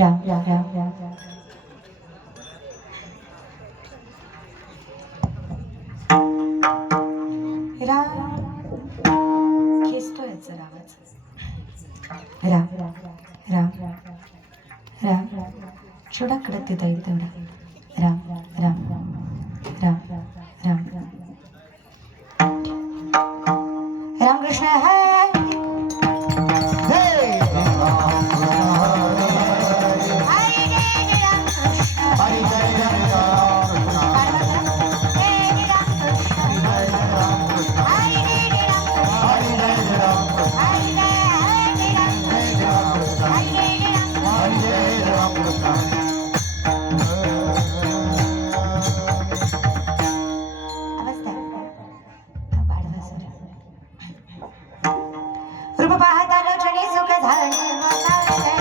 राम राम राम राम खेचतोय जरा आवाज. राम राम राम राम छोटा कडक देता येईल तेवढा. राम राम राम राम रामकृष्ण रूप पाहता लोचनी सुख झालं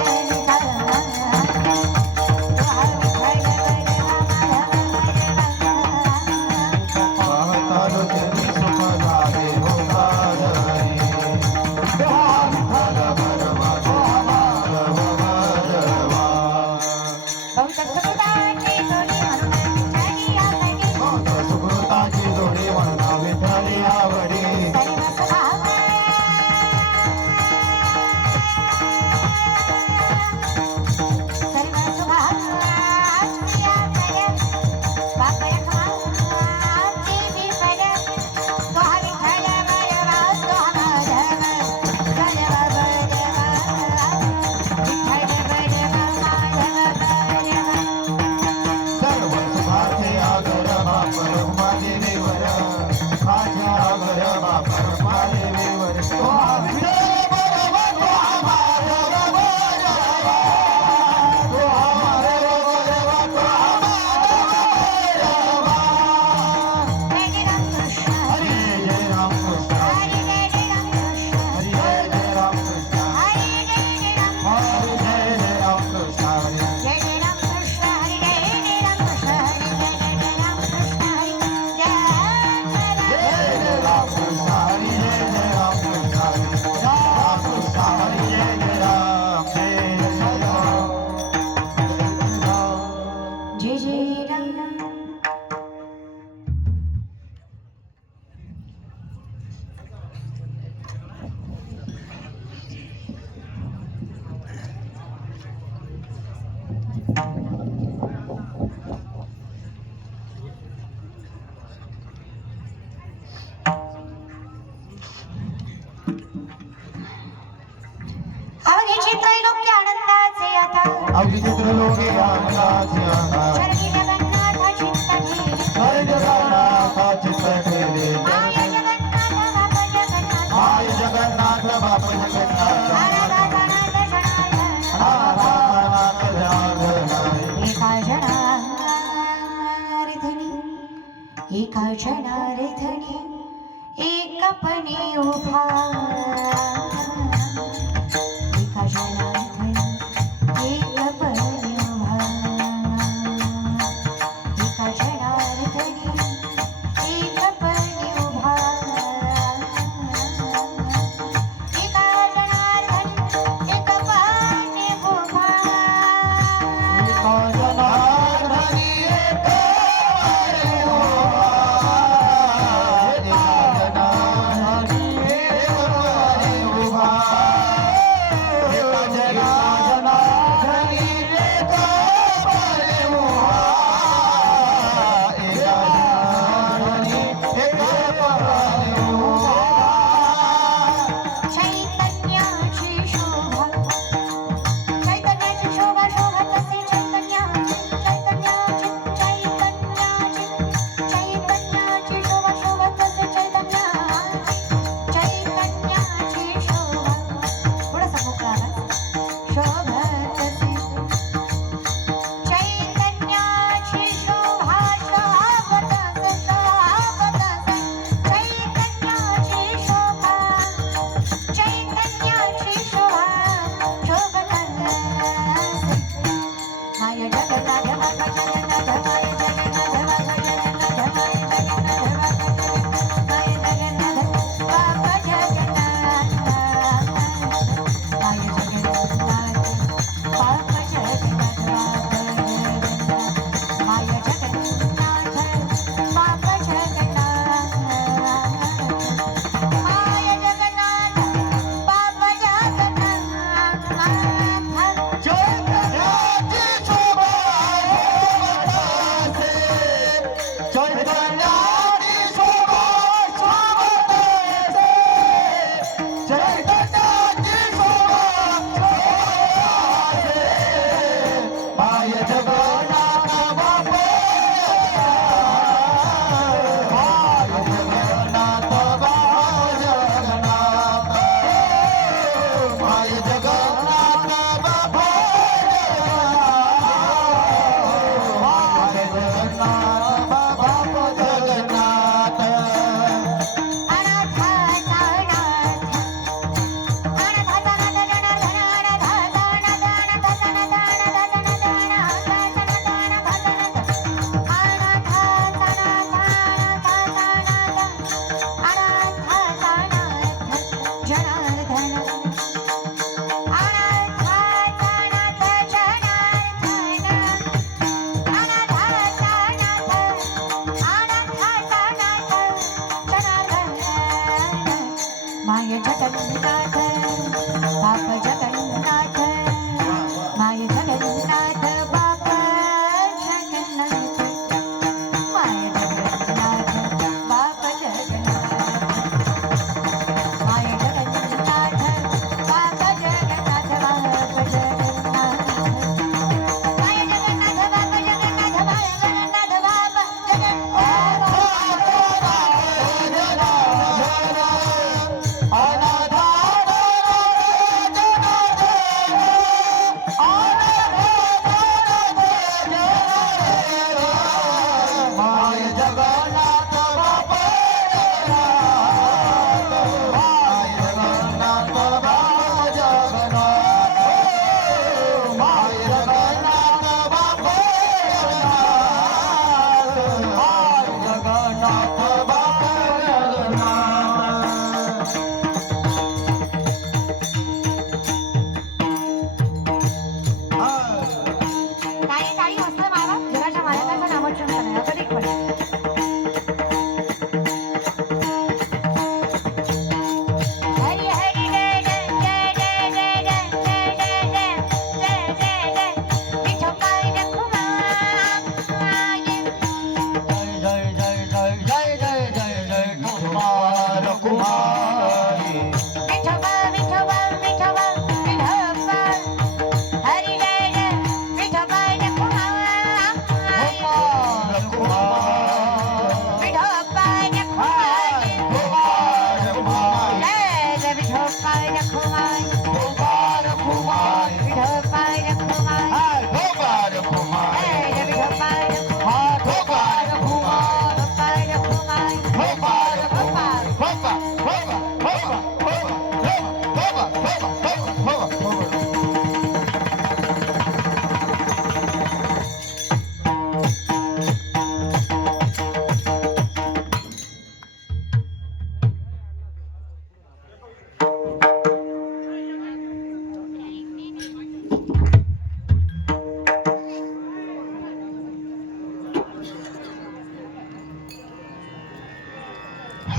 अवघी चित्रलोके आनंदाचे आधार जय जगन्नाथ चित्त ठेवे आय जगन्नाथ बाप जगन्नाथ एका क्षणारे धनी एकपणे उभा एका क्षणारे धनी एकपणे उभा एका क्षणारे धनी एकपणे उभा एका क्षणारे धनी एकपणे उभा एका जनार्दनी एका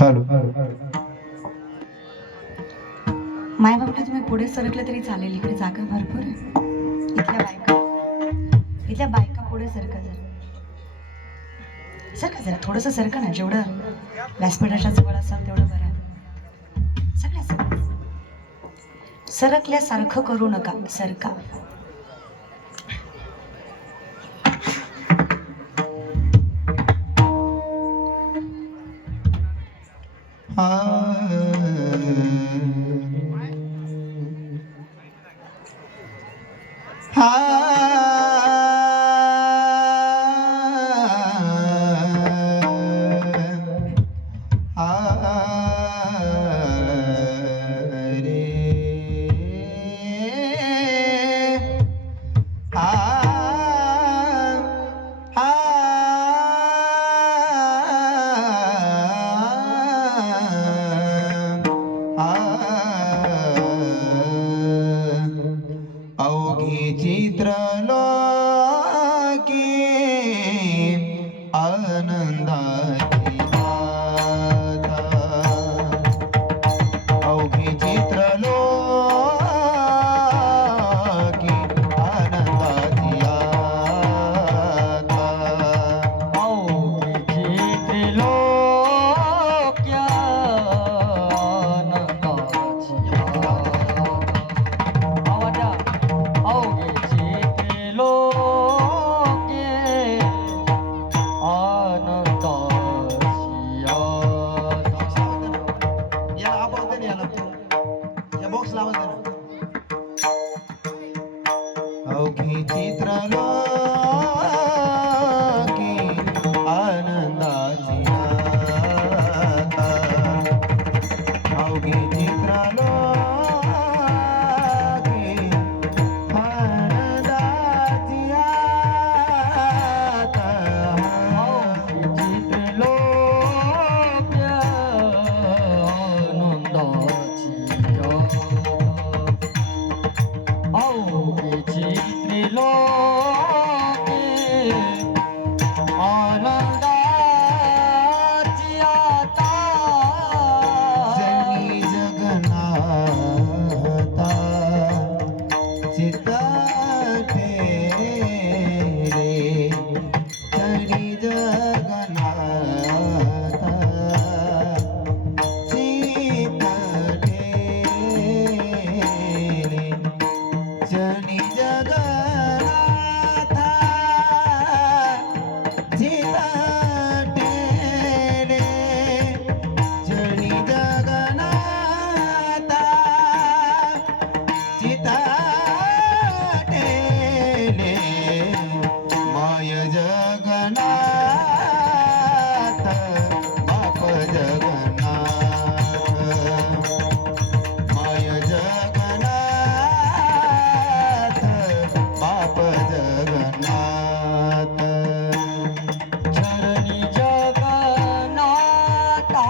हॅलो. माय बाबूला तुम्ही पुढे सरकलं तरी चालेल, इकडे जागा भरपूर आहे. इथल्या बायका पुढे सरका जरा थोडंसं सरका ना, जेवढं व्यासपीठाच्या जवळ असाल तेवढं बरं आहे. सगळ्या सरकल्यासारखं करू नका, सरका. अवघी चित्रलोकी आनंदाची गाथा. अवघी चित्रलोकी आनंदाची गाथा. अवघी त्रिलोक्या आनंदाची गाथा. आवाजा. अवघी त्रिलोक्ये आनंदाची गाथा. याला आवाज दे ना, याला या बॉक्स लावा दे ना. अवघी चित्रलोकी आनंदाची गाथा. अवघी चित्रलोकी आनंदाची गाथा. अवघी त्रिलोक्या आनंदाची गाथा. अवघी त्रिलोके आनंदाची आता. जनी जगन्नाथा चित्त ठेरे. जनी जगन्नाथा चित्त ठेरे. जनी जगन्नाथा चित्त ठेरे. जनी जगन्नाथा चित्त ठेरे. माय जगन्नाथ बाप जगन्नाथ. माय जगन्नाथ बाप जगन्नाथ. चरणी जगन्नाथा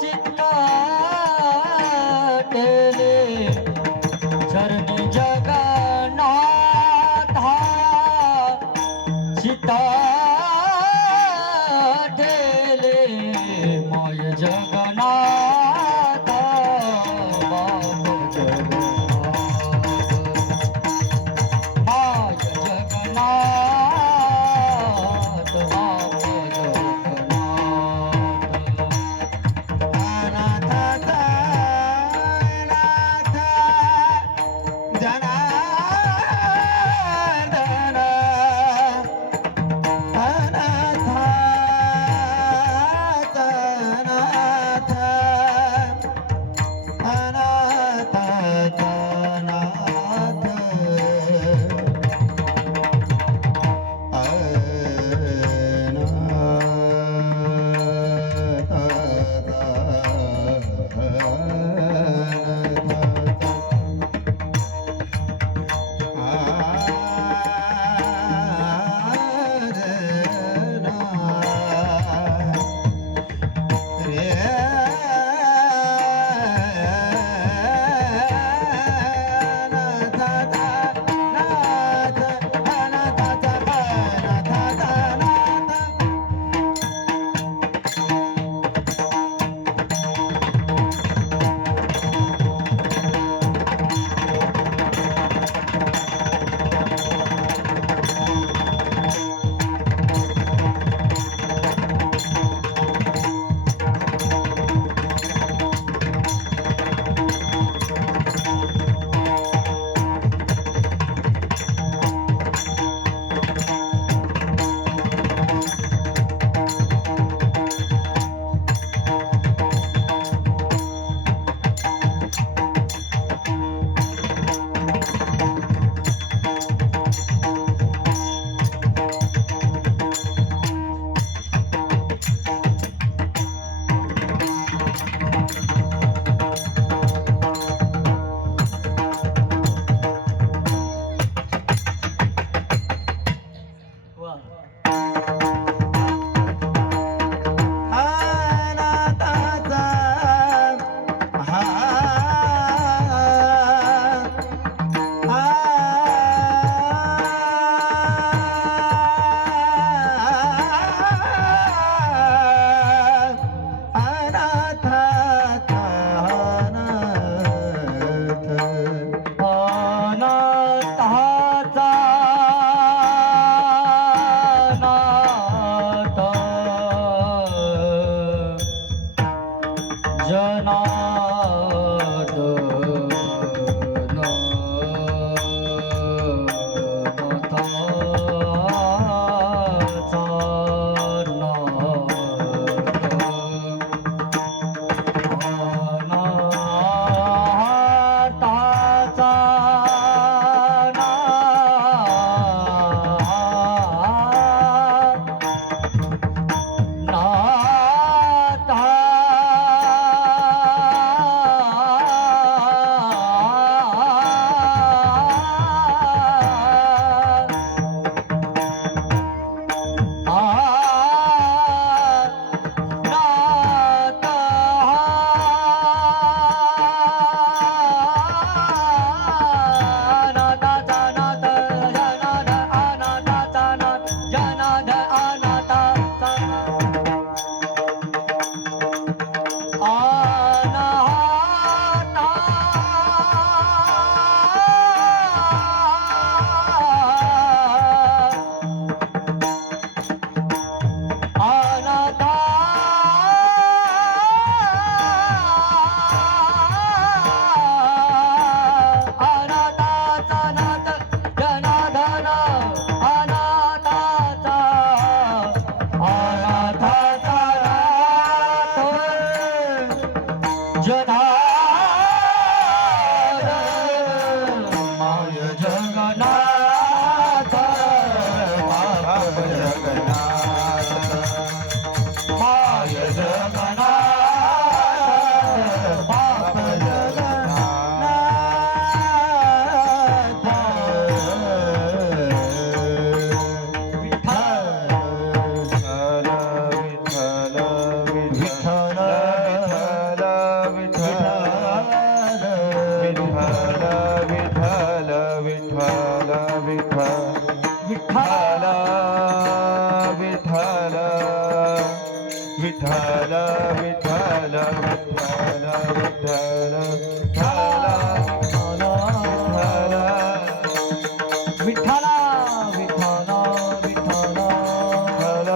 चित्त ठेले. चरणी जगन्नाथा चित्त ठेले. माय जगन्नाथ बाप जगन्नाथ. माय जगन्नाथ बाप जगन्नाथ. अनाथ जनार्दन. अनाथ अनाथ अनाथ विठ्ठल विठ्ठल विठ्ठल विठ्ठल विठ्ठल विठ्ठल विठ्ठल विठ्ठल विठ्ठला विठ्ठला विठ्ठला विठ्ठल विठ्ठल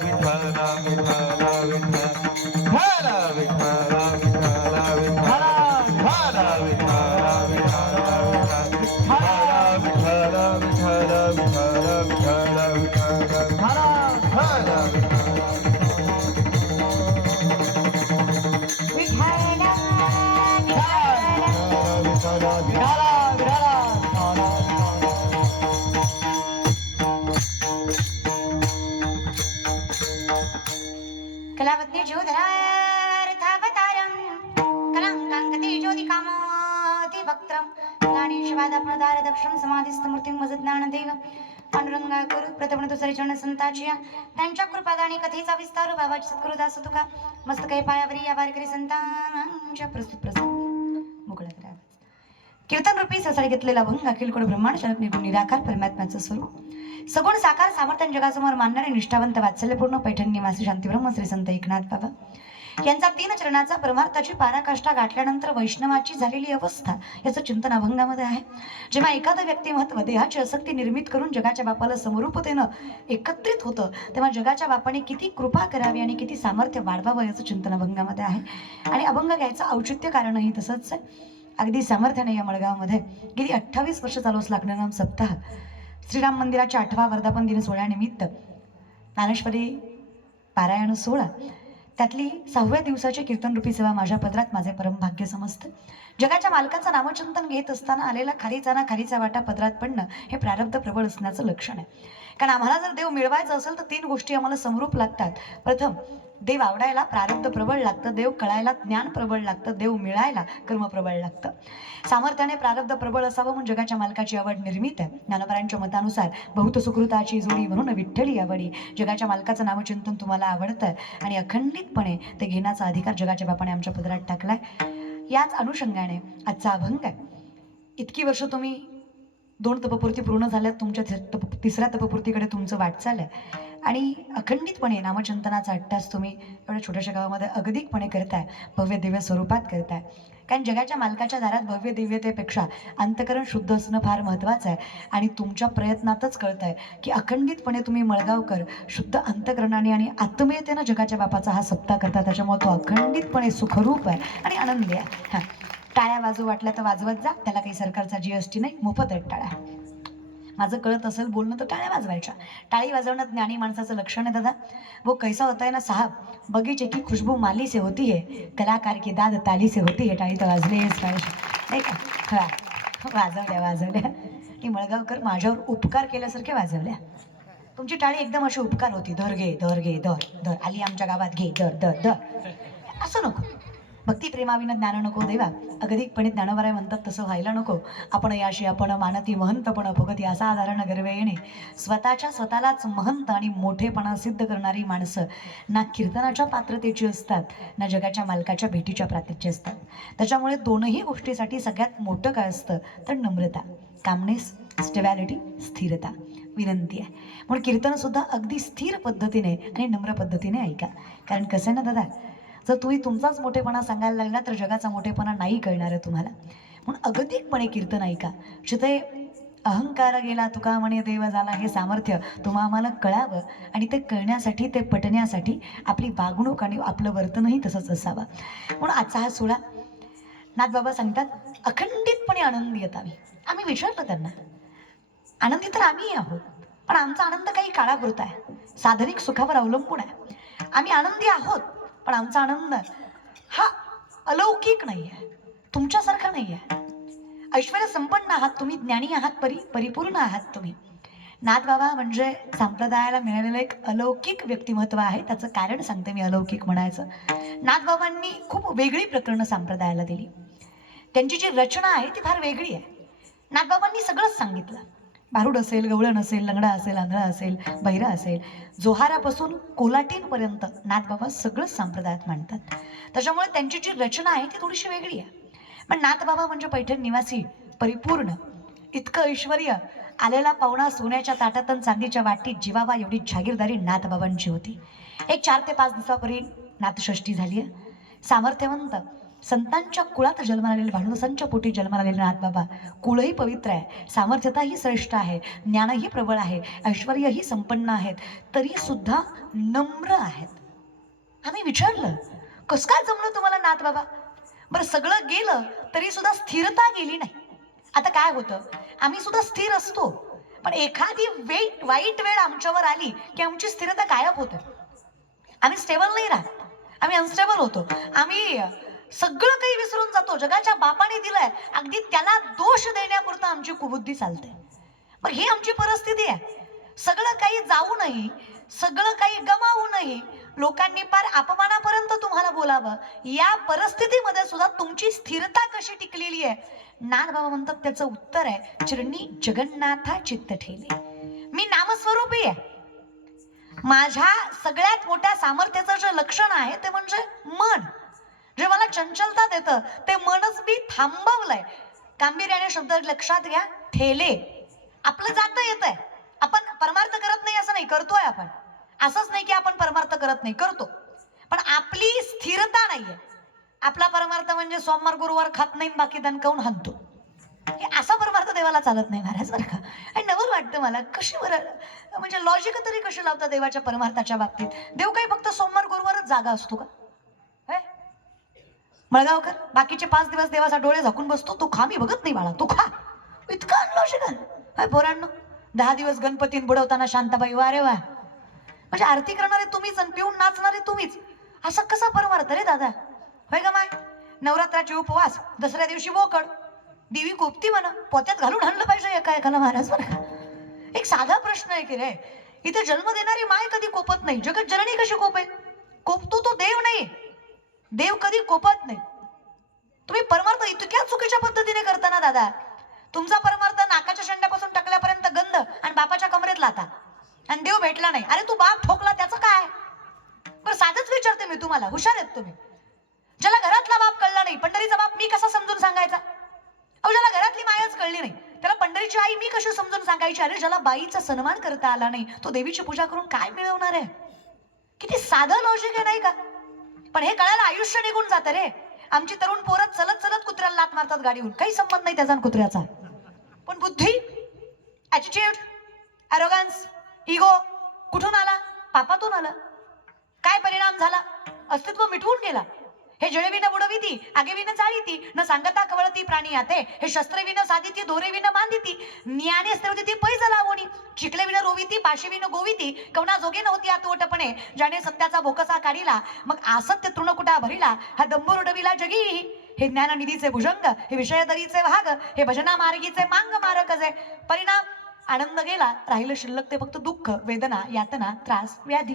विठ्ठल विठ्ठल विठ्ठला विठ्ठला कलावत्नी ज्योधरार्थावतारं कलाङ्काङ्कते ज्योतिकामोति वक्त्रं कलानीशवादाप्नदार दक्षं समाधिस्थमूर्तिं वजज्ञानदेव पांडुरंगाकर प्रथमतो सरिचरण संताचिया त्यांच्या कृपादानी कथेचा विस्तार बाबाची सत्करू दास तुका मस्तकै पायावरी या वारकरी संतांच्या प्रस्तुत प्रसंगी मोकळा करा. कीर्तन रूपी ससाडी घेतलेला भंग अखिल कोड ब्रह्मांड शरक निगुण निराकार परमात्म्याचं स्वरूप सगुण साकार सामर्थ्य जगासमोर मानणारे निष्ठावंत वात्सल्यपूर्ण पैठण निवासी शांतीब्रह्म श्री संत एकनाथ बाबा यांचा 3 चरणाचा परमार्थाची पराकाष्ठा गाठल्यानंतर वैष्णवाची झालेली अवस्था याचं चिंतन अभंगामध्ये आहे. जेव्हा एखादं व्यक्तिमत्व देहाची आसक्ती निर्मित करून जगाच्या बापाला समरूपतेनं एकत्रित होतं तेव्हा जगाच्या बापाने किती कृपा करावी आणि किती सामर्थ्य वाढवावं याचं चिंतन अभंगामध्ये आहे. आणि अभंग घ्यायचं औचित्य कारणही तसंच आहे. अगदी सामर्थ्याने या मळगावमध्ये गेली 28 वर्ष चालू असलेला नाम सप्ताह श्रीराम मंदिराच्या 8वा वर्धापन दिन सोहळ्यानिमित्त ज्ञानेश्वरी पारायण सोहळा त्यातली 6व्या दिवसाची कीर्तनरूपी सेवा माझ्या पदरात माझे परमभाग्य समजतं. जगाच्या मालकाचं नामचिंतन घेत असताना आलेला खालीचा वाटा पदरात पडणं हे प्रारब्ध प्रबळ असण्याचं लक्षण आहे. कारण आम्हाला जर देव मिळवायचं असेल तर 3 गोष्टी आम्हाला समरूप लागतात. प्रथम देव आवडायला प्रारब्ध प्रबळ लागतं, देव कळायला ज्ञान प्रबळ लागतं, देव मिळायला कर्म प्रबळ लागतं. सामर्थ्याने प्रारब्ध प्रबळ असावं म्हणून जगाच्या मालकाची आवड निर्मित आहे. ज्ञानोबरांच्या मतानुसार बहुत सुकृताची जोडी म्हणून विठ्ठली आवडी. जगाच्या मालकाचं नामचिंतन तुम्हाला आवडतं आणि अखंडितपणे ते घेण्याचा अधिकार जगाच्या बापाने आमच्या पदरात टाकलाय. याच अनुषंगाने आजचा अभंग आहे. इतकी वर्ष तुम्ही 2 तपपूर्ती पूर्ण झाल्यात, तुमच्या 3ऱ्या तपपूर्तीकडे तुमचं वाटचाल आहे आणि अखंडितपणे नामचिंतनाचा अट्टास तुम्ही एवढ्या छोट्याशा गावामध्ये अगतिकपणे करताय, भव्य दिव्य स्वरूपात करताय. कारण जगाच्या मालकाच्या दारात भव्य दिव्यतेपेक्षा अंतकरण शुद्ध असणं फार महत्त्वाचं आहे. आणि तुमच्या प्रयत्नातच कळत आहे की अखंडितपणे तुम्ही मळगावकर शुद्ध अंतकरणाने आणि आत्मीयतेनं जगाच्या बापाचा हा सप्ताह करता. त्याच्यामुळे तो अखंडितपणे सुखरूप आहे आणि आनंदी आहे. हां, टाळ्या वाजू वाटल्या तर वाजवत जा, त्याला काही सरकारचा GST नाही, मोफत आहेत टाळ्या. माझं कळत असेल बोलणं तर टाळ्या वाजवायच्या. टाळी वाजवणं ज्ञानी माणसाचं लक्षण आहे दादा. वो कैसा होता है ना साहब, बगीचे की खुशबू माली से होती है, कलाकार की दाद ताली से होती है. टाळी तर वाजलीच पाहिजे नाही का? वाजवल्या. ही मळगावकर माझ्यावर उपकार केल्यासारख्या वाजवल्या. तुमची टाळी एकदम अशी उपकार होती. धर घे धर घे धर धर, आली आमच्या गावात घे धर धर धर, असं नको. भक्तिप्रेमाविनं ज्ञान नको देवा. अगतिकपणे ज्ञानोबराय म्हणतात तसं व्हायला नको. आपण याशी आपण मानती महंतपण फुगती असाधारण गर्वे येणे. स्वतःलाच महंत आणि मोठेपणा सिद्ध करणारी माणसं ना कीर्तनाच्या पात्रतेची असतात ना जगाच्या मालकाच्या भेटीच्या पात्रतेची असतात. त्याच्यामुळे 2ही गोष्टीसाठी सगळ्यात मोठं काय असतं तर नम्रता, कामनेस, स्टेबॅलिटी, स्थिरता. विनंती आहे म्हणून कीर्तनसुद्धा अगदी स्थिर पद्धतीने आणि नम्र पद्धतीने ऐका. कारण कसं आहे ना दादा, जर तुम्ही तुमचाच मोठेपणा सांगायला लागला तर जगाचा मोठेपणा नाही कळणार आहे तुम्हाला. म्हणून अगतिकपणे कीर्तन ऐका. जिथे अहंकार गेला तुका म्हणे देव झाला हे सामर्थ्य तुम्हा आम्हाला कळावं आणि ते कळण्यासाठी, ते पटण्यासाठी आपली वागणूक आणि आपलं वर्तनही तसंच असावं. म्हणून आजचा हा सोहळा नाथबाबा सांगतात अखंडितपणे आनंदी आहेत आम्ही. विचारलं त्यांना आनंदी तर आम्हीही आहोत, पण आमचा आनंद काही काळापुरता आहे, साधनिक सुखावर अवलंबून आहे. आम्ही आनंदी आहोत, पण आमचा आनंद हा अलौकिक नाही आहे, तुमच्यासारखा नाही आहे. ऐश्वर्य संपन्न आहात तुम्ही, ज्ञानी आहात, परिपूर्ण आहात तुम्ही. नाथबाबा म्हणजे संप्रदायाला मिळालेलं एक अलौकिक व्यक्तिमत्व आहे. त्याचं कारण सांगते मी अलौकिक म्हणायचं. नाथबाबांनी खूप वेगळी प्रकरणं संप्रदायाला दिली. त्यांची जी रचना आहे ती फार वेगळी आहे. नाथबाबांनी सगळंच सांगितलं. भारुड असेल, गवळण असेल, लंगडा असेल, आंधळा असेल, बहिरा असेल, जोहारापासून कोलाटींपर्यंत नाथबाबा सगळंच संप्रदायात मांडतात. त्याच्यामुळे त्यांची जी रचना आहे ती थोडीशी वेगळी आहे. पण नाथबाबा म्हणजे पैठण निवासी, परिपूर्ण, इतकं ऐश्वर्य, आलेला पाहुणा सोन्याच्या ताटात आणि चांदीच्या वाटीत जीवावा एवढी जागीरदारी नाथबाबांची होती. एक 4 ते 5 दिवसापूर्वी नाथषष्ठी झाली आहे. सामर्थ्यवंत संतांच्या कुळात जन्माला आलेले, भानुदासांच्या पोटी जन्माला आलेले नाथबाबा. कुळही पवित्र आहे, सामर्थ्यताही श्रेष्ठ आहे, ज्ञानही प्रबळ आहे, ऐश्वर्यही संपन्न आहेत, तरी सुद्धा नम्र आहेत. आम्ही विचारलं, कसं काय जमलं तुम्हाला नाथबाबा? बरं, सगळं गेलं तरी सुद्धा स्थिरता गेली नाही. आता काय होतं, आम्ही सुद्धा स्थिर असतो, पण एखादी वाईट वेळ आमच्यावर आली की आमची स्थिरता गायब होते. आम्ही स्टेबल नाही राहत, आम्ही अनस्टेबल होतो. आम्ही सगळं काही विसरून जातो. जगाच्या बापाने दिलंय, अगदी त्याला दोष देण्यापुरतं आमची कुबुद्धी चालते. मग ही आमची परिस्थिती आहे. सगळं काही जाऊनही, सगळं काही गमावूनही लोकांनी पार अपमानापर्यंत तुम्हाला बोलावं, या परिस्थितीमध्ये सुद्धा तुमची स्थिरता कशी टिकलेली आहे? नाथबाबा म्हणतात त्याचं उत्तर आहे, चरणी जगन्नाथा चित्त ठेले. मी नामस्वरूपी आहे. माझ्या सगळ्यात मोठ्या सामर्थ्याचं जे लक्षण आहे ते म्हणजे मन. जे मला चंचलता देतं ते मनच मी थांबवलंय. गांभीर्याने शब्द लक्षात घ्या, ठेले. आपलं जातं येतंय, आपण परमार्थ करत नाही असं नाही, करतोय आपण. असंच नाही की आपण परमार्थ करत नाही, करतो, पण आपली स्थिरता नाहीये. आपला परमार्थ म्हणजे सोमवार गुरुवार खात नाही, बाकी दणकावून हाणतो. हे असा परमार्थ देवाला चालत नाही महाराज, बरं का. आणि नवल वाटतं मला, कशी बरं म्हणजे लॉजिक तरी कशी लावता देवाच्या परमार्थाच्या बाबतीत? देव काही फक्त सोमवार गुरुवारच जागा असतो का? मळगावकर बाकीचे 5 दिवस देवाचा डोळे झाकून बसतो, तो खा, मी बघत नाही बाळा, तो खा. इतकं अनलॉजिकल. पोरांनो, 10 दिवस गणपतीन बुडवताना शांताबाई, वा रे वा, म्हणजे आरती करणारे तुम्हीच आणि पिऊन नाचणारे तुम्हीच. असा कसा परमार्थ रे दादा? होय का माय? नवरात्राचे उपवास, दसऱ्या दिवशी बोकड, देवी कोपती म्हणा, पोत्यात घालून आणलं पाहिजे एका एकाला महाराज, बरं का. एक साधा प्रश्न आहे की रे, इथे जन्म देणारी माय कधी कोपत नाही, जगत जननी कशी कोपेल? कोपतो तो देव नाही, देव कधी कोपत नाही. तुम्ही परमार्थ इतक्या चुकीच्या पद्धतीने करताना दादा. तुमचा परमार्थ नाकाच्या शेंड्यापासून टकल्यापर्यंत गंध आणि बापाच्या कमरेत लाता, आणि देव भेटला नाही. अरे तू बाप ठोकला त्याचं काय? बरं, साधच विचारते मी तुम्हाला, हुशार आहेत तुम्ही. ज्याला घरातला बाप कळला नाही, पंढरीचा बाप मी कसा समजून सांगायचा? अहो, ज्याला घरातली मायाच कळली नाही, त्याला पंढरीची आई मी कशी समजून सांगायची? अरे ज्याला बाईचा सन्मान करता आला नाही, तो देवीची पूजा करून काय मिळवणार आहे? किती साधं लॉजिक आहे नाही का? पण हे कळायला आयुष्य निघून जातं रे. आमची तरुण पोरं चलत चलत कुत्र्याला लात मारतात गाडीहून, काही संबंध नाही त्याचा कुत्र्याचा. पण बुद्धी, ॲटिट्यूड, ॲरोगन्स, इगो कुठून आला? पापातून आला. काय परिणाम झाला? अस्तित्व मिटवून गेला. हे जळविन बुडविती, आगेविन जाळीती, न सांगता कवळती प्राणी आते. हे शस्त्रविन साधिती, दोरेविन बांधिती, ज्ञाने स्त्रवती पैज लावणी. चिखलेविन रोविती, पाशीविन गोविती, कवना जोगे नव्हती आतोटपणे. ज्याने सत्याचा भोकसा काढिला, मग असत्य तृणकुटा भरिला. हा दंबूर उडविला जगी. हे ज्ञाननिधीचे भुजंग, हे विषयदरीचे भाग, हे भजना मार्गीचे मांग मारक जे. परिणाम, आनंद गेला, राहिलं शिल्लक ते फक्त दुःख, वेदना, यातना, त्रास, व्याधी.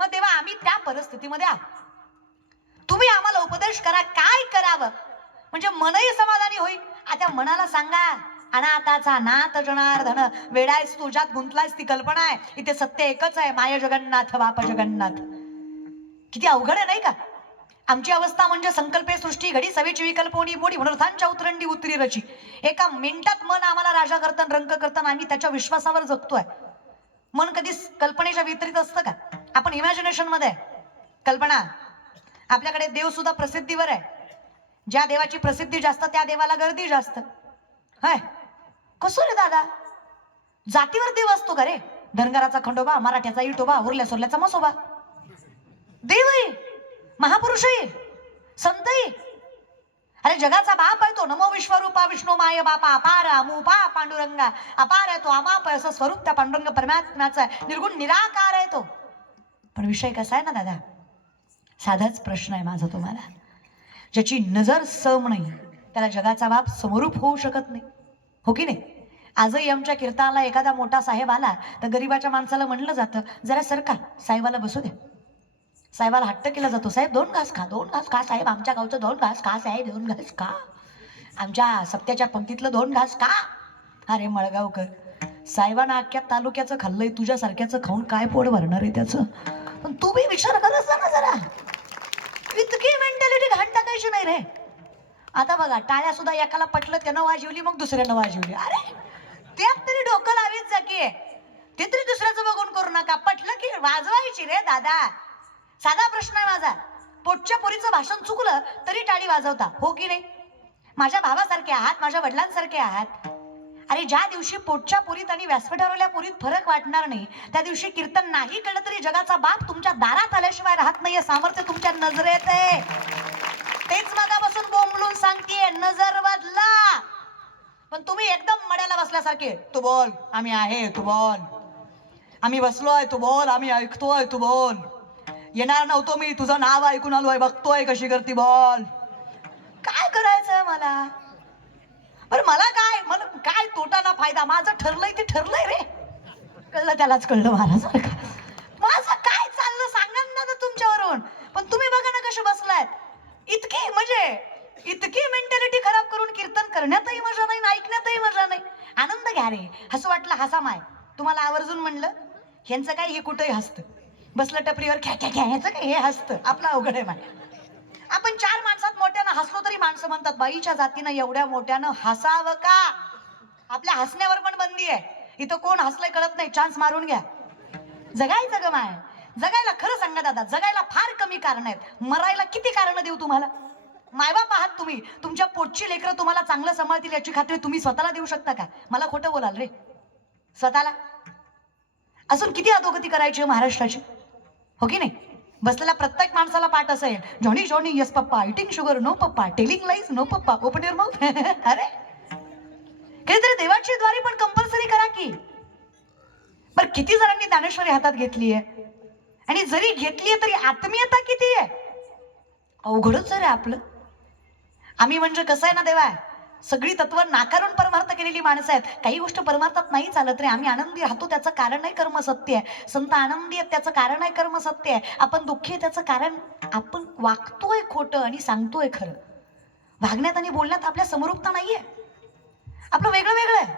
मग तेव्हा आम्ही त्या परिस्थितीमध्ये आहोत. तुम्ही आम्हाला उपदेश करा, काय करावं म्हणजे मनही समाधानी होईल. आता मनाला सांगा, अनाथाचा नाथ जनार्दन, वेडायस तुझ्यात गुंतलायस ती कल्पना आहे. इथे सत्य एकच आहे, माय जगन्नाथ बाप जगन्नाथ. किती अवघड आहे नाही का? आमची अवस्था म्हणजे संकल्पे सृष्टी घडी, सवेची विकल्पोनी मोडी, मनोरथांच्या उतरंडी उतरी रची. एका मिनिटात मन आम्हाला राजा करतं, रंग करतं, आम्ही त्याच्या विश्वासावर जगतोय. मन कधी कल्पनेच्या विपरीत असतं का? आपण इमॅजिनेशन मध्ये कल्पना. आपल्याकडे देव सुद्धा प्रसिद्धीवर आहे. ज्या देवाची प्रसिद्धी जास्त त्या देवाला गर्दी जास्त. हाय कसं रे दादा? जातीवर देव असतो का रे? धनगराचा खंडोबा, मराठ्याचा इटोबा, उरल्या सोरल्याचा मसोबा. देव आहे, महापुरुष आहे, संत आहे. अरे जगाचा बाप आहे तो. नमो विश्वरूपा विष्णू माय बापा अपार अमुपा पांडुरंगा अपार आहे तो, अमाप आहे असं स्वरूप त्या पांडुरंग परमात्म्याचं आहे. निर्गुण निराकार आहे तो. पण विषय कसा आहे ना दादा, साधाच प्रश्न आहे माझा तुम्हाला. ज्याची नजर सम नाही त्याला जगाचा बाप समरूप होऊ शकत नाही, हो की नाही? आजही आमच्या कीर्तनाला एखादा मोठा साहेब आला तर गरीबाच्या माणसाला म्हणलं जातं जरा सरका, साहेबाला बसू द्या. साहेबाला हट्ट केला जातो, साहेब 2 घास खा, 2 घास खा साहेब, आमच्या गावचं 2 घास खा साहेब, 2 घास खा, आमच्या सप्त्याच्या पंक्तीतलं 2 घास खा. अरे मळगावकर, साहेबांना अख्ख्या तालुक्याचं खाल्लंय, तुझ्यासारख्याचं खाऊन काय पोट भरणार आहे त्याचं? पण तू बी विचार करत जा ना जरा. इतकी मेंटॅलिटी घाण टाकायची नाही रे. आता बघा, टाळ्या सुद्धा एकाला पटलं त्यानं वाजवली, मग दुसऱ्यानं वाजवली. अरे त्यात तरी डोकं लावीत जा की, ते तरी दुसऱ्याचं बघून करू नका. पटलं की वाजवायची रे दादा. साधा प्रश्न आहे माझा. पोटच्या पोरीचं भाषण चुकलं तरी टाळी वाजवता, हो की नाही? माझ्या भावासारखे आहात, माझ्या वडिलांसारखे आहात. अरे ज्या दिवशी पोटच्या पोरीत आणि व्यासपीठावरल्या पोरीत फरक वाटणार नाही, त्या दिवशी कीर्तन नाही कळलं तरी जगाचा बाप तुमच्या दारात आल्याशिवाय राहत नाहीये. सामर्थ्य तुमच्या नजरेत आहे. तेच मगापासून बोंबलून सांगतेय, नजर बदला. पण तुम्ही एकदम मड्याला बसल्यासारखे, तू बोल आम्ही आहे, तू बोल आम्ही बसलोय, तू बोल आम्ही ऐकतोय, तू बोल. येणार नव्हतो मी, तुझं नाव ऐकून आलोय, बघतोय कशी करती, बोल. काय करायचंय मला? बरं मला काय, मला काय तोटा ना फायदा? माझं ठरलंय ते ठरलंय रे. कळलं त्यालाच कळलं महाराज. माझं काय चाललं सांगा ना तुमच्यावरून. पण तुम्ही बघा ना कसे बसलायत. इतकी म्हणजे इतकी मेंटॅलिटी खराब करून कीर्तन करण्यातही मजा नाही, ऐकण्यातही मजा नाही. आनंद घ्या रे. हसू वाटलं हसा माय. तुम्हाला आवर्जून म्हणलं ह्यांचं काय, हे कुठेही हसतं. बसलं टपरीवर ख्या ख्या ख्या, ह्याचं काय, हे हसतं. आपलं अवघड आहे माय. आपण 4 माणसात मोठ्यानं हसलो तरी माणसं म्हणतात बाईच्या जातीनं एवढ्या मोठ्यानं हसावं का? आपल्या हसण्यावर पण बंदी आहे. इथं कोण हसलंय कळत नाही, चान्स मारून घ्या. जगायचं ग माय. जगायला खरं सांगा दादा, जगायला फार कमी कारण आहेत. मरायला किती कारण देऊ तुम्हाला? मायबाप आहात तुम्ही, तुमच्या पोटची लेकरं तुम्हाला चांगलं सांभाळतील याची खात्री तुम्ही स्वतःला देऊ शकता का? मला खोटं बोलाल रे स्वतःला. अजून किती अधोगती करायची महाराष्ट्राची, हो की नाही? बसलेल्या प्रत्येक माणसाला पाठ असेल, जॉनी जॉनी यस पप्पा, इटिंग शुगर नो पप्पा, टेलिंग लाईज नो पप्पा, ओपन युअर माउथ. अरे काहीतरी देवाची द्वारी पण कंपल्सरी करा की. बरं किती जणांनी ज्ञानेश्वरी हातात घेतली आहे, आणि जरी घेतलीये तरी आत्मीयता किती आहे? अवघडच आहे रे आपलं. आम्ही म्हणजे कसं आहे ना देवा, सगळी तत्व नाकारून परमार्थ केलेली माणसं आहेत. काही गोष्ट परमार्थात नाही चालत रे. आम्ही आनंदी राहतो त्याचं कारण नाही कर्म सत्य आहे. संत आनंदी आहेत त्याचं कारण आहे कर्म सत्य आहे. आपण दुःखी आहे त्याचं कारण आपण वागतोय खोटं आणि सांगतोय खरं. वागण्यात आणि बोलण्यात आपल्या समरूपता नाहीये. आपलं वेगळं वेगळं आहे.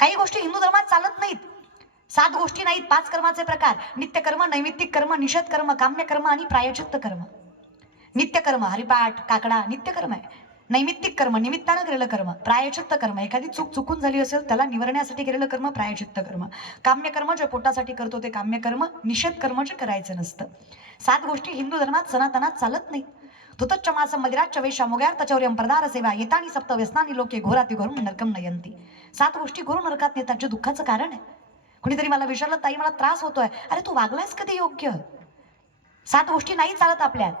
काही गोष्टी हिंदू धर्मात चालत नाहीत. 7 गोष्टी नाहीत, 5 कर्माचे प्रकार: नित्यकर्म, नैमित्तिक कर्म, निषेध कर्म, काम्य कर्म आणि प्रायश्चित्त कर्म. नित्यकर्म हरिपाठ काकडा नित्यकर्म आहे. नैमित्तिक कर्म निमित्तानं केलेलं कर्म प्रायश्चित्त कर्म. एखादी चूक चुकून झाली असेल त्याला निवारण्यासाठी केलेलं कर्म प्रायश्चित्त कर्म. काम्य कर्म जे पोटासाठी करतो ते काम्य कर्म. निषेध कर्म जे करायचं नसतं. 7 गोष्टी हिंदू धर्मात सनातनात चालत नाही. तुतच्च मासं मदिराच्च वेशा मुग्यार्थ चौर्यं प्रदार सेवा येतानी सप्त व्यसनानी लोके घोराती घरून नरकम नयंती. 7 गोष्टी घोरून नरकात नेतात जे दुःखाचं कारण आहे. कुणीतरी मला विचारलं, ताई मला त्रास होतोय. अरे तू वागलायस कधी योग्य? 7 गोष्टी नाही चालत आपल्यात.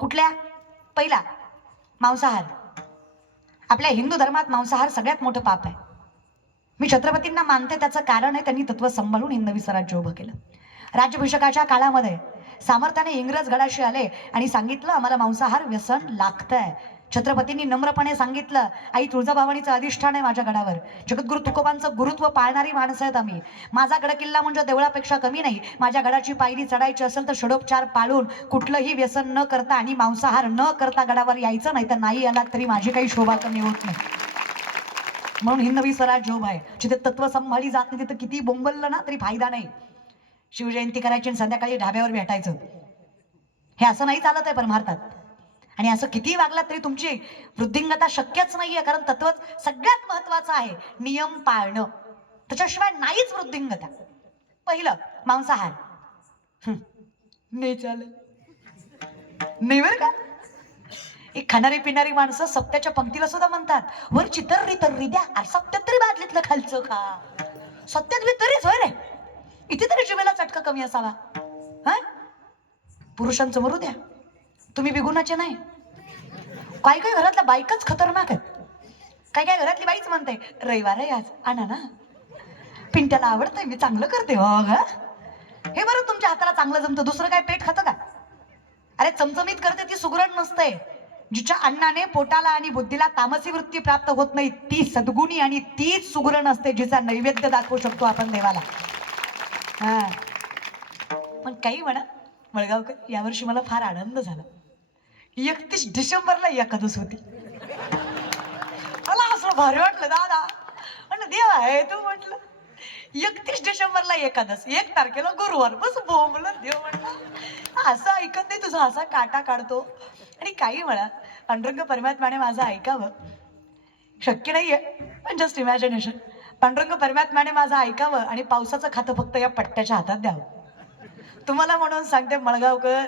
कुठल्या? पहिला मांसाहार. आपल्या हिंदू धर्मात मांसाहार सगळ्यात मोठं पाप आहे. मी छत्रपतींना मानते, त्याचं कारण आहे त्यांनी तत्व सांभाळून हिंदवी स्वराज्य उभं केलं. राज्याभिषेकाच्या काळामध्ये सामर्थ्याने इंग्रज गडाशी आले आणि सांगितलं आम्हाला मांसाहार व्यसन लागतंय. छत्रपतींनी नम्रपणे सांगितलं, आई तुळजाभवानीचं अधिष्ठान आहे माझ्या गडावर. जगद्गुरु तुकोबांचं गुरुत्व पाळणारी माणसं आहेत आम्ही. माझा गड किल्ला म्हणजे देवळापेक्षा कमी नाही. माझ्या गडाची पायरी चढायची असेल तर षडोपचार पाळून कुठलंही व्यसन न करता आणि मांसाहार न करता गडावर यायचं, नाही तर नाही आलात तरी माझी काही शोभा कमी होत नाही. म्हणून हिंदवी स्वराज्य उभा आहे. जिथे तत्व सांभाळली जात नाही तिथे किती बोंबललं ना तरी फायदा नाही. शिवजयंती करायची आणि संध्याकाळी ढाब्यावर भेटायचं, हे असं नाही चालत आहे परमार्थात. आणि असं किती वागलात तरी तुमची वृद्धिंगता शक्यच नाहीये. कारण तत्व सगळ्यात महत्वाचं आहे, नियम पाळणं. त्याच्याशिवाय नाहीच वृद्धिंगता. पहिलं मांसाहार नाही चालत नाही बरं का. एक खाणारी पिणारी माणसं सप्त्याच्या पंक्तीला सुद्धा म्हणतात, वर चितर्री तर्री द्या, अरे सत्यात तरी बादलीतलं खालचं खा. सत्यात बी तरीच होय रे. इथे तरी जिभेला चटका कमी असावा. हा पुरुषांचं मरू द्या, तुम्ही बिगुणाचे नाही. काय काय घरातल्या बायकाच खतरनाक आहेत. काय काय घरातली बाईच म्हणते रविवार आहे आज आणा ना, पिंट्याला आवडतंय मी चांगलं करते हो ग. हे बरं तुमच्या हाताला चांगलं जमतं, दुसरं काय पेट खातं का? अरे चमचमीत करते ती सुगरण नसते. जिच्या अन्नाने पोटाला आणि बुद्धीला तामसी वृत्ती प्राप्त होत नाही ती सद्गुणी आणि तीच सुगरण असते जिचा नैवेद्य दाखवू शकतो आपण देवाला. हा पण काही म्हणा मळगावकर, यावर्षी मला फार आनंद झाला. 31 डिसेंबरला एकादश होती. मला असं भारी वाटलं दादा, म्हणलं देव आहे तू. म्हटलं 31 डिसेंबरला एकादश, 1 तारखेला गुरुवार, बस बोंबलं देव. म्हटलं असं ऐकत नाही तुझा असा काटा काढतो. आणि काही म्हणा पांडुरंग परमात्म्याने माझं ऐकावं, शक्य नाहीये पण जस्ट इमॅजिनेशन. पांडुरंग परमात्म्याने माझं ऐकावं आणि पावसाचं खातं फक्त या पट्ट्याच्या हातात द्यावं. तुम्हाला म्हणून सांगते मळगावकर,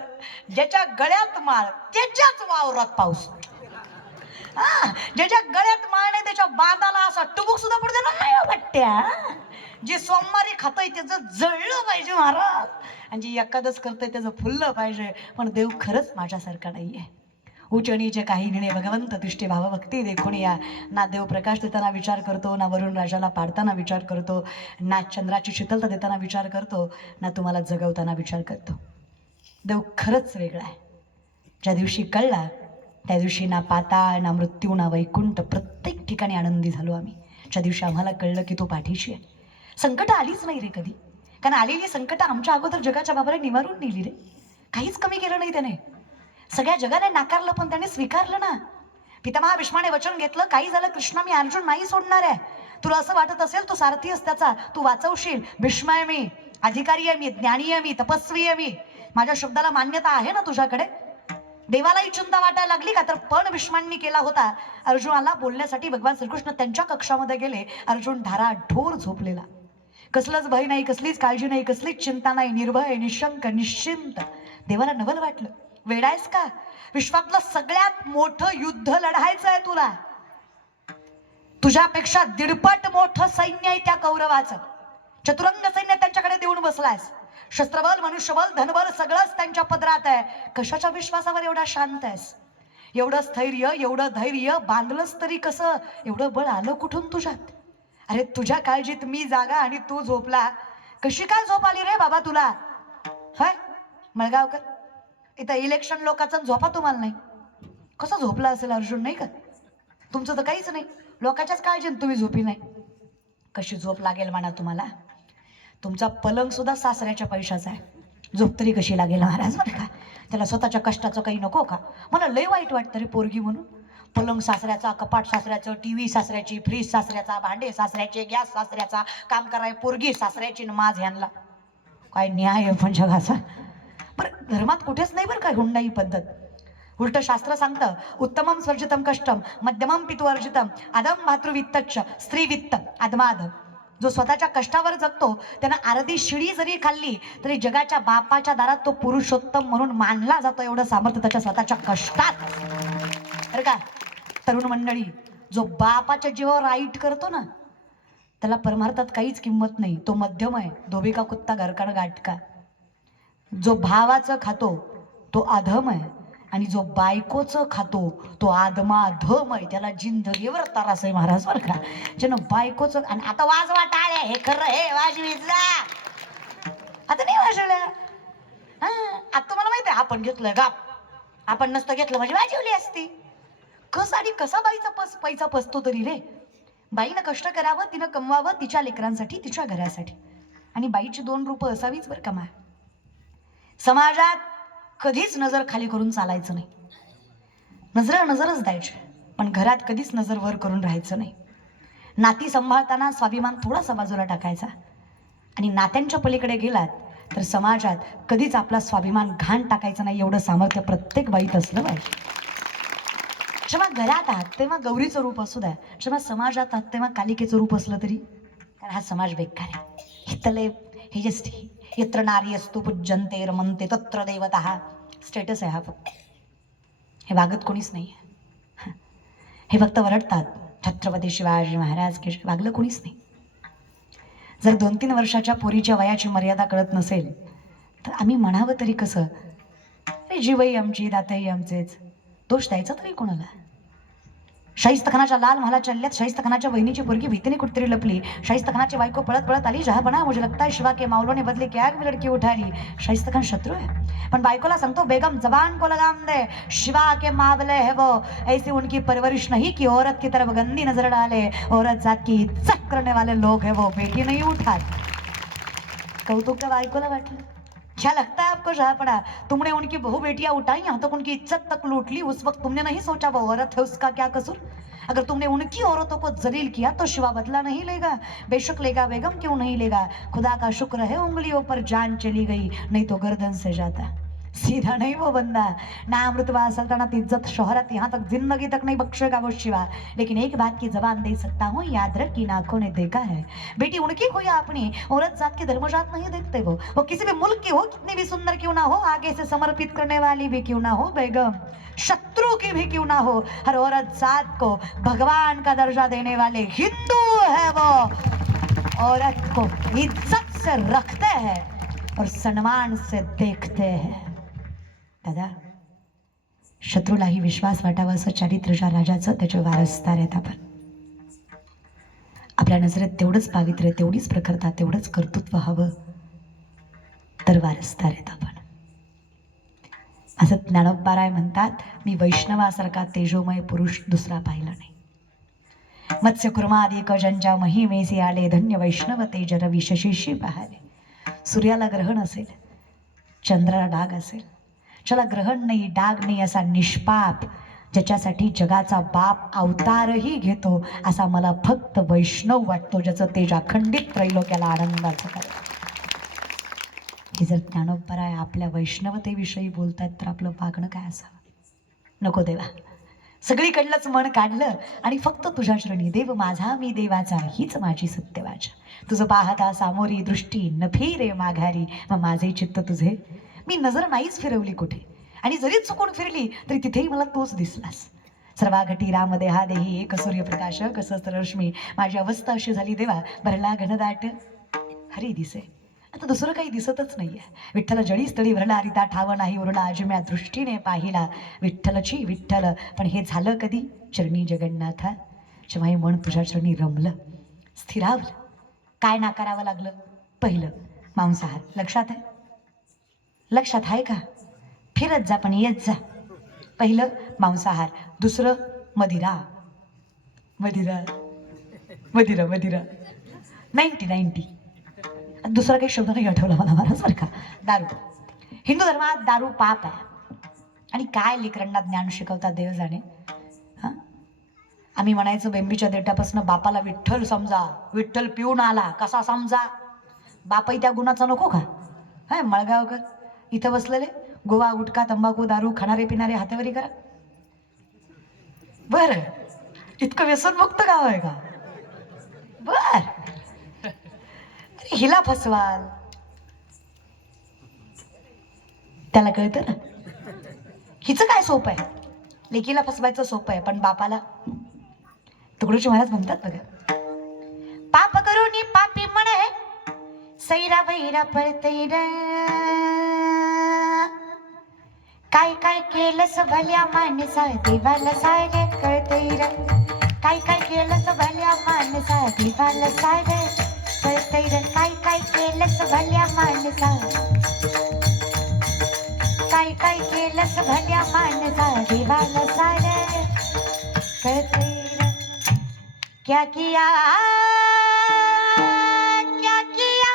ज्याच्या गळ्यात माळ त्याच्याच वावरात पाऊस. हा, ज्याच्या गळ्यात माळ नाही त्याच्या बांधाला असा टुबुक सुद्धा पडू देणार नाही हो पट्ट्या. जे सोमवारी खातोय त्याचं जळलं पाहिजे महाराज, आणि जे एकादश करतोय त्याचं फुललं पाहिजे. पण देव खरंच माझ्यासारखा नाहीये. उच्च नीचे काही निर्णय भगवंत तिष्ठे भावभक्ती देखून या. ना देव प्रकाश देताना विचार करतो, ना वरुण राजाला पाडताना विचार करतो, ना चंद्राची शीतलता देताना विचार करतो, ना तुम्हाला जगवताना विचार करतो. देव खरंच वेगळा आहे. ज्या दिवशी कळला त्या दिवशी ना पाताळ ना मृत्यू ना वैकुंठ, प्रत्येक ठिकाणी आनंदी झालो आम्ही. ज्या दिवशी आम्हाला कळलं की तो पाठीशी आहे. संकट आलीच नाही रे कधी, कारण आलेली संकट आमच्या अगोदर जगाच्या बाबाने निवारून नेली रे. काहीच कमी केलं नाही त्याने. सगळ्या जगाने नाकारलं पण त्याने स्वीकारलं ना. पितामहा भीष्माने वचन घेतलं, काही झालं कृष्णा मी अर्जुन नाही सोडणार आहे. तुला असं वाटत असेल तू सारथी आहेस त्याचा, तू वाचवशील. भीष्म आहे मी, अधिकारी आहे मी, ज्ञानी आहे मी, तपस्वी आहे मी, माझ्या शब्दाला मान्यता आहे ना तुझ्याकडे. देवालाही चिंता वाटायला लागली का, तर पण भीष्मांनी केला होता. अर्जुनाला बोलण्यासाठी भगवान श्रीकृष्ण त्यांच्या कक्षामध्ये गेले. अर्जुन धाराढोर झोपलेला, कसलंच भय नाही, कसलीच काळजी नाही, कसलीच चिंता नाही, निर्भय निशंक निश्चिंत. देवाला नवल वाटलं, वेडायस का, विश्वातलं सगळ्यात मोठं युद्ध लढायचं आहे तुला, तुझ्यापेक्षा 1.5 मोठं सैन्य आहे त्या कौरवाचं. चतुरंग सैन्य त्यांच्याकडे देऊन बसलायस. शस्त्रबल मनुष्यबल धनबल सगळंच त्यांच्या पदरात आहे. कशाच्या विश्वासावर एवढा शांत आहेस, एवढं स्थैर्य एवढं धैर्य बांधलंस तरी कसं, एवढं बळ आलं कुठून तुझ्यात. अरे तुझ्या काळजीत मी जागा आणि तू झोपला, कशी काय झोप आली रे बाबा तुला. होय मळगावकर, इथं इलेक्शन लोकांचा झोपा तुम्हाला नाही. कसा झोपला असेल अर्जुन नाही का. तुमचं तर काहीच नाही, लोकांच्याच काळजीत तुम्ही झोपी नाही. कशी झोप लागेल म्हणा तुम्हाला. तुमचा पलंग सुद्धा सासऱ्याच्या पैशाचा आहे, झोप तरी कशी लागेल महाराज बरं का. त्याला स्वतःच्या कष्टाचं काही नको का. मला लय वाईट वाटतं रे पोरगी म्हणून. पलंग सासऱ्याचा, कपाट सासऱ्याचं, टीव्ही सासऱ्याची, फ्रीज सासऱ्याचा, भांडे सासऱ्याचे, गॅस सासऱ्याचा, काम कराय पोरगी सासऱ्याची, माझ ह्यांना काय न्याय आहे पण जगाचा. बरं धर्मात कुठेच नाही बरं काय हुंडा ही पद्धत. उलट शास्त्र सांगतं, उत्तमम स्वर्जितम कष्टम मध्यमम पितु अर्जितम अधम मातृवित्तच्च स्त्रीवित्त आदमाधम. जो स्वतःच्या कष्टावर जगतो त्यानं अर्धी शिडी जरी खाल्ली तरी जगाच्या बापाच्या दारात तो पुरुषोत्तम म्हणून मानला जातो. एवढं सामर्थ्य त्याच्या स्वतःच्या कष्टात बरं का. तरुण मंडळी, जो बापाच्या जीवावर राईट करतो ना त्याला परमार्थात काहीच किंमत नाही. तो मध्यम आहे, धोबी का कुत्ता घरकान गाठका. जो भावाचं खातो तो अधम आहे, आणि जो बायकोचं खातो तो आदमाधम आहे. त्याला जिंदगीवर त्रास आहे महाराज बरं का. ज्यानं बायकोचं, आणि आता वाजवा टाळ्या, हे खरं हे वाजवीचा. आता नाही वाजवल्या. हा आता तुम्हाला माहिती आहे आपण घेतलंय गाप, आपण नसतं घेतलं म्हणजे वाजवली असती. कस आणि कसा बाईचा पैसा पसतो तरी रे. बाईनं कष्ट करावं, तिनं कमवावं तिच्या लेकरांसाठी, तिच्या घरासाठी. आणि बाईची 2 रूपं असावीच बरं का मा. समाजात कधीच नजर खाली करून चालायचं नाही, नजरच द्यायची, पण घरात कधीच नजर वर करून राहायचं नाही. नाती सांभाळताना स्वाभिमान थोडासा बाजूला टाकायचा, आणि नात्यांच्या पलीकडे गेलात तर समाजात कधीच आपला स्वाभिमान घाण टाकायचं नाही. एवढं सामर्थ्य प्रत्येक बाईत असलं पाहिजे. जेव्हा घरात आहात तेव्हा गौरीचं रूप असू द्या, जेव्हा समाजात आहात तेव्हा कालिकेचं रूप असलं तरी, कारण हा समाज बेकार आहे. हितले हे जस्ट यत्र नारी असतो पूज्यंते रमंते तत्र देवतः स्टेटस आहे हा फक्त. हे वागत कोणीच नाही आहे. हे फक्त वरडतात छत्रपती शिवाजी महाराज के. वागलं कोणीच नाही. जर 2-3 वर्षाच्या पोरीच्या वयाची मर्यादा कळत नसेल तर आम्ही म्हणावं तरी कसं, अरे जीवही आमची दातही आमचेच, दोष द्यायचा तरी कोणाला. शाहिस्तखानाच्या लाल महाला चढल्यात. शाहिस्तखानाच्या बहिणीची पोरगी भीतीने कुठतरी लपली. शाहिस्तखानाची बायको पळत पळत आली. जहापना मुझे लगता है शिवा के मावलों ने बदले क्या भी लड़की उठा ली. शाहिस्तखान शत्रू है पण बायकोला सांगतो बेगम जबान को लगाम दे, शिवा के मावले है वो. ऐसी उनकी परवरिश नहीं कि औरत की तरफ गंदी नजर डाले. औरत जात की इज्जत करने वाले लोग है वो, बेटी नहीं उठात. कौतुक त्या बायकोला वाटलं. क्या लगता है आपको जहापना, तुमने उनकी बहू बेटियां उठाई, यहाँ तक उनकी इज्जत तक लूट ली. उस वक्त तुमने नहीं सोचा वो औरत है, उसका क्या कसूर. अगर तुमने उनकी औरतों को जलील किया तो शिवा बदला नहीं लेगा. बेशक लेगा बेगम, क्यों नहीं लेगा. खुदा का शुक्र है उंगलियों पर जान चली गई, नहीं तो गर्दन से जाता. सीधा नहीं वो बंदा. ना अमृतवा सल्तनत इज्जत शोहरत यहाँ तक जिंदगी तक नहीं बख्शेगा वो शिवा. लेकिन एक बात की जबान दे सकता हूँ, याद रख की आंखों ने देखा है. बेटी उनकी हो या अपनी, औरत जात की धर्मजात नहीं देखते. वो किसी भी मुल्क की हो, कितनी भी सुंदर क्यों ना हो, आगे से समर्पित करने वाली भी क्यों ना हो बेगम, शत्रु की भी क्यों ना हो, हर औरत जात को भगवान का दर्जा देने वाले हिंदू है वो. औरत को इज्जत से रखते हैं और सम्मान से देखते हैं. दादा, शत्रूलाही विश्वास वाटावा असं चारित्र्य ज्या राजाचं, त्याचे वारसदार आहेत आपण. आपल्या नजरेत तेवढंच पावित्र्य, तेवढीच प्रखरता, तेवढंच कर्तृत्व हवं तर वारसदार आहेत आपण. असं ज्ञानोबाराय म्हणतात, मी वैष्णवासारखा तेजोमय पुरुष दुसरा पाहिला नाही. मत्स्य कुर्मादिक ज्यांच्या महिमेचे आले, धन्य वैष्णव तेज रवी शशीशी पाहाले. सूर्याला ग्रहण असेल, चंद्राला डाग असेल, ज्याला ग्रहण नाही डाग नाही असा निष्पाप, ज्याच्यासाठी जगाचा बाप अवतारही घेतो, असा मला फक्त वैष्णव वाटतो, ज्याचं तेज अखंडित त्रैलोक्याला आनंदाचं करतं. की जर ज्ञानोबराय आपल्या वैष्णवतेविषयी बोलतायत तर आपलं वागणं काय असावं. नको देवा, सगळीकडलंच मन काढलं आणि फक्त तुझ्या श्रेणी देव माझा मी देवाचा, हीच माझी सत्यवाचा. तुझं पाहता सामोरी दृष्टी न फिरे माघारी, मग माझे चित्त तुझे. मी नजर नाहीच फिरवली कुठे, आणि जरी चुकून फिरली तरी तिथेही मला तोच दिसलास. सर्वाघटी रामदेहा देही एक सूर्यप्रकाश कसं रश्मी. माझी अवस्था अशी झाली देवा, भरला घनदाट हरी दिसे, आता दुसरं काही दिसतच नाहीये. विठ्ठल जळी स्थळी भरला रिता ठाव नाही उरला, अजम्या दृष्टीने पाहिला विठ्ठलची विठ्ठल. पण हे झालं कधी, चरणी जगन्नाथा, जेव्हा हे मन तुझ्या चरणी रमलं, स्थिरावलं. काय नाकारावं लागलं. पहिलं मांसाहार. लक्षात आहे, लक्षात आहे का. फिरत जा पण येत जा. पहिलं मांसाहार, दुसरं मदिरा. मदिरा मदिरा मदिरा 90 दुसरा काही शब्द नाही आठवला मला महाराजसारखा. दारू. हिंदू धर्मात दारू पाप आहे. आणि काय लेकरांना ज्ञान शिकवतात देव जाणे. हां, आम्ही म्हणायचं बेंबीच्या देठापासून बापाला विठ्ठल समजा, विठ्ठल पिऊन आला कसा समजा. बापही त्या गुणाचा नको का. हाय मळगावकर इथं बसलेले, गोवा गुटखा तंबाखू दारू खाणारे पिणारे हातेवरी करा. बर, इतकं व्यसनमुक्त गाव आहे का. बर, हिला फसवाल, त्याला कळतं ना. हिचं काय सोपं आहे, लेकीला फसवायचं सोपं आहे, पण बापाला. तुकडोजी महाराज म्हणतात बघा, पाप करून पापी म्हणे सैरा वैरा पळतैर. काय काय केलंस भल्या माणसा देवाला सारे कळतैर. काय काय केलंस भल्या माणसा देवाला सारे कळतैर. काय काय केलंस भल्या माणसा, काय काय केलंस भल्या माणसा देवाला सारे कळतैर. क्या किया क्या किया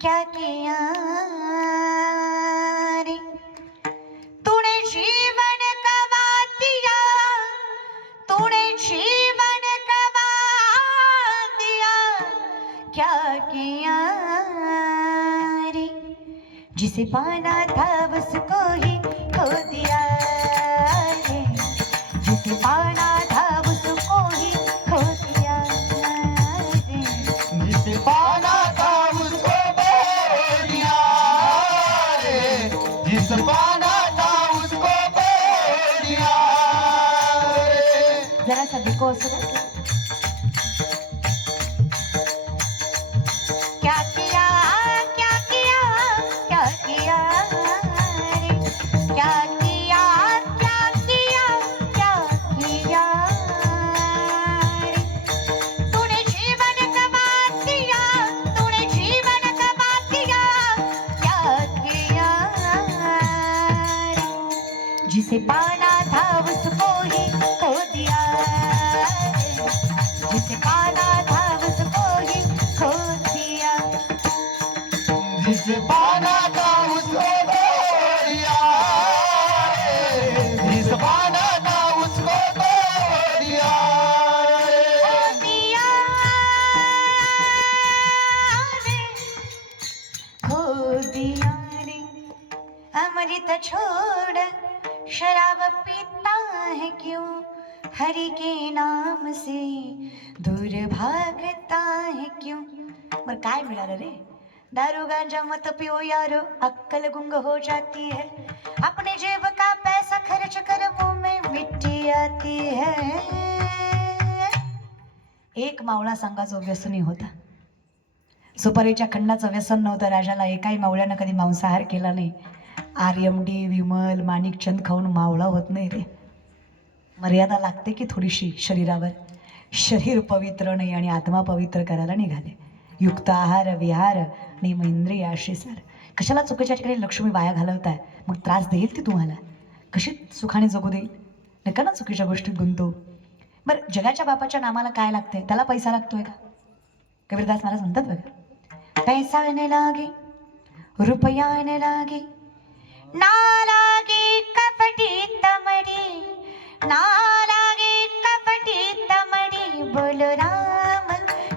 क्या किया रे तूने जीवन गवा दिया, तूने जीवन गवा दिया. क्या किया रे जिसे पाना था उसको ही खो दिया रे. जिसे पाना था उसको ही खो दिया रे. जिसे पाना था उसको खो दिया रे. जिस पाना था उसको खो दिया रे. जरा सा देखो असं क्या किया क्या किया क्या किया रे. क्या किया क्या किया जिसे पाना था उसको ही खो दिया रे, जिसे पाना था उसको ही खो दिया। जिसे पाना था उसको खो दिया रे, जिसे पाना था उसको खो दिया रे। खो दिया रे, अमृत छोड़ शराब पीता है क्यों, हरि के नाम से दूर भागता है क्यों। मग काय मिळालं रे, दारू गांजा मत पियो यारो, अक्कल गुंग हो जाती है, अपने जेब का पैसा खर्च कर मुंह में मिट्टी आती है। एक मावळा सांगायचो व्यसनी होता. सुपारीच्या खंडाचं व्यसन नव्हतं राजाला. एकाही मावळ्यानं कधी मांसाहार केला नाही. आर्यमडी विमल माणिकचंद खाऊन मावळा होत नाही रे. मर्यादा लागते की थोडीशी शरीरावर. शरीर पवित्र नाही आणि आत्मा पवित्र करायला निघाले. युक्त आहार विहार नियम इंद्रिय आशिसार. कशाला चुकीच्या ठिकाणी लक्ष्मी वाया घालवताय. मग त्रास देईल ती तुम्हाला. कशी सुखाने जगू देईल. नका ना चुकीच्या गोष्टीत गुंतू. बरं जगाच्या बापाच्या नामाला काय लागतंय, त्याला पैसा लागतोय का. कबीरदास महाराज म्हणतात बघा, पैसा न लागे रुपया न लागे, ना लागे कपटी तमडी, ना लागे कपटी तमडी, बोलो राम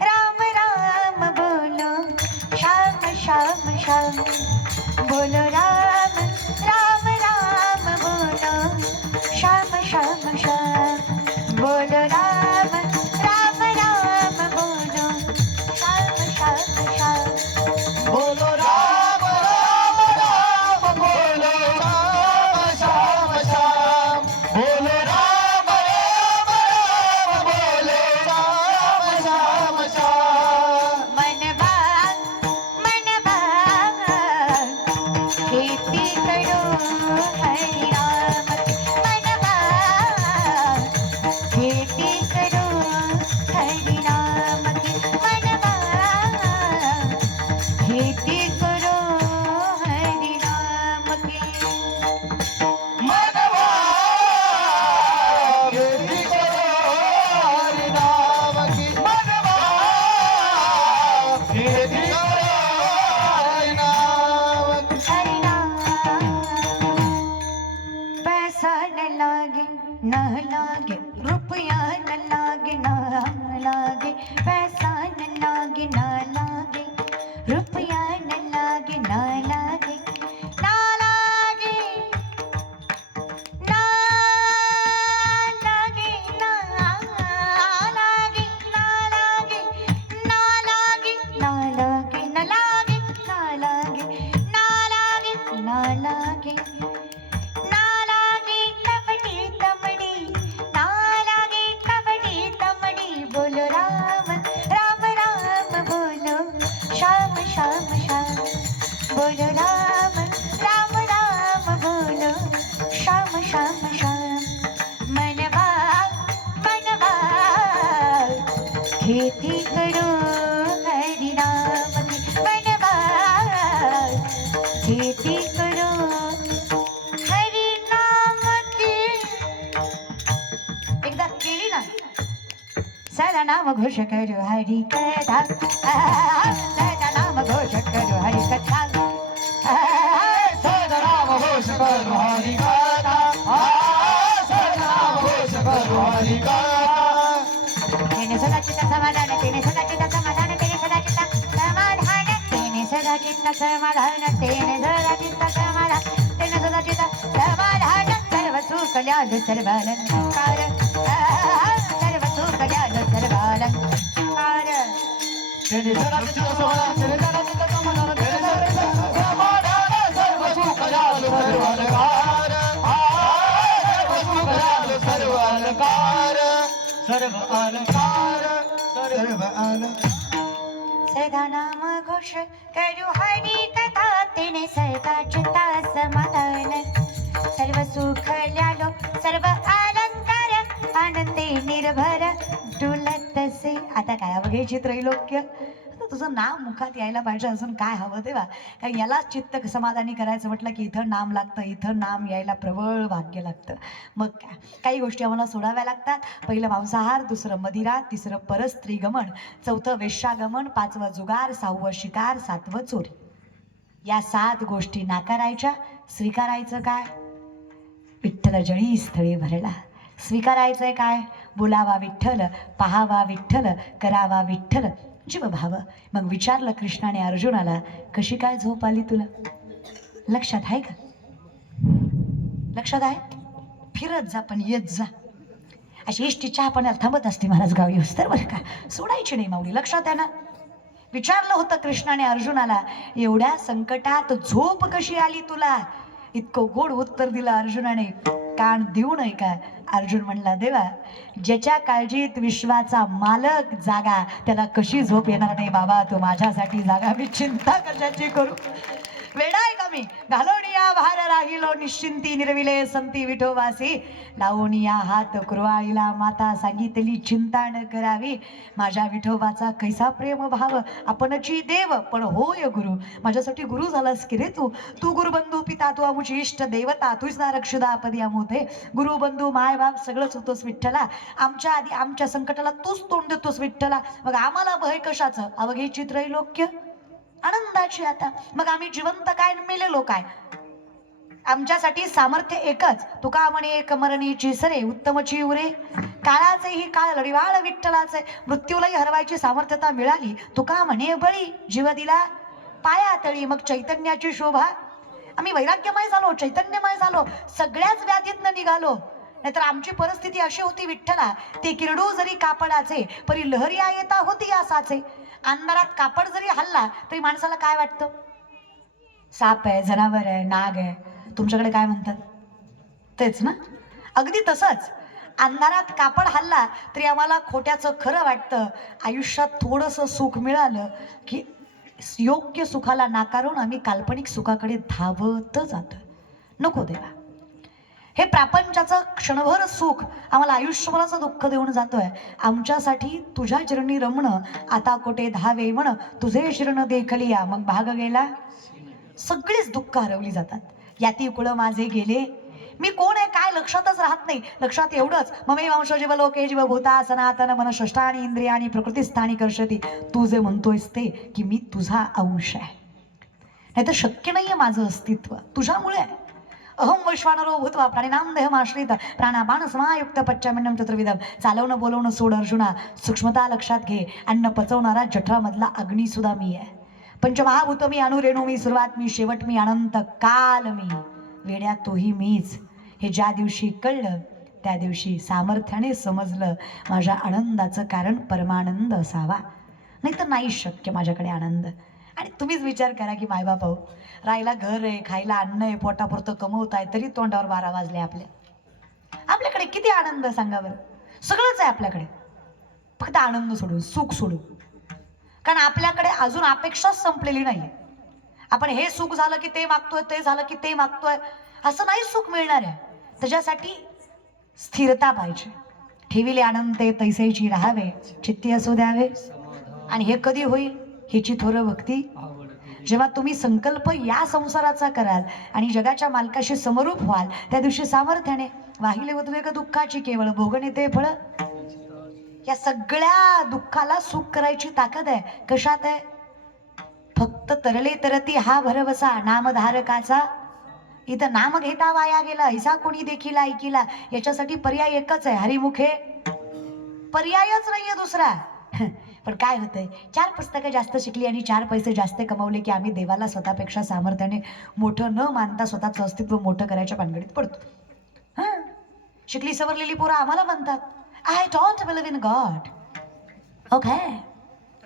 राम राम बोलो, श्याम श्याम श्याम बोलो राम राम राम बोलो, श्याम श्याम श्याम बोलो राम राम राम बोलो, श्याम श्याम श्याम बोलो राम राम राम बोलो, श्याम श्याम श्याम बोलो राम राम राम बोलो, श्याम श्याम श्याम। मनवा खेती करो हरि राम, मनवा खेती करो हरि राम की, मनवा खेती करो हरि राम की। मनवा खेती करो हरि नाम की, मनवा खेती करो हरि नाम की। हरि नाम पैसा न लागे न लागे, रुपया न लागे न लागे, पैसा न लागे न लागे, रुपया न लागे न लागे, ना लागे ना लागे ना लागे ना लागे ना लागे ना लागे ना लागे ना लागे ना लागे ना लागे ना लागे कपटी तमडी, ना लागे कपटी तमडी, बोलो राम राम राम बोलो, श्याम श्याम श्याम बोलो राम राम राम बोलो, श्याम श्याम श्याम। मनवा खेती करो हरि नाम की, मनवा खेती करो हरि नाम की। एकदा केली ना, सदा नाम घोष करो हरि कथा, सदा नाम घोष करो हरि कथा, सदा नाम घोष करो हरि गाथा, सदा नाम घोष करो हरि गाथा। तेने सदा चित्त समाधान, तेने सदा चित्त समाधान, तेने सदा चित्त समाधान, तेने सदा चित्त समाधान, तेने सदा चित्त समाधान, तेने सदा चित्त समाधान। सर्व सुख कल्याण सर्वालंकार, सर्व सुख कल्याण सर्वालंकार। तेने सदा चित्त समाधान, तेने सदा चित्त समाधान, तेने सदा चित्त समाधान, सर्व सुख कल्याण सर्व अलंकार, सर्व सुख कल्याण सर्व अलंकार, सर्व अलंकार सर्व अलंकार। सदा नाम घोष करू हरि कथा, तेने सदा चित्त समाधान, सर्व सुख ल्यालो सर्व अलंकार, आनंदे निर्भर डुलत से. आता काय अवघे त्रैलोक्य तुझं नाम मुखात यायला पाहिजे, अजून काय हवं तेव्हा. कारण याला चित्त समाधानी करायचं म्हटलं की इथं नाम लागतं, इथं नाम यायला प्रबळ भाग्य लागतं. मग काय, काही गोष्टी आम्हाला सोडाव्या लागतात. पहिलं मांसाहार, दुसरं मदिरा, तिसरं परस्त्रीगमन, चौथं वेश्यागमन, पाचवं जुगार, सहावं शिकार, सातवं चोरी. या 7 गोष्टी नाकारायच्या. स्वीकारायचं काय? विठ्ठल जळी स्थळी भरला. स्वीकारायचंय काय? बोलावा विठ्ठल, पाहावा विठ्ठल, करावा विठ्ठल, जीव भाव. मग विचारलं कृष्णाने अर्जुनाला, कशी काय झोप आली तुला? लक्षात आहे का? लक्षात आहे? फिरत जा पण येत जा. अशी एसटी चहा पाण्याला थांबत असते महाराज गाव येऊस तर, बरं का, सोडायची नाही माऊली. लक्षात आहे ना? विचारलं होतं कृष्णाने अर्जुनाला, एवढ्या संकटात झोप कशी आली तुला? इतकं गोड उत्तर दिलं अर्जुनाने, कान देऊ नये का? अर्जुन म्हणला, देवा, ज्याच्या काळजीत विश्वाचा मालक जागा, त्याला कशी झोप येणार नाही बाबा? तू माझ्यासाठी जागा, मी चिंता कशाची करू? वेडाय का मी? घालोनिया भार राहिलो निश्चिंती, निर्विले संती विठोबासी, लावोनिया हात कुरवाळीला माता, सांगितली चिंता न करावी. माझ्या विठोबाचा कैसा प्रेम भाव, आपणची देव पण होय गुरु. माझ्यासाठी गुरु झालास की रे तू. तू गुरुबंधू पिता, तू आमुची इष्ट देवता, तूच ना रक्षदा पदी अमोते. गुरुबंधू माय बाप सगळंच होतोस विठ्ठला. आमच्या आधी आमच्या संकटाला तूच तोंड देतोस विठ्ठला. मग आम्हाला भय कशाचं? अवघे त्रैलोक्य आनंदाची. आता मग आम्ही जिवंत काय मेलेलो काय? आमच्यासाठी सामर्थ्य एकच. तुका म्हणे एक मरणीची सरे, उत्तमची उरे. काळाचे ही काळ लढिवाळ विठ्ठलाचे, मृत्यूलाही हरवायची सामर्थ्यता मिळाली. तुका म्हणे बळी, जीव दिला पायातळी. मग चैतन्याची शोभा. आम्ही वैराग्यमय झालो, चैतन्यमय झालो, सगळ्याच व्याधीतनं निघालो. नाहीतर आमची परिस्थिती अशी होती विठ्ठला, ते किरडू जरी कापडाचे, परी लहरिया येता होती आसाचे. अंधारात कापड जरी हल्ला तरी माणसाला काय वाटतं? साप आहे, जनावर आहे, नाग आहे. तुमच्याकडे काय म्हणतात? तेच ना. अगदी तसंच अंधारात कापड हल्ला तरी आम्हाला खोट्याचं खरं वाटतं. आयुष्यात थोडंसं सुख मिळालं की योग्य सुखाला नाकारून आम्ही काल्पनिक सुखाकडे धावत जातो. नको देवा, हे प्रापंचाचं क्षणभर सुख आम्हाला आयुष्यभराचं दुःख देऊन जातोय. आमच्यासाठी तुझ्या चरणी रमणं आता कोठे धावे म्हण, तुझे शरण देखलिया. मग भाग गेला, सगळीच दुःख हरवली जातात. याती कुळ माझे गेले, मी कोण आहे काय लक्षातच राहत नाही. लक्षात एवढंच, ममे वंश जीव लोके जीव भूता सनातन मन षष्ठानी इंद्रियानी प्रकृतीस्थानी कर्षती. तू जे म्हणतोयस ते की मी तुझा अंश आहे, नाही तर शक्य नाहीये माझं अस्तित्व तुझ्यामुळे आहे. अहम वैश्वानरो भूत्वा प्राणिनाम देहमाश्रित, प्राणापान समायुक्त पच्चामिन्नम चतुर्विधम. चालवणं बोलवणं सोड अर्जुना, सूक्ष्मता लक्षात घे. अन्न पचवणारा जठरामधला अग्नी सुद्धा मी आहे. पंचमहाभूत मी, अणुरेणू मी, सुरुवात मी, शेवट मी, अनंत काल मी. वेड्या तोही मीच. हे ज्या दिवशी कळलं त्या दिवशी सामर्थ्याने समजलं माझ्या आनंदाचं कारण परमानंद असावा, नाही तर नाही शक्य माझ्याकडे आनंद. आणि तुम्हीच विचार करा की मायबाप हो, राहायला घर आहे, खायला अन्न आहे, पोटापुरतं कमवताय, तरी तोंडावर 12 वाजले आपल्याकडे किती आनंद सांगा बरं. सगळंच आहे आपल्याकडे, फक्त आनंद सोडून, सुख सोडून. कारण आपल्याकडे अजून अपेक्षाच संपलेली नाही. आपण हे सुख झालं की ते मागतोय, ते झालं की ते मागतोय, असं नाही सुख मिळणार आहे. त्याच्यासाठी स्थिरता पाहिजे. ठेविले आनंदे तैसेची राहावे, चित्ती असू द्यावे. आणि हे कधी होईल? हिची थोर भक्ती जेव्हा तुम्ही संकल्प या संसाराचा कराल आणि जगाच्या मालकाशी समरूप व्हाल, त्या दिवशी सामर्थ्याने वाहिले उद्वेग दुःखाची केवळ भोगणे ते फळ. या सगळ्या दुःखाला सुख करायची ताकद आहे. कशात आहे? फक्त तरले तरती हा भरवसा नामधारकाचा. इथं नाम घेता वाया गेला, ऐसा कोणी देखील ऐकिला. याच्यासाठी पर्याय एकच आहे, हरिमुखे. पर्यायच नाहीये दुसरा. पण काय होतंय, 4 पुस्तकं जास्त शिकली आणि 4 पैसे जास्त कमवले की आम्ही देवाला स्वतःपेक्षा सामर्थ्याने मोठं न मानता स्वतःचं अस्तित्व मोठं करायच्या भानगडीत पडतो. हां, शिकली सवरलेली पोरं आम्हाला म्हणतात, I don't believe in God. Okay,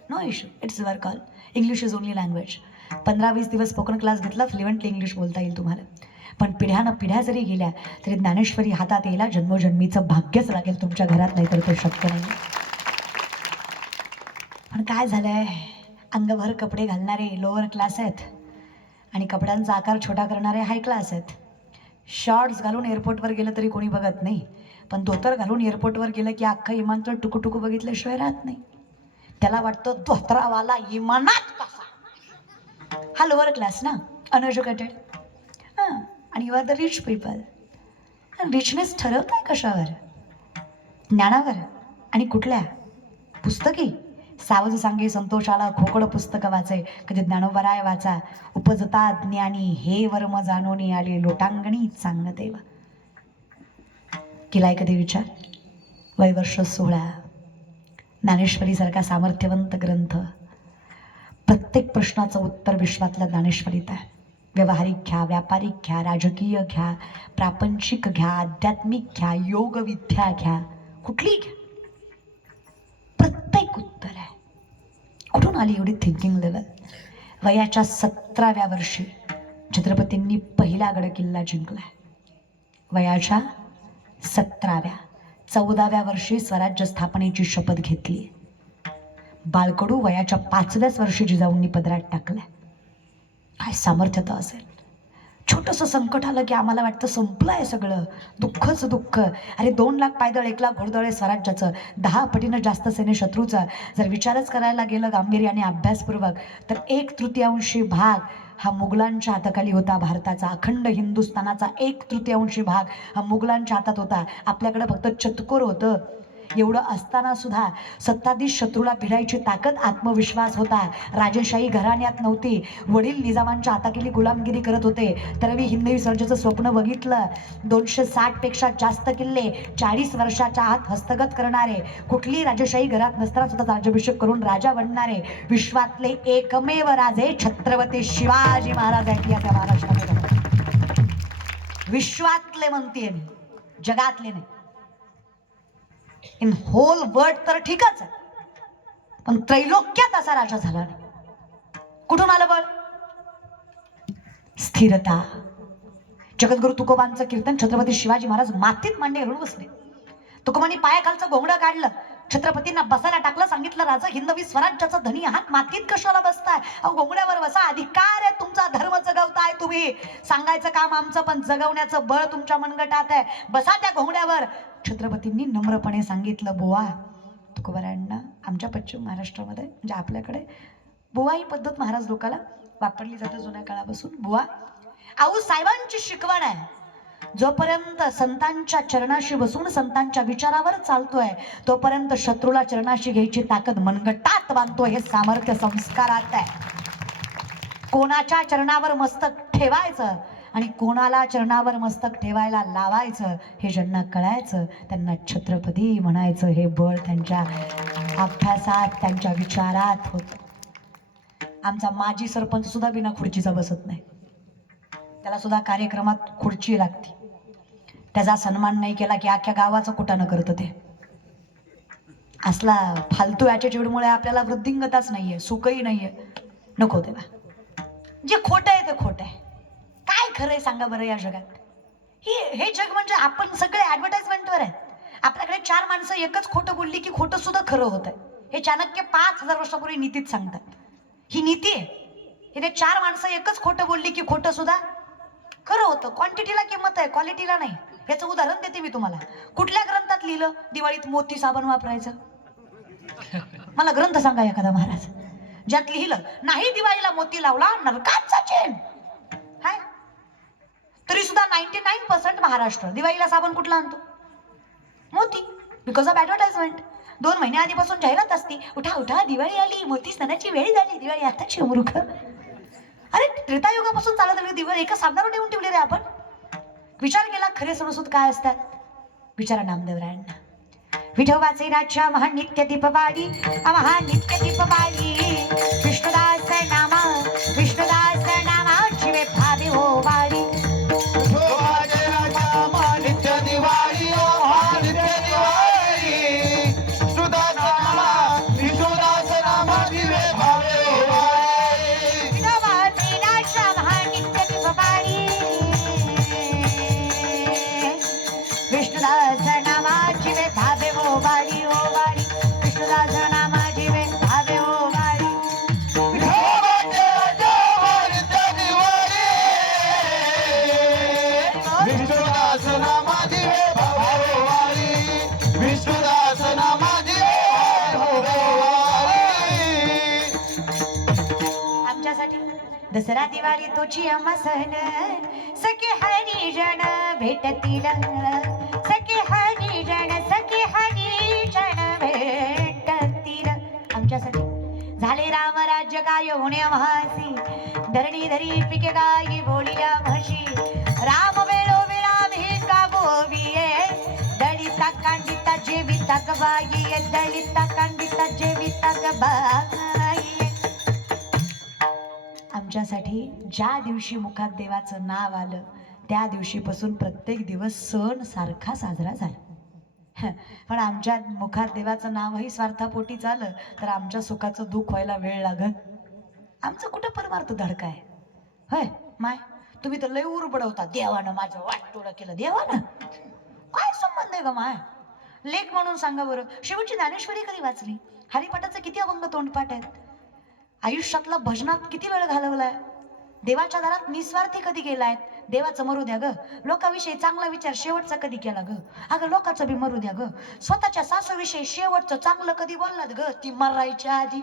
no issue, it's your call. English is only language. 15-20 दिवस स्पोकन क्लास घेतला, फ्लुएंटली इंग्लिश बोलता येईल तुम्हाला. पण पिढ्यानं पिढ्या जरी गेल्या तरी ज्ञानेश्वरी हातात यायला जन्मोजन्मीचं भाग्यच लागेल तुमच्या घरात, नाही तर ते शक्य नाही. पण काय झालंय, अंगभर कपडे घालणारे लोअर क्लास आहेत आणि कपड्यांचा आकार छोटा करणारे हाय क्लास आहेत. शॉर्ट्स घालून एअरपोर्टवर गेलं तरी कोणी बघत नाही, पण धोतर घालून एअरपोर्टवर गेलं की अख्खं विमानतळ टुकूटुकू बघितल्याशिवाय राहत नाही. त्याला वाटतं धोत्रावाला इमानात कसा. हा लोअर क्लास ना, अनएज्युकेटेड. हां, आणि you are the rich people. Richness ठरवत आहे कशावर? ज्ञानावर. आणि कुठल्या? पुस्तकी. सावज सांगे संतोषाला खोकड पुस्तकं वाचे, कधी ज्ञानोबराय वाचा. उपजता ज्ञानी हे वर्म जाणोनी आले, लोटांगणी सांग देव. केलाय कधी विचार? वयवर्ष 16, ज्ञानेश्वरीसारखा सामर्थ्यवंत ग्रंथ. प्रत्येक प्रश्नाचं उत्तर विश्वातल्या ज्ञानेश्वरीत आहे. व्यवहारिक घ्या, व्यापारिक घ्या, राजकीय घ्या, प्रापंचिक घ्या, आध्यात्मिक घ्या, योगविद्या घ्या, कुठली घ्या, प्रत्येक उत्तर आहे. कुठून आली एवढी थिंकिंग लेवल? वयाच्या 17व्या वर्षी छत्रपतींनी पहिला गड किल्ला जिंकलाय. वयाच्या 17व्या. 14व्या वर्षी स्वराज्य स्थापनेची शपथ घेतली. बाळकडू वयाच्या 5व्याच वर्षी जिजाऊंनी पदरात टाकलाय. काय सामर्थ्य तर असेल. छोटंसं संकट आलं की आम्हाला वाटतं संपलं आहे सगळं, दुःखच दुःख. अरे 2 लाख पायदळ, 1 लाख घोडदळ आहे स्वराज्याचं, 10 पटीनं जास्त सेने शत्रूचा. जर विचारच करायला गेलं गांभीर्याने अभ्यासपूर्वक तर 1/3 भाग हा मुघलांच्या हाताखाली होता. भारताचा अखंड हिंदुस्थानाचा 1/3 भाग हा मुघलांच्या हातात होता. आपल्याकडं फक्त चतकोर होतं. एवढं असताना सुद्धा सत्ताधीश शत्रूला भिडायची ताकद, आत्मविश्वास होता. राजेशाही घराण्यात नव्हती. वडील निजामांच्या हाताखाली गुलामगिरी करत होते. तरवी हिंदवी स्वराज्याचं स्वप्न बघितलं. 260 पेक्षा जास्त किल्ले 40 वर्षाच्या आत हस्तगत करणारे, कुठली राजेशाही घरात नसताना स्वतःचा राज्याभिषेक करून राजा बनणारे विश्वातले एकमेव राजे छत्रपती शिवाजी महाराज आहेत या त्या महाराष्ट्रामध्ये. विश्वातले म्हणते मी, जगातले नाही. इन होल वर्ल्ड तर ठीकच आहे, पण त्रैलोक्यात असा राजा झाला नाही. कुठून आलं बळ? स्थिरता. जगद्गुरु तुकोबांचं कीर्तन छत्रपती शिवाजी महाराज मातीत मांडे घालून बसले. तुकोबांनी पायाखालचं घोंगडं काढलं, छत्रपतींना बसायला टाकलं, सांगितलं राजा हिंदवी स्वराज्याचा धनी आहात, मातीत कशाला बसताय? अहो घोंगड्यावर बसा, अधिकार आहे तुमचा, धर्म जगवताय तुम्ही. सांगायचं काम आमचं, पण जगवण्याचं बळ तुमच्या मनगटात आहे. बसा त्या घोंगड्यावर. छत्रपतींनी नम्रपणे सांगितलं, बुवा तुकोबारायांना आमच्या पश्चिम महाराष्ट्रामध्ये म्हणजे आपल्याकडे बुवा ही पद्धत महाराज लोकाला वापरली जाते जुन्या काळापासून. बुवा आऊ साहेबांची शिकवण आहे. जोपर्यंत संतांच्या चरणाशी बसून संतांच्या विचारावर चालतोय तोपर्यंत शत्रूला चरणाशी घ्यायची ताकद मनगटात बांधतो. हे सामर्थ्य संस्कारात आहे. कोणाच्या चरणावर मस्तक ठेवायचं आणि कोणाला चरणावर मस्तक ठेवायला लावायचं हे ज्यांना कळायचं त्यांना छत्रपती म्हणायचं. हे बळ त्यांच्या अभ्यासात, त्यांच्या विचारात होतं. आमचा माजी सरपंच सुद्धा बिना खुर्चीचा बसत नाही. त्याला सुद्धा कार्यक्रमात खुर्ची लागते. त्याचा सन्मान नाही केला की अख्ख्या गावाचं कुटाणं करतं ते. असला फालतू ॲटिट्यूडमुळे आपल्याला वृद्धिंगताच नाहीये, सुखही नाहीये. नको तेव्हा. जे खोटं आहे ते खोटं आहे. काय खरंय सांगा बरं या जगात? हे जग म्हणजे आपण सगळे ॲडव्हर्टाइजमेंटवर आहे. आपल्याकडे 4 माणसं एकच खोटं बोलली की खोटं सुद्धा खरं होत आहे. हे चाणक्य 5000 वर्षापूर्वी नीतीत सांगतात. ही नीती आहे. हे 4 माणसं एकच खोटं बोलली की खोटं सुद्धा खरं होतं. क्वांटिटीला किंमत आहे, क्वालिटीला नाही. याचं उदाहरण देते मी तुम्हाला. कुठल्या ग्रंथात लिहिलं दिवाळीत मोती साबण वापरायचं? मला ग्रंथ सांगा एखादा महाराज ज्यात लिहिलं नाही दिवाळीला मोती लावला नरकाचा चेन. हाय तरी सुद्धा 99% महाराष्ट्र दिवाळीला साबण कुठला आणतो? मोती. Because of advertisement. 2 महिन्या आधीपासून जाहिरात असती, उठा उठा दिवाळी आली, मोती स्नानाची वेळ झाली. दिवाळी आताची मूर्ख. अरे त्रेतायुगापासून चालत आलेली दिवाळी एका साबणावर ठेवून ठेवली रे आपण. विचार केला खरे सणसूद काय असतात? विचारा नामदेवरायांना. विठोबाचे राजा महानित्य दीपवाडी, महानित्य दीपवाडी. विष्णुदास नामा, विष्णुदास नामा शिवे भावे हो वाडी. विठोबाचे राजा महानित्य दिवाळी, महानित्य दिवाळी. विष्णुदास नामा, विष्णुदास नामा दिवे भावे हो वाडी. विठोबाचे राजा महानित्य दीपवाडी, विष्णुदास नामा शिवे भावे हो वाडी, हो वाडी. विष्णुदास नामा शिवे भावे हो वाडी. विठोबाचे राजा महानित्य दिवाळी. विष्णुदास नामा दिवे भावे हो वाडी. विष्णुदास नामा दिवे भावे हो वाडी. आमच्यासाठी दसरा दिवाळी तोची आम्हा सण सखे हरिजन भेटतील सखे हरिजन भेटतील आमच्यासाठी झाले राम राज्य काय होण्या महासी धरणी धरी पिके गाई बोलिया म्हशी राम वेळो वेळा भिका गोविये दलिता कांडिता जेविता गबाई दलिता कांडिता जेविता गबाई आमच्यासाठी ज्या दिवशी मुखात देवाचं नाव आलं त्या दिवशीपासून प्रत्येक दिवस सण सारखा साजरा झाला पण आमच्या मुखात देवाचं नावही स्वार्थापोटी झालं तर आमच्या सुखाचं दुःख व्हायला वेळ लागत आमचं कुठं परमार्थ धडका आहे होय माय तुम्ही तर लय उर बडवता देवानं माझं वाटोळं केलं देवानं काय संबंध आहे ग माय लेख म्हणून सांगा बरं शेवटची ज्ञानेश्वरी कधी वाचली हरिपाठाचे किती अभंग तोंडपाठ आहेत आयुष्यातला भजनात किती वेळ घालवलाय देवाच्या दारात निस्वार्थी कधी गेलाय देवाचं मरू द्या ग लोकाविषयी चांगला विचार शेवटचा कधी केला ग अगं लोकांचं बी मरू द्या ग स्वतःच्या सासूविषयी शेवटचं चांगलं कधी बोललात ग ती मरायच्या आधी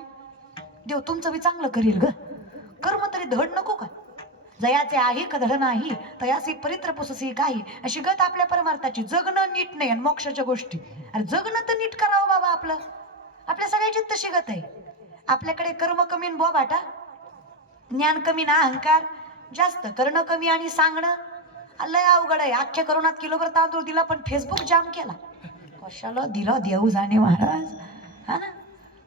देव तुमचं बी चांगलं करील ग कर्म तरी धड नको का जयाचे आहे का धड नाही तयासी परित्र पुससी काही अशी गत आपल्या परमार्थाची जगणं नीट नाही आणि मोक्षाच्या गोष्टी अरे जगणं तर नीट करावं बाबा आपलं आपल्या सगळ्याची तशी गत आहे आपल्याकडे कर्म कमी बोबाटा ज्ञान कमी ना अहंकार जास्त करणं कमी आणि सांगणं लय अवघड आहे अख्ख्या करोनात किलोभर तांदूळ दिला पण फेसबुक जाम केला कशाला दिला देऊ जाणे महाराज हा ना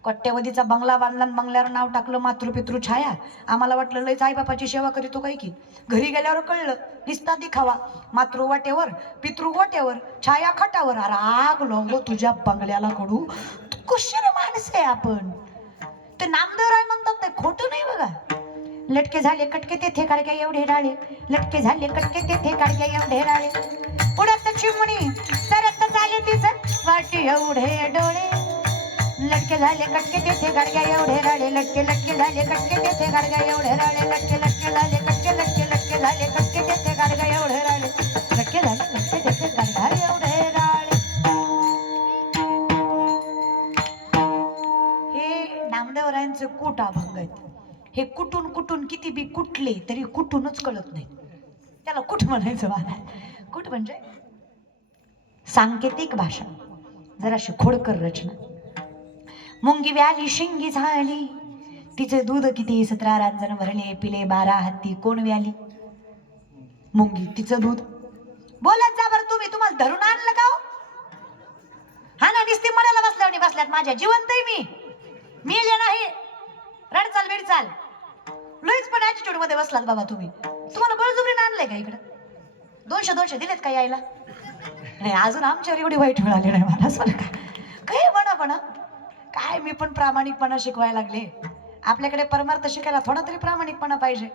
कोट्यवधीचा बंगला बांधला बंगल्यावर नाव टाकलं मातृपितृ छाया आम्हाला वाटलं लय आईबापाची सेवा करीतो काय की घरी गेल्यावर कळलं निस्ता दिखावा मातृ वाट्यावर पितृ गोट्यावर छाया खटावर अरे आग लोंगो तुझ्या बंगल्याला कडू कुशल माणसं आहे आपण ते नामदेवराय म्हणतात ते खोटं नाही बघा लटके झाले कटके तेथे काडक्या एवढे राळे लटके झाले कटके तेथे काडक्या एवढे राळे उडत चिमणी सरत झाले तिचं वाटी एवढे डोळे लटके झाले कटके तेथे काडक्या एवढे राळे लटके लटके झाले कटके तेथे काडक्या एवढे राळे लटके लटके झाले कटके लटके लटके झाले कटके तेथे काडक्या एवढे राळे लटके झाले कटके तेथे काडक्या एवढे राळे हे नामदेवरायांचे कूट अभंग आहेत हे कुठून कुठून किती बी कुठले तरी कुठूनच कळत नाही त्याला कुठ म्हणायचं महाराज कुठ म्हणजे सांकेतिक भाषा जराशी खोडकर रचना मुंगी व्याली शिंगी झाली तिचे दूध किती 17 रांजण भरले पिले 12 हत्ती कोण व्याली मुंगी तिचं दूध बोलत जा बरं तुम्ही तुम्हाला धरून आणलं का हा ना निस्ती मनाला बसल्यात माझ्या जिवंत आहे मी मेले नाही रडचाल बिडचाल लईच पण ऍटिट्यूड मध्ये बसलात बाबा तुम्ही तुम्हाला बळजुबरीने आणलंय का इकडं 200 दिलेत का यायला नाही अजून आमच्यावर एवढी वाईट वेळ आली नाही मला असं काय म्हणा काय मी पण प्रामाणिकपणा शिकवायला लागले आपल्याकडे परमार्थ शिकायला थोडा तरी प्रामाणिकपणा पाहिजे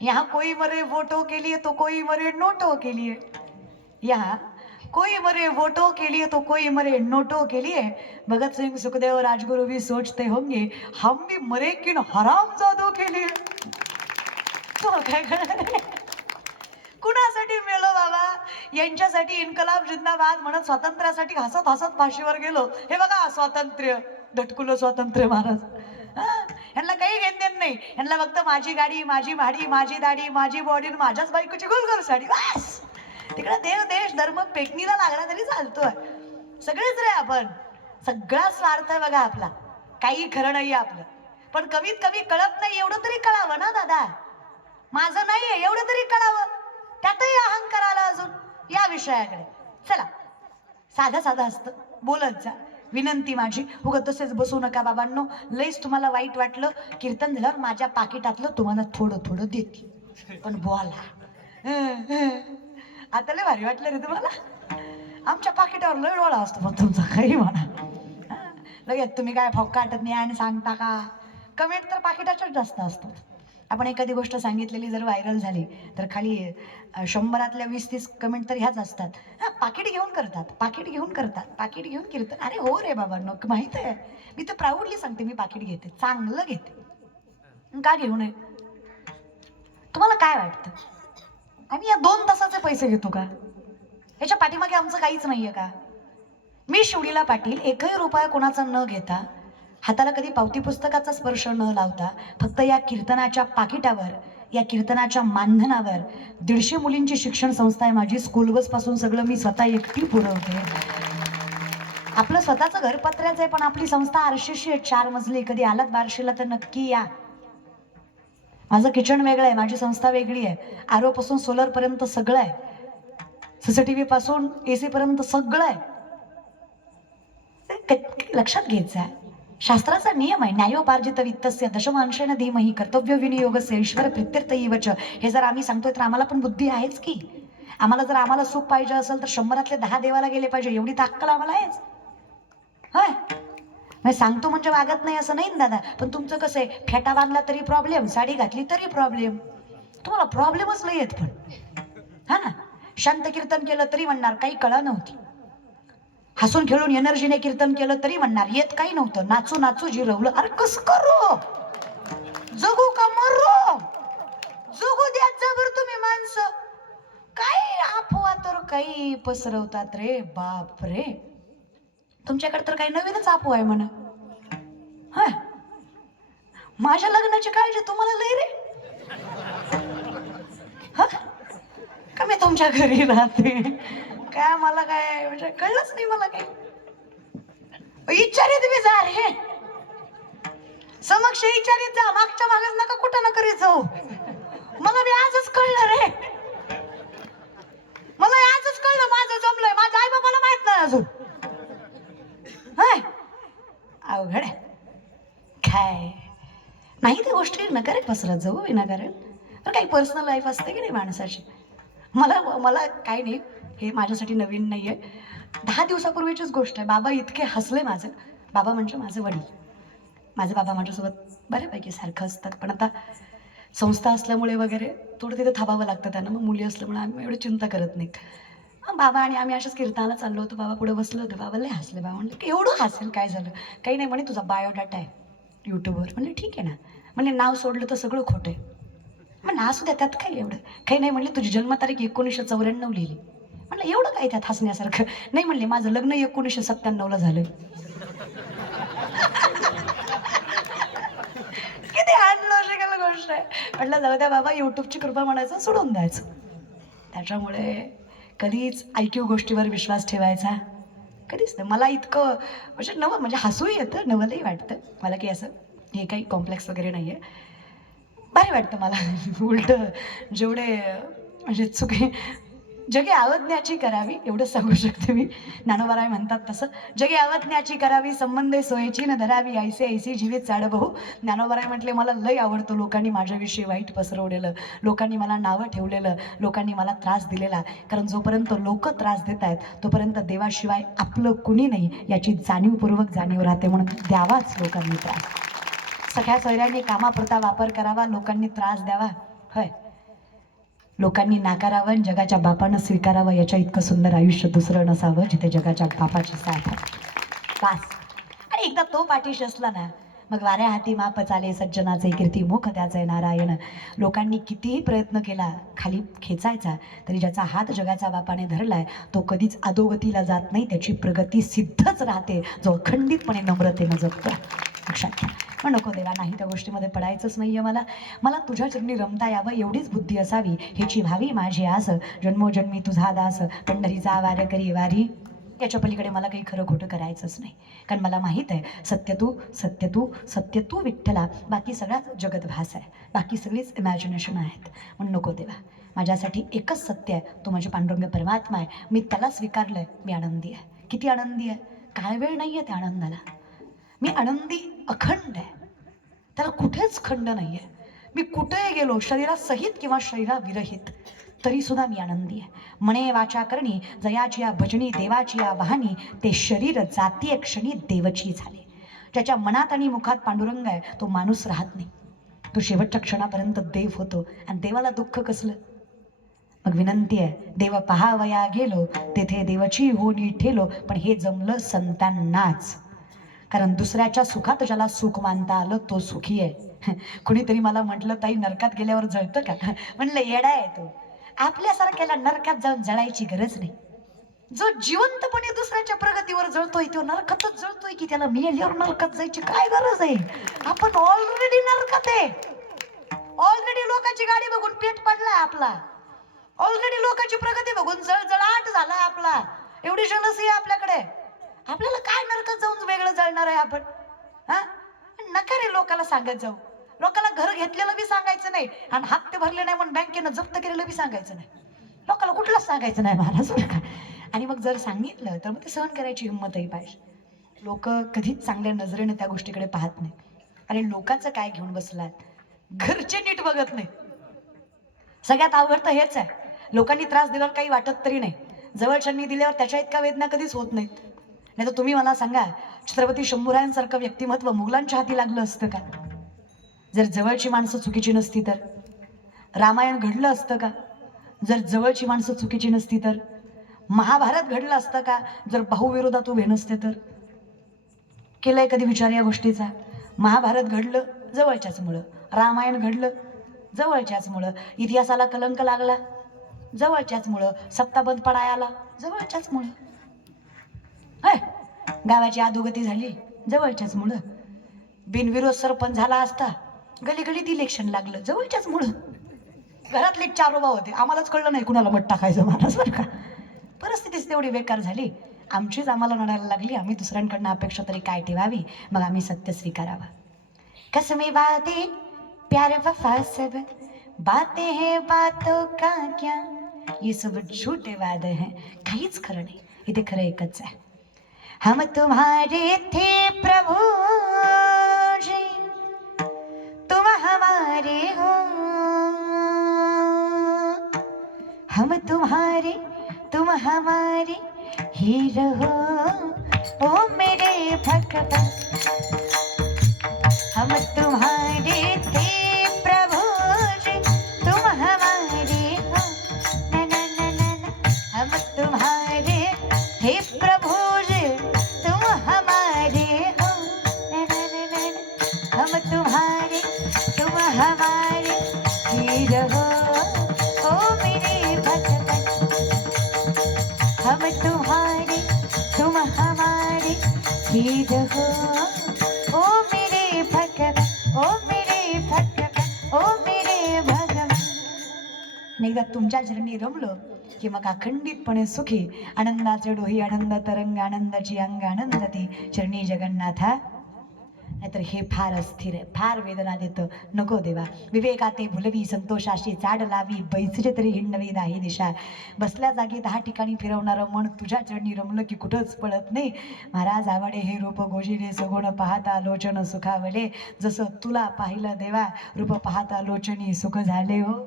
यहाँ कोई मरे वोटो के लिए तो कोई मरे नोटो के लिए यहाँ कोई मरे वोटों के लिए तो कोई मरे नोटों के लिए भगत सिंह सुखदेव राजगुरु भी सोचते होंगे हम भी मरे किन हरामजादों के लिए तो काय करणार कुणासाठी मेलो बाबा यांच्यासाठी इन्कलाब जिंदाबाद म्हणत स्वातंत्र्यासाठी हसत हसत फाशीवर गेलो हे बघा स्वातंत्र्य धटकुलं स्वातंत्र्य महाराज यांना काही घेणदेण नाही यांना फक्त माझी गाडी माझी भाडी माझी दाढी माझी बॉडी माझ्याच बायकोची गोलगोल साडी बस तिकडे देव देश धर्म पेटणीला लागला तरी चालतोय सगळेच रे आपण सगळा स्वार्थ आहे बघा आपला काही खरं नाही आपलं पण कमीत कमी कळत नाही एवढं तरी कळावं ना दादा माझं नाहीये एवढं तरी कळावं त्यातही अहंकार आला अजून या विषयाकडे चला साधं असतं बोलत जा विनंती माझी उगत तसेच बसू नका बाबांनो लईच तुम्हाला वाईट वाटलं कीर्तन झाल्यावर माझ्या पाकिटातलं तुम्हाला थोडं देते पण बोला आता लय भारी वाटलं रे तुम्हाला आमच्या पाकिटावर लय डोळा असतो पण तुमचा काही म्हणा लगेच तुम्ही काय फॉक काटत नाही आणि सांगता का कमेंट तर पाकिटाच्याच जास्त असतात आपण एखादी गोष्ट सांगितलेली जर व्हायरल झाली तर खाली 100तल्या 20-30 कमेंट तर ह्याच असतात हा पाकिट घेऊन पाकिट घेऊन कीर्तन अरे हो रे बाबा नको माहित आहे मी तर प्राऊडली सांगते मी पाकिट घेते चांगलं घेते का घेऊ नये तुम्हाला काय वाटतं आम्ही या 2 तासाचे पैसे घेतो का याच्या पाठीमागे आमचं काहीच नाहीये का मी शिवडीला पाटील 1ही रुपया कोणाचा न घेता हाताला कधी पावती पुस्तकाचा स्पर्श न लावता फक्त या कीर्तनाच्या पाकिटावर, या कीर्तनाच्या मानधनावर 150 मुलींची शिक्षण संस्था आहे माझी. स्कूल बस पासून सगळं मी स्वतः एकटी पुरवते. आपलं स्वतःचं घर पत्र्याचं आहे, पण आपली संस्था आरशीशी आहे, 4 मजली. कधी आलात बार्शीला तर नक्की या. माझं किचन वेगळं आहे, माझी संस्था वेगळी आहे. आरो पासून सोलर पर्यंत सगळं आहे. CCTV पासून AC पर्यंत सगळं आहे. लक्षात घ्यायचं आहे, शास्त्राचा नियम आहे, न्यायोपार्जित वित्तस्य दशमांशेन धीमहि कर्तव्य विनियोगस्य ईश्वर प्रीत्यर्थैवच. हे जर आम्ही सांगतोय तर आम्हाला पण बुद्धी आहेच की. आम्हाला सुख पाहिजे असेल तर 100 10 देवाला गेले पाहिजे, एवढी ताकद आम्हाला आहेच. होय, मी सांगतो म्हणजे वागत नाही असं नाही ना दादा. पण तुमचं कसं आहे, फेटा बांधला तरी प्रॉब्लेम, साडी घातली तरी प्रॉब्लेम. तुम्हाला प्रॉब्लेमच नाही येत. पण हा ना, शांत कीर्तन केलं तरी म्हणणार काही कळा नव्हती. हसून खेळून एनर्जीने कीर्तन केलं तरी म्हणणार येत काही नव्हतं. नाचू नाचू जिरवलं. अरे कस करू, जगू का मरू, जगू द्या जबर तुम्ही माणसं. काही अफवा तर काही पसरवतात रे बाप रे. तुमच्याकडे तर काही नवीनच अफवा आहे म्हणा. हा, माझ्या लग्नाची काळजी तुम्हाला लय रे. हा, का मी तुमच्या घरी राहते काय, मला काय म्हणजे कळलंच नाही मला काय. विचारित बी जा रे, समक्ष विचारित जा, मागच्या मागच नका कुठं ना करीत जाऊ. मला बी आजच कळलं रे, मला आजच कळलं माझं जमलंय. माझ्या आई बाबाला माहित नाही अजून. हाय अवघड आहे काय, नाही त्या गोष्टी नकारे पसरत जाऊ विनाकारण. पण काही पर्सनल लाईफ असते की नाही माणसाची. मला काही नाही, हे माझ्यासाठी नवीन नाही आहे. 10 दिवसापूर्वीचीच गोष्ट आहे. बाबा इतके हसले माझे. बाबा म्हणजे माझे वडील. माझे बाबा माझ्यासोबत बऱ्यापैकी सारखं असतात, पण आता संस्था असल्यामुळे वगैरे थोडं तिथं थांबावं लागतं त्यांना. मग मुली असल्यामुळे आम्ही एवढी चिंता करत नाहीत. बाबा आणि आम्ही अशाच कीर्तनाला चाललो होतो. बाबा पुढे बसलं होतं. बाबा लय हसले. बाबा म्हणलं की एवढं हसेल काय झालं, काही नाही म्हणे, तुझा बायोडाटा आहे यूट्यूबवर. म्हणले ठीक आहे ना. म्हणजे नाव सोडलं तर सगळं खोटं आहे. मग असू द्या, त्यात काय एवढं काही नाही. म्हणले तुझी जन्मतारीख 1994 लिहिली. म्हणलं एवढं काय त्यात हसण्यासारखं. नाही म्हणले माझं लग्न 1997 झालं. किती अनलॉजिकल गोष्ट आहे. म्हटलं जाऊ द्या बाबा, यूट्यूबची कृपा म्हणायचं सोडून द्यायचं. त्याच्यामुळे कधीच IQ गोष्टीवर विश्वास ठेवायचा कधीच नाही. मला इतकं म्हणजे हसूही येतं, नवलही वाटतं मला, की असं हे काही कॉम्प्लेक्स वगैरे नाही आहे. भारी वाटतं मला. उलट जेवढे म्हणजे चुके जगे आवज्ञाची करावी एवढंच सांगू शकते मी. ज्ञानोबाराय म्हणतात तसं, जगे आवज्ञाची करावी संबंधे सोयीची न धरावी, ऐसे ऐसी जीवित चाडबहू. ज्ञानोबाराय म्हटले मला लय आवडतं लोकांनी माझ्याविषयी वाईट पसरवलेलं, लोकांनी मला नावं ठेवलेलं, लोकांनी मला त्रास दिलेला. कारण जोपर्यंत लोक त्रास देत आहेत तोपर्यंत देवाशिवाय आपलं कुणी नाही याची जाणीवपूर्वक जाणीव राहते. म्हणून द्यावाच लोकांनी त्रास. सगळ्या सोयऱ्यांनी कामापुरता वापर करावा, लोकांनी त्रास द्यावा. होय, लोकांनी नाकारावं, जगाच्या बापानं स्वीकारावं. याच्या इतकं सुंदर आयुष्य दुसरं नसावं जिथे जगाच्या बापाची साथ बास. आणि एकदा तो पाठीशी असला ना, मग वाऱ्या हाती माप चाले सज्जनाचे कीर्ती मुख त्याचे नारायण. लोकांनी कितीही प्रयत्न केला खाली खेचायचा, तरी ज्याचा हात जगाच्या बापाने धरलाय तो कधीच अधोगतीला जात नाही. त्याची प्रगती सिद्धच राहते जो अखंडितपणे नम्रतेनं जगतो. लक्षात घ्या. पण नको देवा, नाही त्या गोष्टीमध्ये पडायचंच नाहीये. मला तुझ्या चरणी रमता यावं एवढीच बुद्धी असावी, ह्याची व्हावी माझी आस. जन्मोजन्मी तुझा दास पंढरीचा वार करी वारी. याच्या पलीकडे मला काही खरं खोटं करायचंच नाही. कारण मला माहीत आहे सत्य तू सत्य तू सत्य तू विठ्ठला. बाकी सगळ्यात जगत भास आहे, बाकी सगळीच इमॅजिनेशन आहेत. म्हणून नको देवा, माझ्यासाठी एकच सत्य आहे, तो म्हणजे पांडुरंग परमात्मा आहे. मी त्याला स्वीकारलंय, मी आनंदी आहे. किती आनंदी आहे, काय वेळ नाही आहे त्या आनंदाला. मी आनंदी अखंड आहे, त्याला कुठेच खंड नाही आहे. मी कुठेही गेलो, शरीरासहित किंवा शरीराविरहित, तरी सुद्धा मी आनंदी आहे. मने वाचा करणी जयाची या भजनी देवाची या वाहनी, ते शरीर जातीय क्षणी देवची झाले. ज्याच्या मनात आणि मुखात पांडुरंग आहे तो माणूस राहत नाही, तो शेवटच्या क्षणापर्यंत देव होतो. आणि देवाला दुःख कसलं. मग विनंती आहे, देव पहावया गेलो तेथे देवची होणी ठेलो. पण हे जमलं संतांनाच, कारण दुसऱ्याच्या सुखात ज्याला सुख मानता आलं तो सुखी आहे. कुणीतरी मला म्हटलं ताई नरकात गेल्यावर जळतं का. म्हणलं येडा आहे तो, आपल्यासारख्याला नरकात जाऊन जळायची गरज नाही. जो जिवंतपणे दुसऱ्याच्या प्रगतीवर जळतोय तो नरकातच जळतोय की त्याला मेल्यावर नरकात जायची काय गरज आहे? आपण ऑलरेडी नरकात आहे. ऑलरेडी लोकांची गाडी बघून पेट पडलाय आपला. ऑलरेडी लोकांची प्रगती बघून जळजळाट झालाय आपला. एवढी जनसी आहे आपल्याकडे. आपल्याला काय नरकात जाऊन वेगळं जळणार आहे आपण? हा, नका रे लोकाला सांगत जाऊ. लोकाला घर घेतलेलं बी सांगायचं नाही आणि हप्ते भरले नाही म्हणून बँकेनं जप्त केलेलं बी सांगायचं नाही. लोकाला कुठलंच सांगायचं नाही महाराज बरं का. आणि मग जर सांगितलं तर मग ते सहन करायची हिंमतही पाहिजे. लोक कधीच चांगल्या नजरेने त्या गोष्टीकडे पाहत नाही. आणि लोकांचं काय घेऊन बसलात, घरचे नीट बघत नाही. सगळ्यात अवघड तर हेच आहे. लोकांनी त्रास दिल्यावर काही वाटत तरी नाही, जवळच्यांनी दिल्यावर त्याच्या इतका वेदना कधीच होत नाहीत. नाही तर तुम्ही मला सांगा, छत्रपती शंभूरायांसारखं व्यक्तिमत्व मुघलांच्या हाती लागलं असतं का? जर जवळची माणसं चुकीची नसती तर? रामायण घडलं असतं का जर जवळची माणसं चुकीची नसती तर? महाभारत घडलं असतं का जर भाऊविरोधात उभे नसते तर? केलंय कधी विचार या गोष्टीचा? महाभारत घडलं जवळच्याच मुळं, रामायण घडलं जवळच्याच मुळं, इतिहासाला कलंक लागला जवळच्याच मुळं, सत्ता बंद पडाय आला जवळच्याच मुळं, गावाची अधोगती झाली जवळच्याच मुळं, बिनविरोध सरपंच झाला असता गलीगलीत इलेक्शन लागलं जवळच्याच मुळं, घरातले 4 उभा होते, आम्हालाच कळलं नाही कुणाला मत टाकायचं महाराज बरं का. परिस्थितीच तेवढी बेकार झाली, आमचीच आम्हाला नडायला लागली. आम्ही दुसऱ्यांकडनं अपेक्षा तरी काय ठेवावी, मग आम्ही सत्य स्वीकारावा. कसमे वादे प्यार वफा सब बातें हैं बातों का क्या, ये सब झूठे वादे हैं. काहीच खरं नाही, इथे खरं एकच आहे. हम तुम्हारे थे प्रभु जी, तुम हमारे हो. हम तुम्हारे तुम हमारे ही रहो ओ मेरे भगवान. हम तुम्हारे थे प्रभु जी, तुम हमारे हो. ना ना ना ना ना. हम तुम्हारे थे प्रभु जी, तुम हमारे हो. ना ना ना ना ना. हम तुम्हारे तुम हमारे ही रहो ओ मेरे भगवान. हम तुम्हारे तुम हमारे ही रहो ओ मेरे भगवान, ओ मेरे भगवान, ओ मेरे भगवान. एकदा तुमच्या चरणी रमलो की मग अखंडितपणे सुखी. आनंदाचे डोही आनंद तरंग, आनंदाची अंग आनंदती चरणी जगन्नाथा. नाहीतर हे फार अस्थिर आहे, फार वेदना देतं. नको देवा. विवेकाते भुलवी संतोषाशी चाड लावी, बैसले तरी हिंडवी दाही दिशा. बसल्या जागी 10 ठिकाणी फिरवणारं मन तुझ्या चरणी रमलं की कुठंच पळत नाही. महाराज आवडे हे रूप गोजिले, सगुण पाहता लोचन सुखावले. जसं तुला पाहिलं देवा, रूप पाहता लोचनी सुख झाले हो.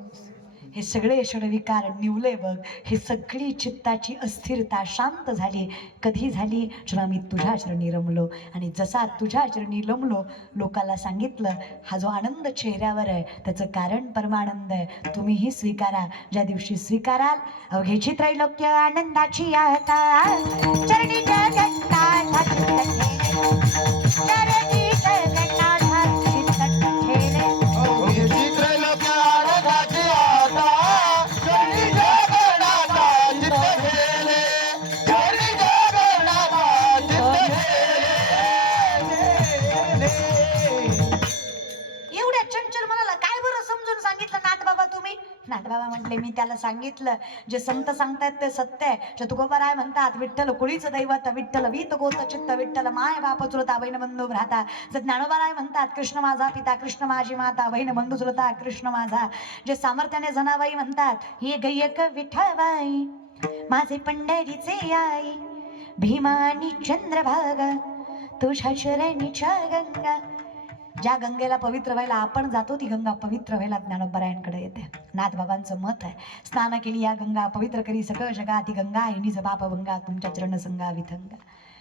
हे सगळे षडविकार निवले बघ. हे सगळी चित्ताची अस्थिरता शांत झाली. कधी झाली? जेव्हा मी तुझ्या चरणी रमलो. आणि जसा तुझ्या चरणी रमलो, लोकाला सांगितलं हा जो आनंद चेहऱ्यावर आहे त्याचं कारण परमानंद आहे. तुम्हीही स्वीकारा. ज्या दिवशी स्वीकाराल अवघेची त्रैलोक्य आनंदाची आता. चरणी जगन्नाथ चरणी जगन्नाथ चित्त ठेले. नाथबाबा म्हटले मी त्याला सांगितलं जे संत सांगतायत ते सत्य आहे. चतुकोबाराय म्हणतात विठ्ठल कुळीचं दैवत, विठ्ठल वीत गोत चित्त, विठ्ठल माय बाप चुलता बहीण बंधू भ्राता. जे ज्ञानोबाराय म्हणतात कृष्ण माझा पिता, कृष्ण माझी माता, बहीण बंधू चुलता कृष्ण माझा. जे सामर्थ्याने जनाबाई म्हणतात हे गय्यक विठ्ठलबाई माझे पंढरीचे आई, भीमानी चंद्रभागा तुझ्या चरणीच्या गंगा. ज्या गंगेला पवित्र व्हायला आपण जातो ती गंगा पवित्र व्हायला ज्ञानोबारायांकडे येते. नाथबाबांचं मत आहे स्नान केली या गंगा पवित्र करी सकळ जगा. ती गंगा हिनीच बाप भंगा तुमच्या चरणसंगा विथंगा.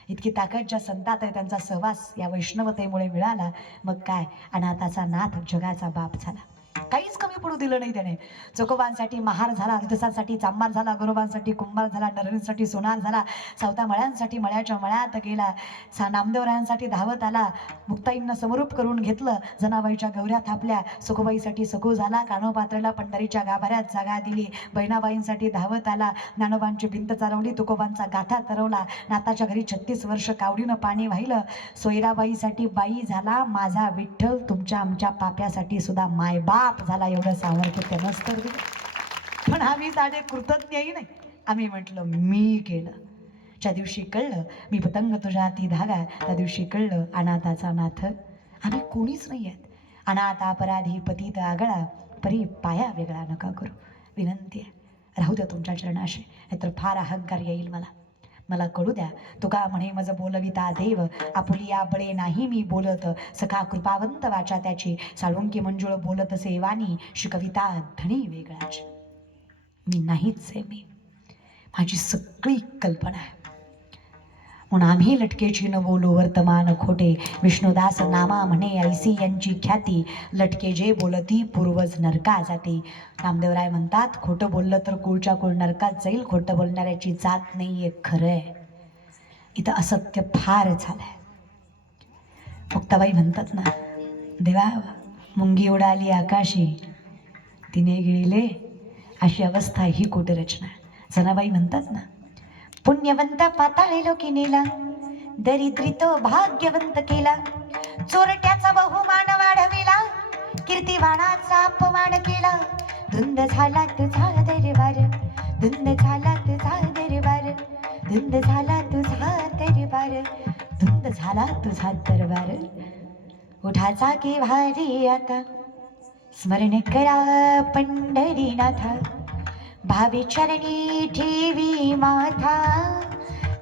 इतकी ताकद ज्या संतात आहे त्यांचा सहवास या वैष्णवतेमुळे मिळाला. मग काय, अनाथाचा नाथ जगाचा बाप झाला. काहीच कमी पडू दिलं नाही त्याने. चोकोबांसाठी महार झाला, विदुसांसाठी चांबार झाला, गरोबांसाठी कुंभार झाला, नरवींसाठी सोनार झाला, सावता मळ्यांसाठी मळ्याच्या मळ्यात गेला, नामदेवरायांसाठी धावत आला, मुक्ताईंना समरूप करून घेतलं, जनाबाईच्या गौऱ्या थापल्या, सखुबाईसाठी सखू झाला, कानोपात्रेला पंढरीच्या गाभाऱ्यात जागा दिली, बहिणाबाईंसाठी धावत आला, ज्ञानोबांची भिंत चालवली, तुकोबांचा गाथा तरवला, नाताच्या घरी 36 वर्ष कावडीनं पाणी वाहिलं, सोयराबाईसाठी बाई झाला, माझा विठ्ठल तुमच्या आमच्या पाप्यासाठी सुद्धा मायबाप झाला, एवढं सामर्थ्य त्यानंच तर दिलं. पण आम्ही साधे कृतज्ञही नाही. आम्ही म्हटलं मी केलं. ज्या दिवशी कळलं मी पतंग तुझ्या हाती धागा, त्या दिवशी कळलं अनाथाचा नाथ आम्ही कोणीच नाही आहेत. अनाथ अपराधी पतित आगळा, परी पाया वेगळा नका करू. विनंती आहे, राहू द्या तुमच्या चरणाशी, नाहीतर फार अहंकार येईल मला कळू द्या. तुका म्हणे मज बोलविता देव, आपुलिया बळे नाही मी बोलत, सखा कृपावंत वाचा त्याची, साळुंकी मंजुळ बोलत सेवानी, शिकविता धनी वेगळाच. मी नाहीच आहे, मी माझी सगळी कल्पना आहे. म्हणून आम्ही लटकेची न बोलू वर्तमान खोटे, विष्णुदास नामा म्हणे ऐसी यांची ख्याती, लटके जे बोलती पूर्वज नरका जाती. नामदेवराय म्हणतात खोटं बोललं तर कुळच्या कुळ नरकात जाईल, खोटं बोलणाऱ्याची जात नाही आहे, खरं आहे. इथं असत्य फार झालंय. मुक्ताबाई म्हणतात ना, देवा मुंगी उडाली आकाशी, तिने गिळले, अशी अवस्था ही कोटरचना. जनाबाई म्हणतात ना, पुण्यवंत पाताळे लोकी नेला, दरिद्री तो भाग्यवंत केला, चोरट्याचा बहुमान वाढविला, कीर्तिवानाचा अपमान केला. धुंद झाला तुझा दरबार, धुंद झाला तुझा दरबार, धुंद झाला तुझा दरबार, धुंद झाला तुझा दरबार. उठाचा की भारी आता, स्मरण करा पंढरीनाथा, भावी चरणी ठेवी माथा,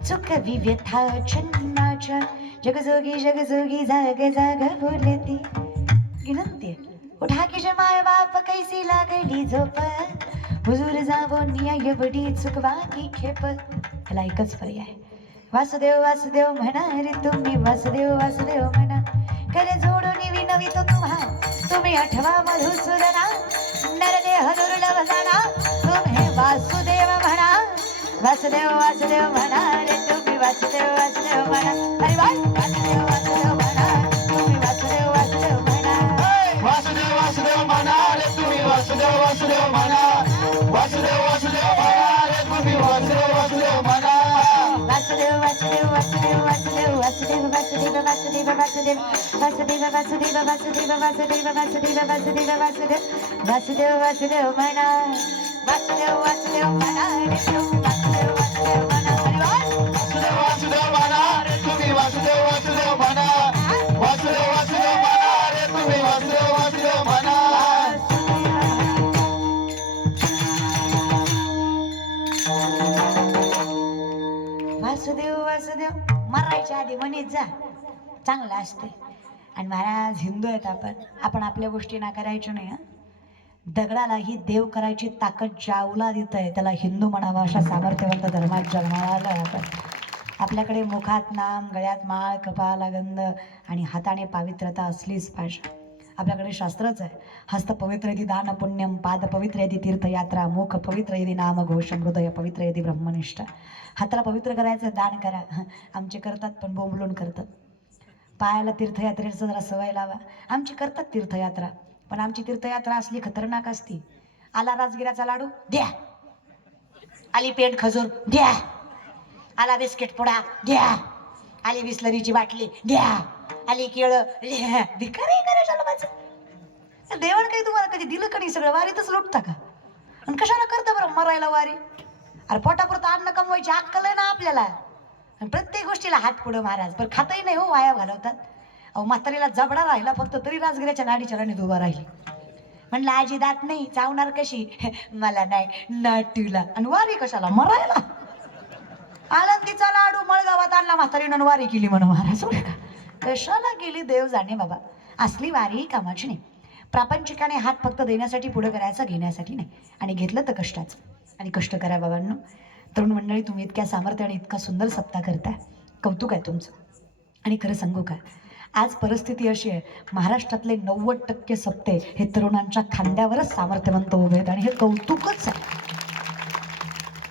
चुकवी व्यथा छन्नाच्या, जगजोगी जगजोगी जाग जाग बोलती. विनंती उठा की जे माय बाप कैसी लागली झोप, हुजूर जावो न्याय एवढी चुकवा की खेप. त्याला एकच पर्याय, वासुदेव वासुदेव म्हणा रे तुम्ही, वासुदेव वासुदेव म्हणा, करे जोडून विनवितो तुम्हा, तुम्ही आठवा मधुसूदना, नरदेह दुर्लभ जाना, तुम्ही वासुदेव म्हणा, वासुदेव वासुदेव म्हणा रे तुम्ही, वासुदेव वासुदेव म्हणा. अरे वा, वासुदेव वासुदेव म्हणा, तुम्ही वासुदेव वासुदेव म्हणा, वासुदेव वासुदेव म्हणा रे तुम्ही, वासुदेव वासुदेव म्हणा, वासुदेव वासुदेव म्हणा रे तुम्ही, वासुदेव वासुदेव म्हणा. वासुदेव वासुदेव वासुदेव वासुदेव वासुदेव वासुदेव वासुदेव वासुदेव वासुदेव वासुदेव वासुदेव वासुदेव वासुदेव वासुदेव वासुदेव वासुदेव वासुदेव म्हणा, वासुदेव वासुदेव म्हणा रे तुम्ही, वासुदेव वासुदेव म्हणा. वासुदेव वासुदेव म्हणा रे तुम्ही, वासुदेव वासुदेव म्हणा, वासुदेव वासुदेव म्हणा रे तुम्ही, वासुदेव वासुदेव म्हणा. वासुदेव वासुदेव मरायच्या आधी म्हणत जा, चांगलं असते. आणि महाराज हिंदू आहेत आपण आपल्या गोष्टी ना करायच्या नाही. हा, दगडालाही देव करायची ताकद ज्याऊला देत आहे त्याला हिंदू म्हणावा, अशा सामर्थ्यवंत धर्मात जन्माला आलोय आपण. आपल्याकडे मुखात नाम, गळ्यात माळ, कपाळाला गंध आणि हाताने पावित्रता असलीच पाहिजे. आपल्याकडे शास्त्रच आहे, हस्त पवित्र यदि दान पुण्यम, पाद पवित्र यदि तीर्थयात्रा, मुख पवित्र यदि नाम घोषम, हृदय पवित्र यदि ब्रह्मनिष्ठा. हाताला पवित्र करायचं, दान करा. आमचे करतात पण बोंबलून करतात. पायाला तीर्थयात्रेचं जरा सवय लावा. आमची करतात तीर्थयात्रा, पण आमची तीर्थयात्रा असली खतरनाक असती. आला राजगिराचा लाडू द्या, आली पेंट खजूर द्या, आला बिस्किट पुडा द्या, आली बिस्लरीची बाटली द्या, आली केळं द्या. भिकारी करायला माझं देवण काही तुम्हाला कधी दिलं का नाही? सगळं वारीतच लुटता का? आणि कशाला करता बरं मरायला वारी? अरे पोटापुरतं अन्न कमवायची अक्कल आहे ना आपल्याला. आणि प्रत्येक गोष्टीला हात पुढं महाराज, पण खातही नाही हो, वाया घालवतात. अहो म्हातारीला जबडा राहिला फक्त तरी राजगिऱ्याच्या लाडीच्या राणीत उभा राहिली. म्हणलं आजी दात नाही चावणार कशी? मला नाही नाटूला. आणि वारी कशाला? मरायला. आनंदीचा लाडू मळगावात आणला म्हातारीनं, वारी केली म्हणून महाराज. कशाला गेली देव जाणे बाबा. असली वारी कामाची नाही. प्रापंचिकाने हात फक्त देण्यासाठी पुढे करायचा, घेण्यासाठी नाही. आणि घेतलं तर कष्टाचं. आणि कष्ट करा बाबांनो. तरुण मंडळी, तुम्ही इतक्या सामर्थ्य आणि इतका सुंदर सत्ता करताय, कौतुक आहे तुमचं. आणि खरं सांगू का, आज परिस्थिती अशी आहे, महाराष्ट्रातले 90% सप्ते हे तरुणांच्या खांद्यावरच सामर्थ्यवंत उभे आहेत आणि हे कौतुकच आहे.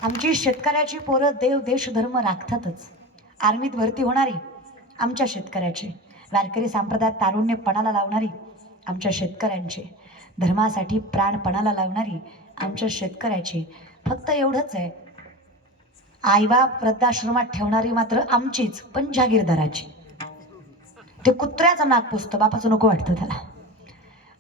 आमची शेतकऱ्याची पोरं देव देश धर्म राखतातच. आर्मीत भरती होणारी आमच्या शेतकऱ्याची, वारकरी संप्रदायात तारुण्य पणाला लावणारी आमच्या शेतकऱ्यांची, धर्मासाठी प्राण पणाला लावणारी आमच्या शेतकऱ्याची. फक्त एवढंच आहे, आईबाप वृद्धाश्रमात ठेवणारी मात्र आमचीच, पण जागीरदाराची. ते कुत्र्याचं नाक पुसतं, बापाचं नको वाटतं त्याला.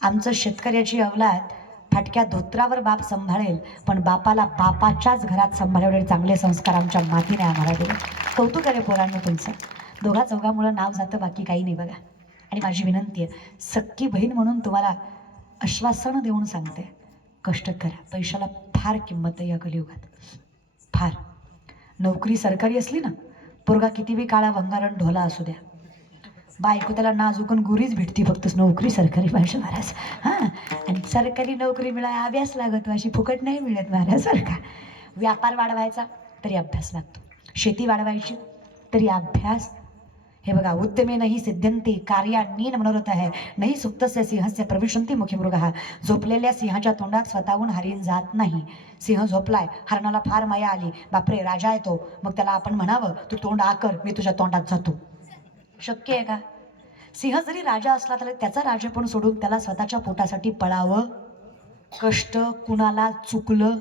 आमचं शेतकऱ्याची अवलाद फाटक्या धोत्रावर बाप सांभाळेल, पण बापाला बापाच्याच घरात सांभाळवणारे चांगले संस्कार आमच्या मातीने आम्हाला दिले. कौतुक आहे पोरांनो तुमचं. दोघा चौघामुळं नाव जातं, बाकी काही नाही बघा. आणि माझी विनंती आहे, सक्की बहीण म्हणून तुम्हाला आश्वासन देऊन सांगते, कष्ट करा. पैशाला फार किंमत आहे या कलियुगात, फार. नोकरी सरकारी असली ना, पोरगा किती बी काळा भंगारण ढोला असू द्या, बायको त्याला नाजुकन गुरीच भेटती, फक्त नोकरी सरकारी पाहिजे महाराज. हां, आणि सरकारी नोकरी मिळाय अभ्यास लागतो, अशी फुकट नाही मिळत महाराजसारखा. व्यापार वाढवायचा तरी अभ्यास लागतो, शेती वाढवायची तरी अभ्यास. हे बघा, उद्यमे नाही सिद्ध्यंती कार्यान्येन मनोरथ आहे, नाही सुप्तस्य सिंहस्य प्रविशन्ति मुखी मृगः. झोपलेल्या सिंहाच्या तोंडात स्वतःहून हरिण जात नाही. सिंह झोपलाय, हरणाला फार माया आली, बापरे राजा येतो, मग त्याला आपण म्हणावं तू तोंड आकर, मी तुझ्या तोंडात जातो. शक्य आहे का? सिंह जरी राजा असला तरी त्याचा राजेपण सोडून त्याला स्वतःच्या पोटासाठी पळावं. कष्ट कुणाला चुकलं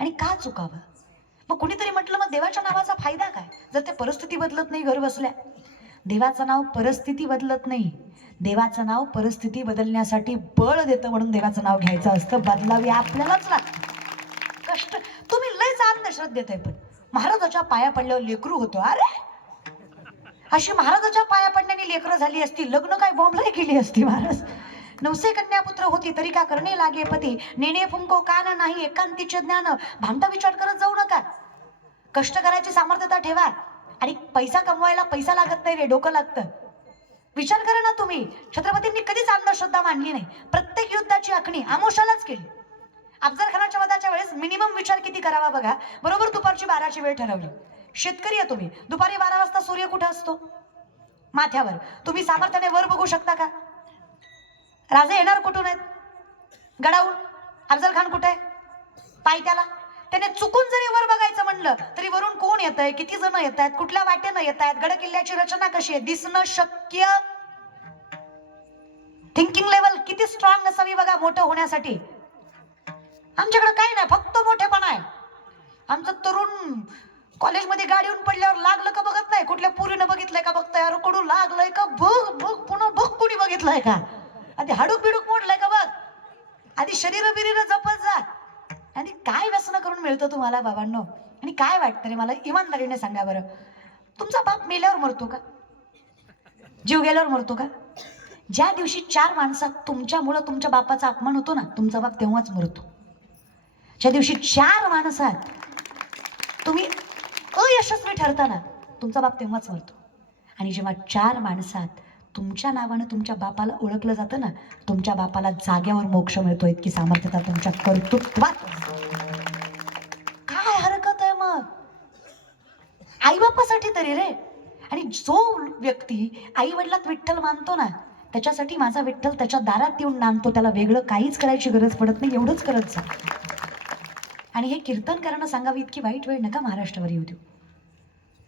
आणि का चुकावं? मग कुणीतरी म्हटलं, मग देवाच्या नावाचा फायदा काय जर ते परिस्थिती बदलत नाही घर बसल्या? देवाचं नाव परिस्थिती बदलत नाही, देवाचं नाव परिस्थिती बदलण्यासाठी बळ देतं, म्हणून देवाचं नाव घ्यायचं असतं. बदलावी आपल्यालाच लागतं. कष्ट तुम्ही लयच अंधश्रद्धेत आहे, पण महाराजाच्या पाया पडल्यावर लेकरू होतो. अरे अशी महाराजाच्या पाया पडण्याने लेकरं झाली असती, लग्न काय बॉम्बला केली असती महाराज. 900 कन्यापुत्र होती तरी का करणे लागे पती, नेणे फुंको कान नाही एकांतीचे ज्ञान. भामटा विचार करत जाऊ नका, कष्ट करायची सामर्थ्यता ठेवा. आणि पैसा कमवायला पैसा लागत नाही रे, डोकं लागतं. विचार करा ना तुम्ही, छत्रपतींनी कधीच अंधश्रद्धा मांडली नाही. प्रत्येक युद्धाची आखणी आमोशालाच केली. अफजल खानाच्या वधाच्या वेळेस मिनिमम विचार किती करावा बघा. बरोबर दुपारची 12ची वेळ ठरवली. शेतकरी आहे तुम्ही, दुपारी 12 वाजता सूर्य कुठे असतो? माथ्यावर. तुम्ही सामर्थ्याने वर बघू शकता का? राजे येणार कुठून आहेत? गडाऊन. अफजल खान कुठे आहे? पायथ्याला. त्याने चुकून जरी वर बघायचं म्हणलं तरी वरून कोण येत आहे, किती जण येत आहेत, कुठल्या वाटेनं येत आहेत, गड किल्ल्याची रचना कशी आहे, दिसणं शक्य. थिंकिंग लेवल किती स्ट्रॉंग असावी बघा मोठं होण्यासाठी. आमच्याकडे काही नाही, फक्त मोठेपणा आहे. आमचं तरुण कॉलेजमध्ये गाडी येऊन पडल्यावर लागलं का बघत नाही, कुठल्या पुरीनं बघितलंय का बघताय, अरे कडू लागलंय का बघ बघ, पुन्हा बघ कुणी बघितलंय का, आधी हाडूक बिडूक मोडलंय का बघ, आधी शरीर बिरीर जपत जा. आणि काय व्यसन करून मिळतं तुम्हाला बाबांनो? आणि काय वाटतं रे मला, इमानदारीने सांगा बरं, तुमचा बाप मेल्यावर मरतो का? जीव गेल्यावर मरतो का? ज्या दिवशी 4 माणसात तुमच्यामुळं तुमच्या बापाचा अपमान होतो ना, तुमचा बाप तेव्हाच मरतो. ज्या दिवशी 4 माणसात तुम्ही अयशस्वी ठरताना तुमचा बाप तेव्हाच मरतो. आणि जेव्हा 4 माणसात तुमच्या नावानं तुमच्या बापाला ओळखलं जातं ना, तुमच्या बापाला जाग्यावर मोक्ष मिळतो. इतकी सामर्थ्यता तुमच्या कर्तृत्वात. काय हरकत आहे मग आई बापासाठी तरी रे? आणि जो व्यक्ती आई वडिलात विठ्ठल मानतो ना, त्याच्यासाठी माझा विठ्ठल त्याच्या दारात येऊन नांदतो. त्याला वेगळं काहीच करायची गरज पडत नाही, एवढंच करत जा. आणि हे कीर्तन करणं सांगावी इतकी वाईट वेळ नका महाराष्ट्रावर येऊ देऊ.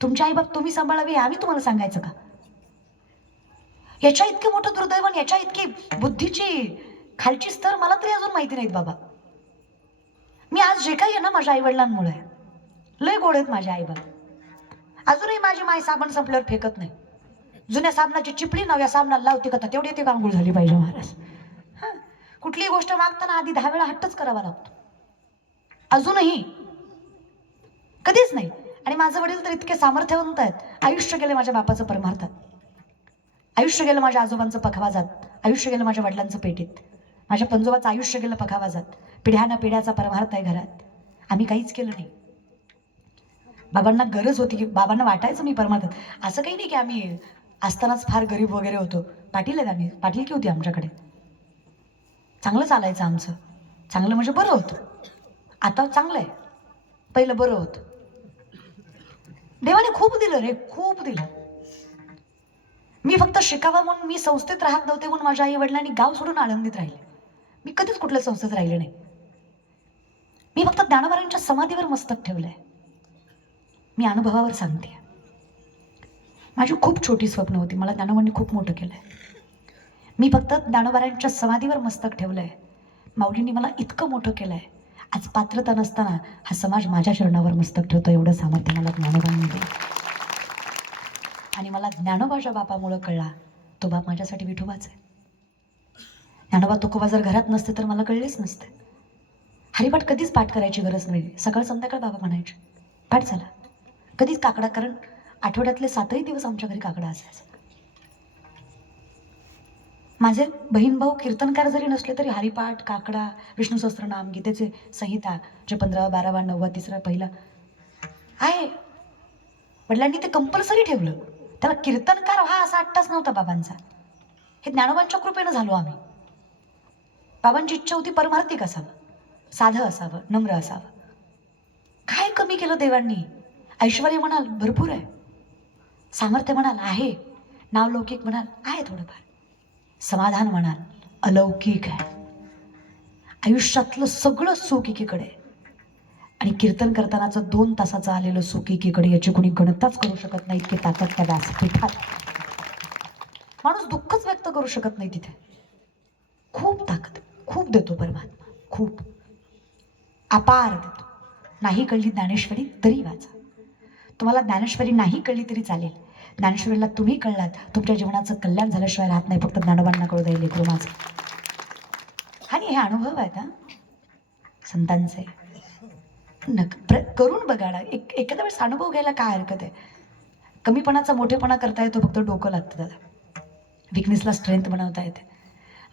तुमच्या आई बाप तुम्ही सांभाळावी आम्ही तुम्हाला सांगायचं का? याच्या इतकं मोठं दुर्दैव आणि याच्या इतकी बुद्धीची खालची स्तर मला तरी अजून माहिती नाहीत बाबा. मी आज जे काही आहे ना माझ्या आईवडिलांमुळे, लय गोड आहेत माझे आई बाप. अजूनही माझी माय साबण संपल्यावर फेकत नाही. जुन्या साबणाची चिपळी नव्या साबणाला लावते का, तेवढी ती आंघोळ झाली पाहिजे महाराज. हां, कुठलीही गोष्ट मागताना आधी 10 वेळा हट्टच करावा लागतो. अजूनही कधीच नाही. आणि माझं वडील तर इतके सामर्थ्यवंत आहेत, आयुष्य गेले माझ्या बापाचं परमार्थात, आयुष्य गेलं माझ्या आजोबांचं पखावाजात, आयुष्य गेलं माझ्या वडिलांचं पेटीत, माझ्या पंजोबाचं आयुष्य गेलं पखावाजात. पिढ्यानं पिढ्याचा परमार्थ आहे घरात. आम्ही काहीच केलं नाही. बाबांना गरज होती की बाबांना वाटायचं मी परमार्थात. असं काही नाही की आम्ही असतानाच फार गरीब वगैरे होतो. पाटील आहेत आम्ही, पाटीलकी होती आमच्याकडे. चांगलं चालायचं आमचं. चांगलं म्हणजे बरं होतं. आता चांगलं आहे, पहिलं बरं होतं. देवाने खूप दिलं रे, खूप दिलं. मी फक्त शिकावं म्हणून, मी संस्थेत राहत नव्हते म्हणून माझ्या आई वडिलांनी गाव सोडून आळंदीत राहिले. मी कधीच कुठल्या संस्थेत राहिले नाही. मी फक्त ज्ञानोबारांच्या समाधीवर मस्तक ठेवलंय. मी अनुभवावर सांगते. माझी खूप छोटी स्वप्न होती, मला ज्ञानोबांनी खूप मोठं केलंय. मी फक्त ज्ञानोबारांच्या समाधीवर मस्तक ठेवलंय. माऊलींनी मला इतकं मोठं केलंय. आज पात्रता नसताना हा समाज माझ्या चरणावर मस्तक ठेवतो, एवढं सामर्थ्य मला ज्ञानोबांनी दिलं. आणि मला ज्ञानोबाच्या बापामुळं कळला तो बाप माझ्यासाठी विठोबाच आहे. ज्ञानोबा तुकोबा जर घरात नसते तर मला कळलेच नसते. हरिपाठ कधीच पाठ करायची गरज नाही. सकाळ संध्याकाळ बाबा म्हणायचे पाठ झाला. कधीच काकडा, कारण आठवड्यातले 7ही दिवस आमच्या घरी काकडा असायचा. माझे बहीण भाऊ कीर्तनकार जरी नसले तरी हरिपाठ, काकडा, विष्णू सहस्त्रनाम, गीतेचे संहिता जे 15, 12, 9, 3 पहिला आहे. वडिलांनी ते कंपल्सरी ठेवलं. त्याला कीर्तनकार हा असा अट्टाच नव्हता बाबांचा. हे ज्ञानोबांच्या कृपेनं झालो आम्ही. बाबांची इच्छा होती परमार्थिक असावं, साधं असावं, नम्र असावं. काय कमी केलं देवांनी? ऐश्वर्य म्हणाल भरपूर आहे, सामर्थ्य म्हणाल आहे, नावलौकिक म्हणाल आहे थोडंफार, समाधान म्हणाल अलौकिक आहे. आयुष्यातलं सगळं सुख एकीकडे आणि कीर्तन करतानाचं 2 तासाचं आलेलं सुख एकीकडे. याची कोणी गणताच करू शकत नाही. इतकी ताकद त्या व्यासपीठात. माणूस दुःखच व्यक्त करू शकत नाही तिथे. खूप ताकद, खूप देतो परमात्मा, खूप अपार देतो. नाही कळली ज्ञानेश्वरी तरी वाचा. तुम्हाला ज्ञानेश्वरी नाही कळली तरी चालेल. ज्ञानेश्वरीला तुम्ही कळलात, तुमच्या जीवनाचं कल्याण झाल्याशिवाय राहत नाही. फक्त ज्ञानोबांना कळू द्यायला लेकरू माझं. आणि हे अनुभव आहेत हा संतांचे. करून बघा ना. एखाद्या वेळेस अनुभव घ्यायला काय हरकत आहे? कमीपणाचा मोठेपणा करता येतो, फक्त डोकं लागतं त्याला. विकनेसला स्ट्रेंथ बनवता येते.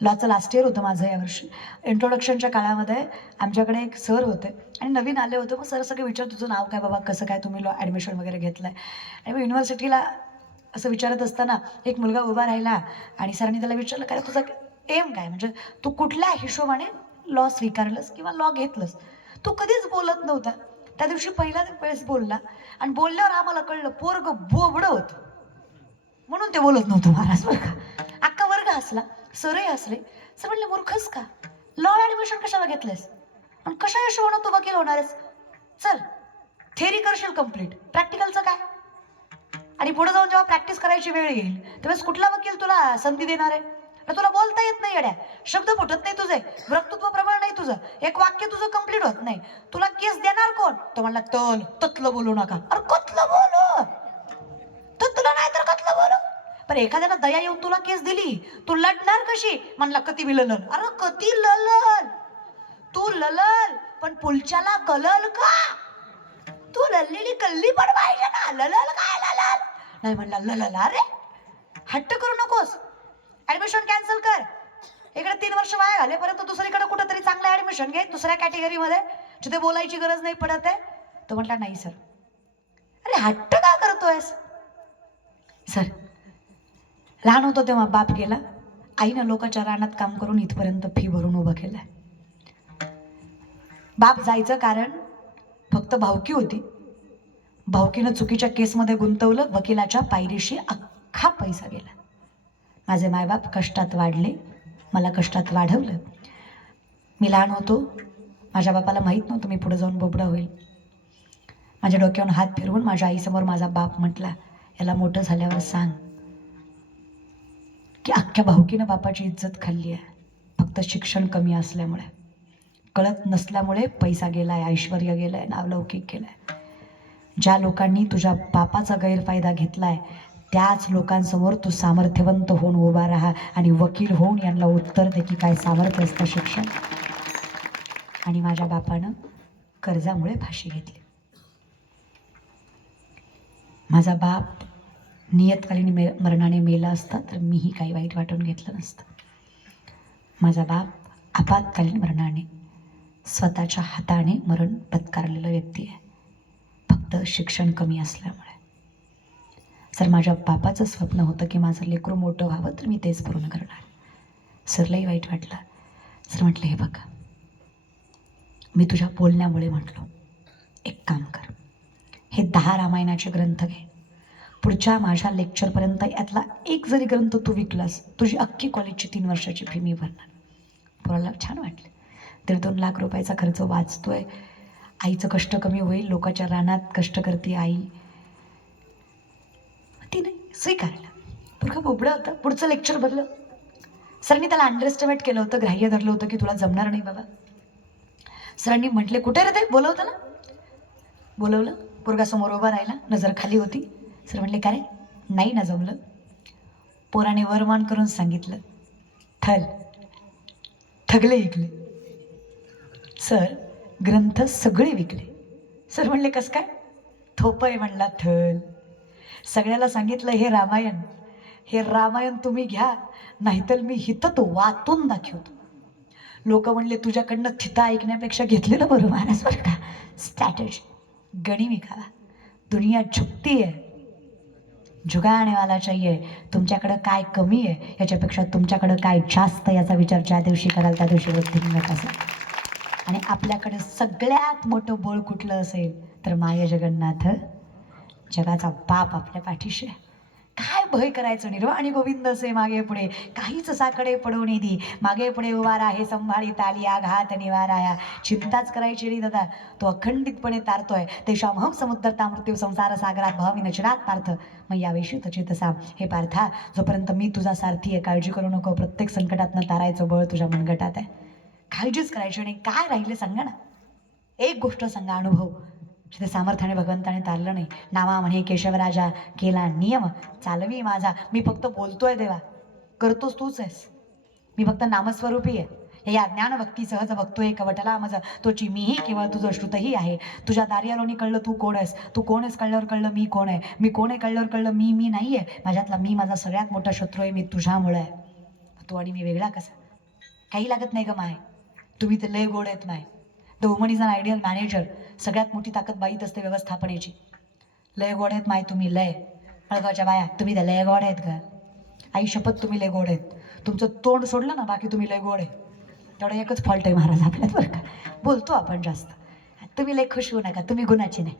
लॉचं लास्ट इयर होतं माझं यावर्षी. इंट्रोडक्शनच्या काळामध्ये आमच्याकडे एक सर होते आणि नवीन आले होते. मग सर सगळे विचारत, तुझं नाव काय बाबा, कसं काय, तुम्ही लॉ ॲडमिशन वगैरे घेतलं आहे? आणि मग युनिव्हर्सिटीला असं विचारत असताना एक मुलगा उभा राहिला आणि सरांनी त्याला विचारलं, काय तुझं एम काय, म्हणजे तू कुठल्या हिशोबाने लॉ स्वीकारलंस किंवा लॉ घेतलंस? तू कधीच बोलत नव्हता. त्या दिवशी पहिल्या वेळेस बोलला आणि बोलल्यावर आम्हाला कळलं पोरग बोबडं होतं म्हणून ते बोलत नव्हतं महाराज. बरं का, अख्खा वर्ग हसला, सरही हसले. सर म्हणले, मूर्खस का, लॉ ॲडमिशन कशाला घेतलंयस आणि कशा हिशोबानं तू वकील होणार आहेस? चल थेरी करशील कम्प्लीट, प्रॅक्टिकलचं काय? आणि पुढे जाऊन जेव्हा प्रॅक्टिस करायची वेळ येईल त्यावेळेस कुठला वकील तुला संधी देणार आहे? तुला बोलता येत नाही येड्या, शब्द फुटत नाही तुझे, वक्तृत्व प्रबळ नाही तुझं, एक वाक्य तुझं कंप्लीट होत नाही. तुला केस देणार कोण? तो म्हणला, ततलं बोलू नका. अरे कतलं बोलू, ततलं नाही तर कतलं बोलू. पण एखाद्यानं दया येऊन तुला केस दिली, तू लढणार कशी? म्हणला कती विलल. अरे कती ललल, तू ललल पण पुलच्याला कलल का? तू लललेली कल्ली पण पाहिजे ना, ललल काय ललल नाही. म्हणला ललल. अरे हट्ट करू नकोस, ऍडमिशन कॅन्सल कर. इकडे 3 वर्ष वाया घालेपर्यंत दुसरीकडे कुठेतरी चांगलं ऍडमिशन घे, दुसऱ्या कॅटेगरीमध्ये जिथे बोलायची गरज नाही पडत आहे. तो म्हटला, नाही सर. अरे हट्ट का करतोयस? सर लहान होतो तेव्हा बाप गेला, आईनं लोकांच्या रानात काम करून इथपर्यंत फी भरून उभं केलंय. बाप जायचं कारण फक्त भावकी होती. भावकीनं चुकीच्या केसमध्ये गुंतवलं, वकिलाच्या पायरीशी अख्खा पैसा गेला. माझे मायबाप कष्टात वाढले, मला कष्टात वाढवलं. मी लहान होतो, माझ्या बापाला माहीत नव्हतं मी पुढे जाऊन बोबडा होईल. माझ्या डोक्यावरून हात फिरवून माझ्या आईसमोर माझा बाप म्हटला, याला मोठं झाल्यावर सांग की अख्ख्या भावकीनं बापाची इज्जत खाल्ली आहे, फक्त शिक्षण कमी असल्यामुळे, कळत नसल्यामुळे पैसा गेलाय, ऐश्वर्य गेलंय, नावलौकिक गेलंय. ज्या लोकांनी तुझ्या बापाचा गैरफायदा घेतलाय त्याच लोकांसमोर तू सामर्थ्यवंत होऊन उभा राहा आणि वकील होऊन यांना उत्तर दे की काय सामर्थ्य असतं शिक्षण. आणि माझ्या बापानं कर्जामुळे फाशी घेतली. माझा बाप नियतकालीन मरणाने मेला असता तर मीही काही वाईट वाटून घेतलं नसतं. माझा बाप आपत्कालीन मरणाने स्वतःच्या हाताने मरण पत्कारलेला व्यक्ती आहे, फक्त शिक्षण कमी असल्यामुळे. सर माझ्या बापाचं स्वप्न होतं की माझं लेकरू मोठं व्हावं, तर मी तेच पूर्ण करणार. सरलाही वाईट वाटलं. सर म्हटलं, हे बघा मी तुझ्या बोलण्यामुळे म्हटलो, एक काम कर, हे 10 रामायणाचे ग्रंथ घे, पुढच्या माझ्या लेक्चरपर्यंत यातला एक जरी ग्रंथ तू विकलास, तुझी अख्खी कॉलेजची 3 वर्षाची फी मी भरणार. पोराला छान वाटलं. 1.5-2 लाख रुपयाचा खर्च वाचतोय. आईचं कष्ट कमी होईल. लोकांच्या रानात कष्ट करते आई. तिने स्वीकारलं. पोरगा बोबडा होता. पुढचं लेक्चर बदलं. सरांनी त्याला अंडरएस्टिमेट केलं होतं, ग्राह्य धरलं होतं की तुला जमणार नाही बाबा. सरांनी म्हटले, कुठे रे ते? बोलवतं ना. बोलवलं. पोरगा समोर उभा राहिला, नजर खाली होती. सर म्हटले, का रे नाही ना जमलं? पोराने वरमान करून सांगितलं, थल थगले विकले. सर ग्रंथ सगळे विकले. सर म्हणले, कसं काय? थोपय म्हणला थल. सगळ्याला सांगितलं, हे रामायण तुम्ही घ्या, नाहीतर मी हिथं तो वाचून दाखवतो. लोक म्हणले, तुझ्याकडनं थिता ऐकण्यापेक्षा घेतलेलं बरं महाराज बरं का. स्ट्रॅटेजी गणिमी खावा. दुनिया झुकती आहे, झुकाने वाला चाहिए. तुमच्याकडं काय कमी आहे याच्यापेक्षा तुमच्याकडं काय जास्त याचा विचार ज्या दिवशी कराल त्या दिवशी वृद्धी नका असेल. आणि आपल्याकडे सगळ्यात मोठं बळ कुठलं असेल तर माय जगन्नाथ, जगाचा बाप आपल्या पाठीशी आहे. काय भय करायचं? निर्वाणी गोविंद असे मागे पुढे, काहीच साकडे पडवणी दी. मागे पुढे उभा आहे संभाळी ताली, आघात निवाराया. चिंताच करायची नाही दादा, तो अखंडितपणे तारतोय. तेषामहम समुद्रता मृत्यू संसार सागरात भावी नचनात पार्थ मैयावेशी तचितसा. हे पार्था, जोपर्यंत मी तुझा सारथी आहे, काळजी करू नको. प्रत्येक संकटातनं तारायचं बळ तुझ्या मनगटात आहे. काळजीच करायची नाही. काय राहिले सांगा ना, एक गोष्ट सांगा. अनुभव ते सामर्थ्याने भगवंताने तारलं नाही. नामा म्हणे केशवराजा, केला नियम चालवी माझा. मी फक्त बोलतोय देवा, करतोस तूच आहेस. मी फक्त नामस्वरूपी आहे. या ज्ञान भक्ती सहज बघतोय कवटला मज, तोची मीही केवळ तुझं श्रुतही आहे. तुझ्या दारी आलोनी कळलं तू कोण आहेस. तू कोण आहेस कळल्यावर कळलं मी कोण आहे. मी कोण आहे कळल्यावर कळलं मी नाही आहे. माझ्यातला मी माझा सगळ्यात मोठा शत्रू आहे. मी तुझ्यामुळे आहे. तू आणि मी वेगळा कसा? काही लागत नाही ग माय. तुम्ही तर लय गोड आहेत माय. The woman is an ideal manager. सगळ्यात मोठी ताकद बाईत असते व्यवस्थापनेची. लय गोड आहेत माय तुम्ही. लय अळगावच्या बाया तुम्ही त्या लय गोड आहेत का? आई शपथ तुम्ही लय गोड आहेत. तुमचं तोंड सोडलं ना, बाकी तुम्ही लय गोड आहे. तेवढा एकच फॉल्ट आहे महाराज आपल्यात बरं का. बोलतो आपण जास्त. तुम्ही लय खुश होऊ नका, तुम्ही गुणाची नाही.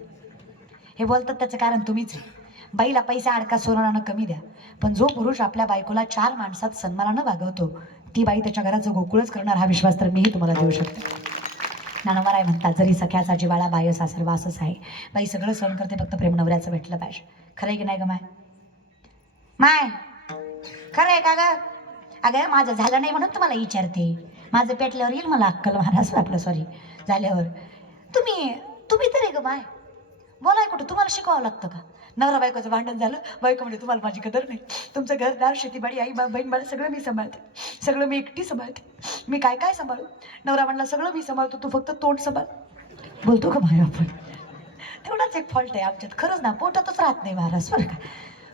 हे बोलतात त्याचं कारण तुम्हीच आहे. बाईला पैसा अडका सोनानं कमी द्या, पण जो पुरुष आपल्या बायकोला 4 माणसात सन्मानानं वागवतो, ती बाई त्याच्या घराचं गोकुळच करणार. हा विश्वास तर मीही तुम्हाला देऊ शकते. नानोमाराय म्हणतात, जरी सख्याचा जिवाळा बाय सासर वासच आहे. बाई सगळं सहन करते, फक्त प्रेम नवऱ्याचं भेटलं पाहिजे. खरंय की नाही ग माय? माय खरं आहे का ग? अगं माझं झालं नाही म्हणून तुम्हाला विचारते. माझं पेटल्यावर येईल मला अक्कल महाराज. आपलं सॉरी झाल्यावर. तुम्ही तरी ग माय बोलाय कुठं? तुम्हाला शिकवावं लागतं का? नवरा बायकोचं भांडण झालं, बायको म्हणजे तुम्हाला माझी कदर नाही. तुमचं घरदार शेतीबाडी आई बहीण बाळ सगळं मी सांभाळते. सगळं मी एकटी सांभाळते. मी काय काय सांभाळू? नवरा म्हणला सगळं मी सांभाळतो, तू फक्त तोंड सांभाळ. बोलतो का माय आपण? तेवढाच एक फॉल्ट आहे आमच्यात. खरंच ना, पोटातच राहत नाही महाराज बरं का.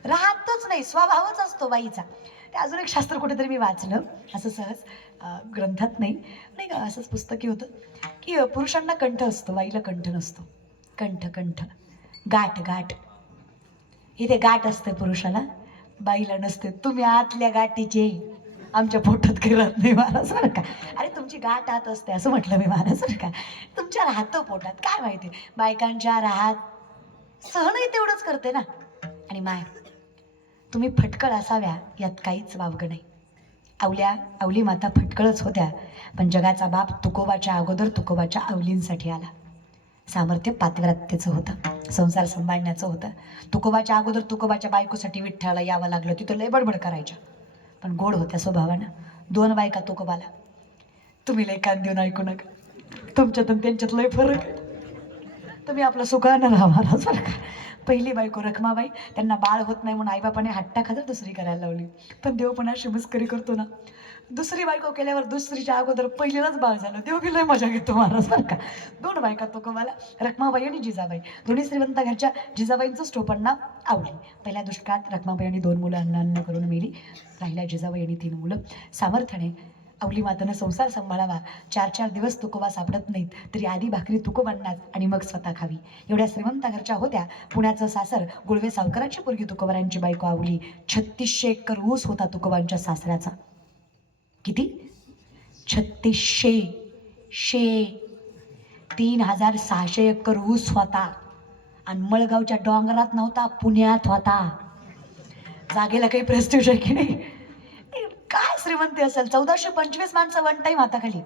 राहतच नाही, स्वभावच असतो बाईचा. ते अजून एक शास्त्र कुठेतरी मी वाचलं, असं सहज ग्रंथात नाही का, असंच पुस्तकी होतं की पुरुषांना कंठ असतो, बाईला कंठ नसतो. कंठ गाठ इथे गाठ असते पुरुषाला, बाईला नसते. तुम्ही आतल्या गाठीचे आमच्या पोटात करत नाही महाराज बरं का. अरे तुमची गाठ आत असते असं म्हटलं मी महाराज बरं का. तुमच्या राहतं पोटात. काय माहिती बायकांच्या राहात सहनही तेवढंच करते ना. आणि माय तुम्ही फटकळ असाव्या यात काहीच वावगं नाही. आवली माता फटकळच होत्या, पण जगाचा बाप तुकोबाच्या अगोदर तुकोबाच्या आवलींसाठी आला. सामर्थ्य पातिव्रत्याचं होतं, संसार सांभाळण्याचं होतं. तुकोबाच्या अगोदर तुकोबाच्या बायकोसाठी विठ्ठलाला यावं लागलं. तिथं लय बडबड करायच्या, पण गोड होत्या स्वभावानं. 2 बायका तुकोबाला. तुम्ही लय कान देऊन ऐकू नका, तुमच्यात आणि त्यांच्यात लय फरक आहे. तुम्ही आपलं सुखानं राहा महाराज बरं का. पहिली बायको रखमाबाई, त्यांना बाळ होत नाही म्हणून आईबापाने हट्टाखातर दुसरी करायला लावली. पण देव पण अशी मस्करी करतो ना. दुसरी बायको केल्यावर दुसरीच्या अगोदर पहिलीलाच बाळ झालं. देव बी लय मजा घेतो महाराज बरं का. 2 बायका तुकोबाला, रखमाबाई आणि जिजाबाई. दोन्ही श्रीमंत घरच्या. जिजाबाईंचं स्टोपण नाव आवली. पहिल्या दुष्काळात रखमाबाई आणि 2 मुलं अन्न करून मेली. राहिल्या जिजाबाई आणि 3 मुलं. सामर्थ्याने आवली मातानं संसार सांभाळावा. 4 दिवस तुकोबा सापडत नाहीत तरी आधी भाकरी तुकोबांनाच आणि मग स्वतः खावी. एवढ्या श्रीमंत घरच्या होत्या. पुण्याचं सासर गुळवे सावकाराची पोरगी तुकोबारांची बायको आवली. 3600 एकर ऊस होता तुकोबांच्या सासऱ्याचा. किती? 3600. 3600 एकर ऊस होता. आणि मळगावच्या डोंगरात नव्हता, पुण्यात होता. जागेला काही प्रेस्टिज आहे की नाही? काय श्रीमंती असेल, 1425 माणसं वन टाइम हाताखाली.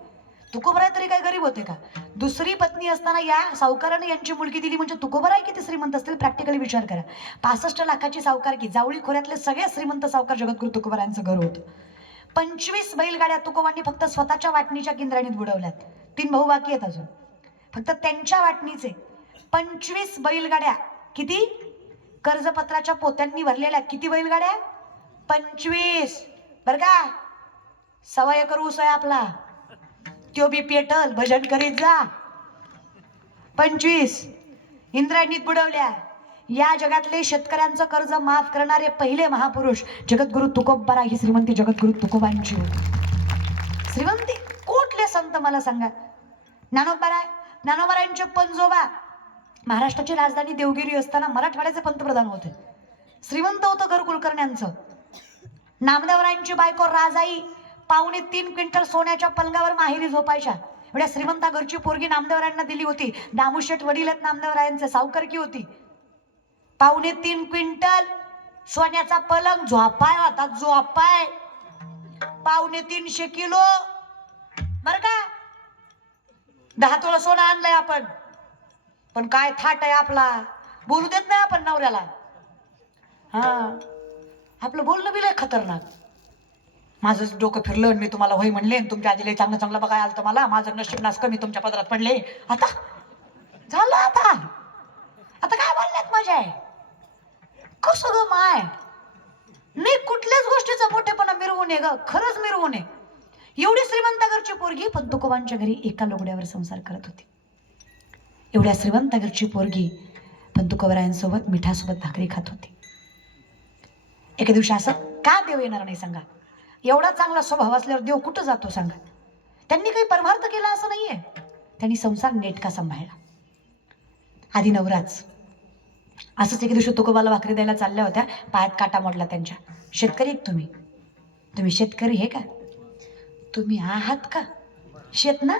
तुकोबराय तरी काय गरीब होते का? दुसरी पत्नी असताना या सावकाराने यांची मुलगी दिली म्हणजे तुकोबराय किती श्रीमंत असतील प्रॅक्टिकली विचार करा. 65 लाखाची सावकारकी, जावळी खोऱ्यातले सगळे श्रीमंत सावकार जगद्गुरु तुकोबरायांचं घर होतं. 25 बैलगाड्या तुकोबांनी फक्त स्वतःच्या वाटणीच्या केंद्राणीत बुडवल्यात. 3 भाऊ बाकी आहेत अजून. फक्त त्यांच्या वाटणीचे 25 बैलगाड्या. किती? कर्जपत्राच्या पोत्यांनी भरलेल्या किती बैलगाड्या? 25. बर का? 1.25 एकर ऊस आहे आपला, त्यो बी पेटल, भजन करीत जा. 25 इंद्रायणीत बुडवल्या. या जगातले शेतकऱ्यांचं कर्ज माफ करणारे पहिले महापुरुष जगद्गुरु तुकोबाराय. ही श्रीमंती जगद्गुरु तुकोबांची होती. श्रीमंती कुठले संत मला सांगा? ज्ञानोबारायांचे पंजोबा महाराष्ट्राची राजधानी देवगिरी असताना मराठवाड्याचे पंतप्रधान होते. श्रीमंत होतं घर कुलकर्ण्यांचं. नामदेवरायांची बायको राजाई 2.25 क्विंटल सोन्याच्या पलंगावर माहेरी झोपायच्या. एवढ्या श्रीमंता घरची पोरगी नामदेवरायांना दिली होती. दामुशेठ वडील आहेत नामदेवरायांचे, सावकारकी होती. 2.25 क्विंटल सोन्याचा पलंग, झोपाय होता, झोपाय 350 किलो. बर का? 10 तोळा सोनं आणलंय आपण, पण काय थाट आहे आपला, बोलू देत नाही आपण नवऱ्याला. हा, आपलं बोलणं बी लय खतरनाक. माझं डोकं फिरलं, मी तुम्हाला होय म्हणले, तुमच्या आजीला चांगलं चांगलं बघायला आलं तर मला, माझं नशीब नास कमी तुमच्या पदरात पडले. आता झालं, आता काय बोलण्यात मजा आहे? कसं ग माय? नाही, कुठल्याच गोष्टीचा मोठेपणा मिरवू नये ग, खरंच मिरवू नये. एवढी श्रीमंत घरची पोरगी पण तुकोबांच्या घरी एका लुगड्यावर संसार करत होती. एवढ्या श्रीमंत घरची पोरगी पण तुकोबरायांसोबत मिठासोबत भाकरी खात होती. एके दिवशी असं का देव येणार नाही सांगा? एवढा चांगला स्वभाव असल्यावर देव कुठं जातो सांगा? त्यांनी काही परमार्थ केला असं नाहीये, त्यांनी संसार नेटका सांभाळला. आधी नवराच असंच एके दिवशी तुकोबाला भाकरी द्यायला चालल्या होत्या, पायात काटा मोडला त्यांच्या. शेतकरी एक तुम्ही शेतकरी हे का? तुम्ही आहात का? शेत ना?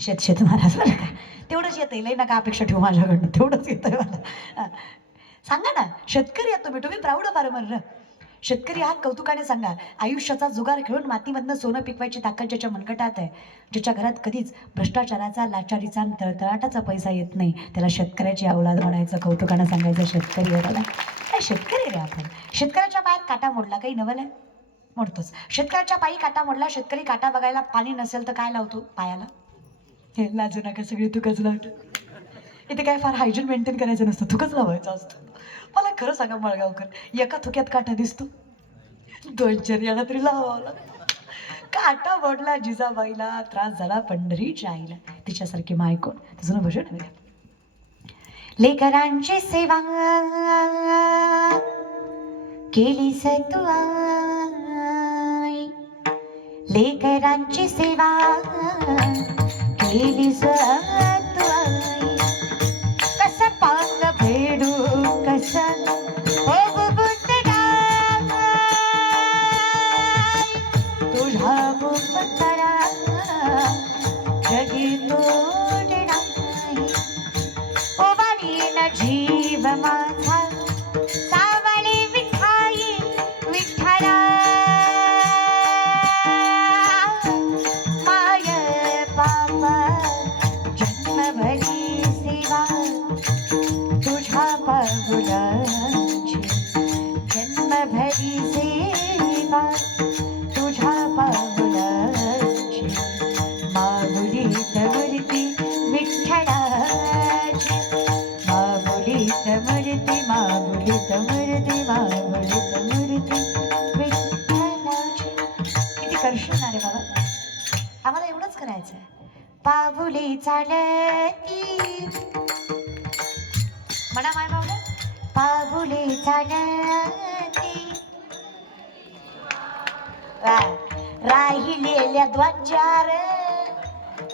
शेत महाराज बरं का? तेवढंच येतं, लई नका अपेक्षा ठेवू माझ्याकडनं, तेवढंच येतंय मला. सांगा ना, शेतकरी आहात तुम्ही प्राऊड फार्मर. शेतकरी आहात, कौतुकाने सांगा. आयुष्याचा जुगार खेळून मातीमधनं सोनं पिकवायची ताकद ज्याच्या मनगटात आहे, ज्याच्या घरात कधीच भ्रष्टाचाराचा, लाचारीचा आणि तळतळाटाचा पैसा येत नाही, त्याला शेतकऱ्याची अवलाद म्हणायचं, कौतुकाने सांगायचं शेतकरी आहे. काय शेतकरी रे आपण? शेतकऱ्याच्या पायात काटा मोडला, काही नवल आहे? मोडतोच. शेतकऱ्याच्या पायी काटा मोडला. शेतकरी काटा बघायला पाणी नसेल तर काय लावतो पायाला? हे लाजू नका, सगळी तुकच लावतो. इथे काय फार हायजीन मेंटेन करायचं नसतं, तुकच लावायचं असतं. मला खरं सांगा मळगावकर, एका थुक्यात काटा दिसतो, 2-4 याला तरी लावावं लागतं. काटा मोडला जिजाबाईला, त्रास झाला पंढरीच्या आईला, तिच्यासारखी माय कोण? तुझं भजन आहे. लेकरांची सेवा केली सतू आई, लेकरांची सेवा केली सतू आई. कसं पांग फेडू, कसं हो बुद्धडाई, तुझ्या बुद्धरा जगी तोडणाई. ओवाळीन जीव माझा सावळी विठाई, विठ्ठला माय बाबा जन्मभरी सेवा तुझ्या पाऊलांची, जन्मभरी सेवा तुझ्या पाऊलांची. माऊलीत मूर्ती विठ्ठलाची, माऊलीत मूर्ती, माऊलीत मूर्ती, माऊलीत मूर्ती विठ्ठलाची. किती करशील ना रे बाबा? आम्हाला एवढंच करायचं आहे. पाऊले चालती म्हणा माय बाबा, पाऊले चालती राहिलेल्या ध्वजार.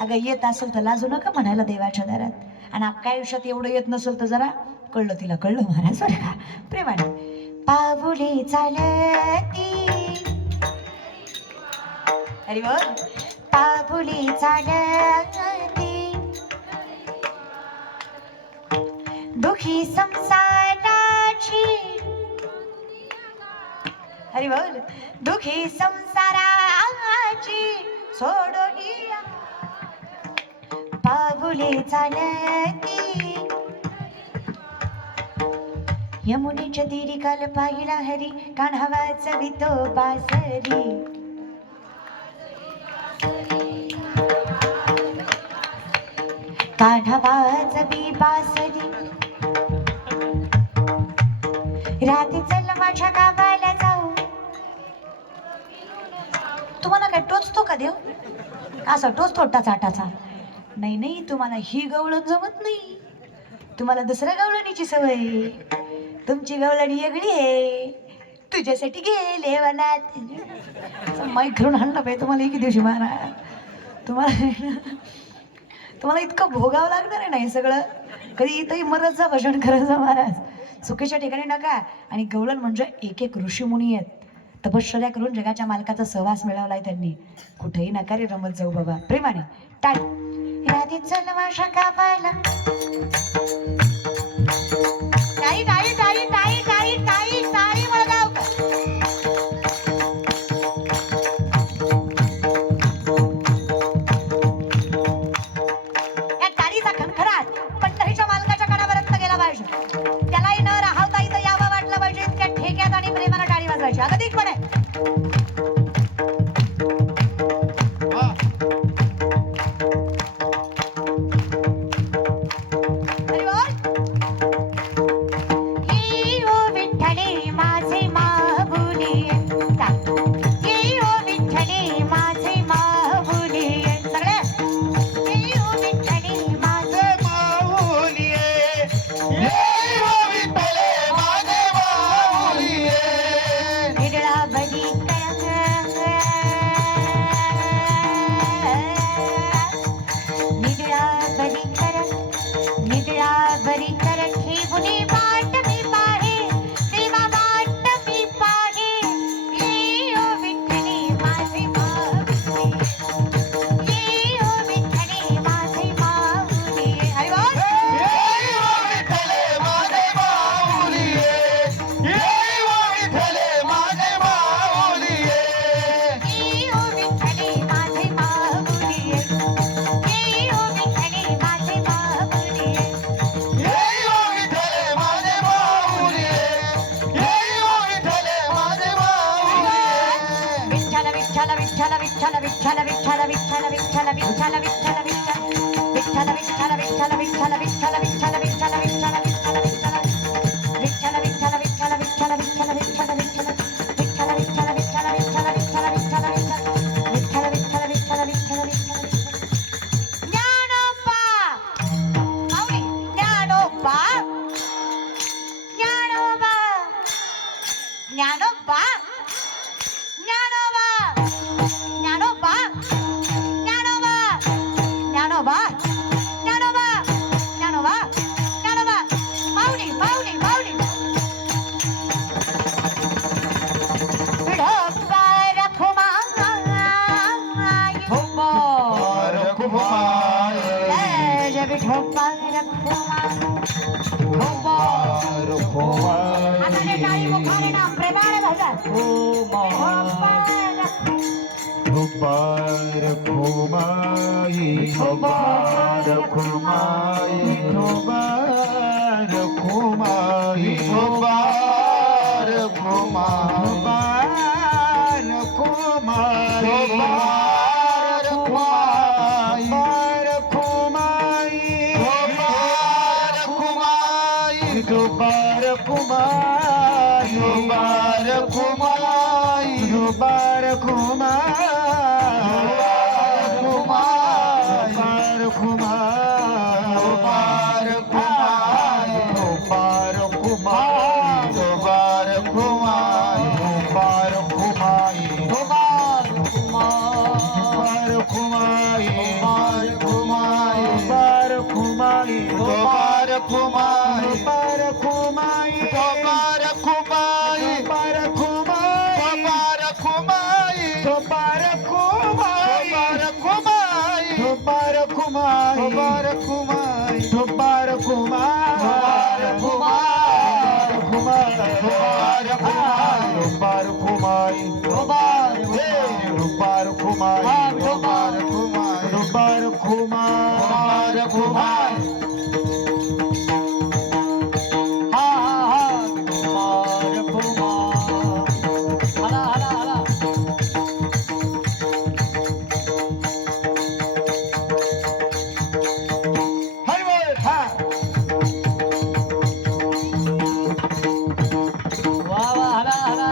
अगं येत असेल तर लाजू नका म्हणायला देवाच्या दारात. आणि अख्ख्या आयुष्यात एवढं येत नसेल तर जरा कळलं, तिला कळलं महाराज बरं का, प्रेमाने. पाऊले चालती, अरे बोल. पाऊले चालती दुःख दुखी संसाराची हरी बोल दुखी संसाराची सोडोली पाऊले चालती यमुनेच्या तीरी काल पाहिला हरी कान्हावाचा वितो बासरी कान्हावाचा बी बासरी रात्री चल माझ्या गावाला जाऊ तुम्हाला काय टोचतो का देव असा टोचतो टाचा नाही नाही तुम्हाला ही गवळण जमत नाही तुम्हाला दुसऱ्या गवळणीची सवय आहे. तुमची गवळणी वेगळी आहे तुझ्यासाठी गेले वनात माईक घेऊन आणलं पाहिजे तुम्हाला एक दिवशी मारा तुम्हाला इतकं भोगावं लागणार आहे ना हे सगळं कधी इथंही मरत जा भजन करत जा महाराज चुकीच्या ठिकाणी नका आणि गवळण म्हणजे एक एक ऋषीमुनी आहेत तपश्चर्या करून जगाच्या मालकाचा सहवास मिळवलाय त्यांनी कुठेही नका रे रमत जाऊ बाबा प्रेमाने टाळी राधी चल माझ्या गावाला टाळी टाळी टाळी टाळी टाळी टाळी टाळी वळगाव या टाळीचा खणखराट पंढरीच्या मालकाच्या कानापर्यंत गेला पाहिजे त्यालाही न राहता इथं यावं वाटलं पाहिजे इतक्या ठेक्यात आणि प्रेमानं टाळी वाजवायची अगदीकपणे Mubarak कुंभार कुमार कुंभार हा हा हा कुमार कुमार हला हला हला हरी बोल हा वा वा हला हला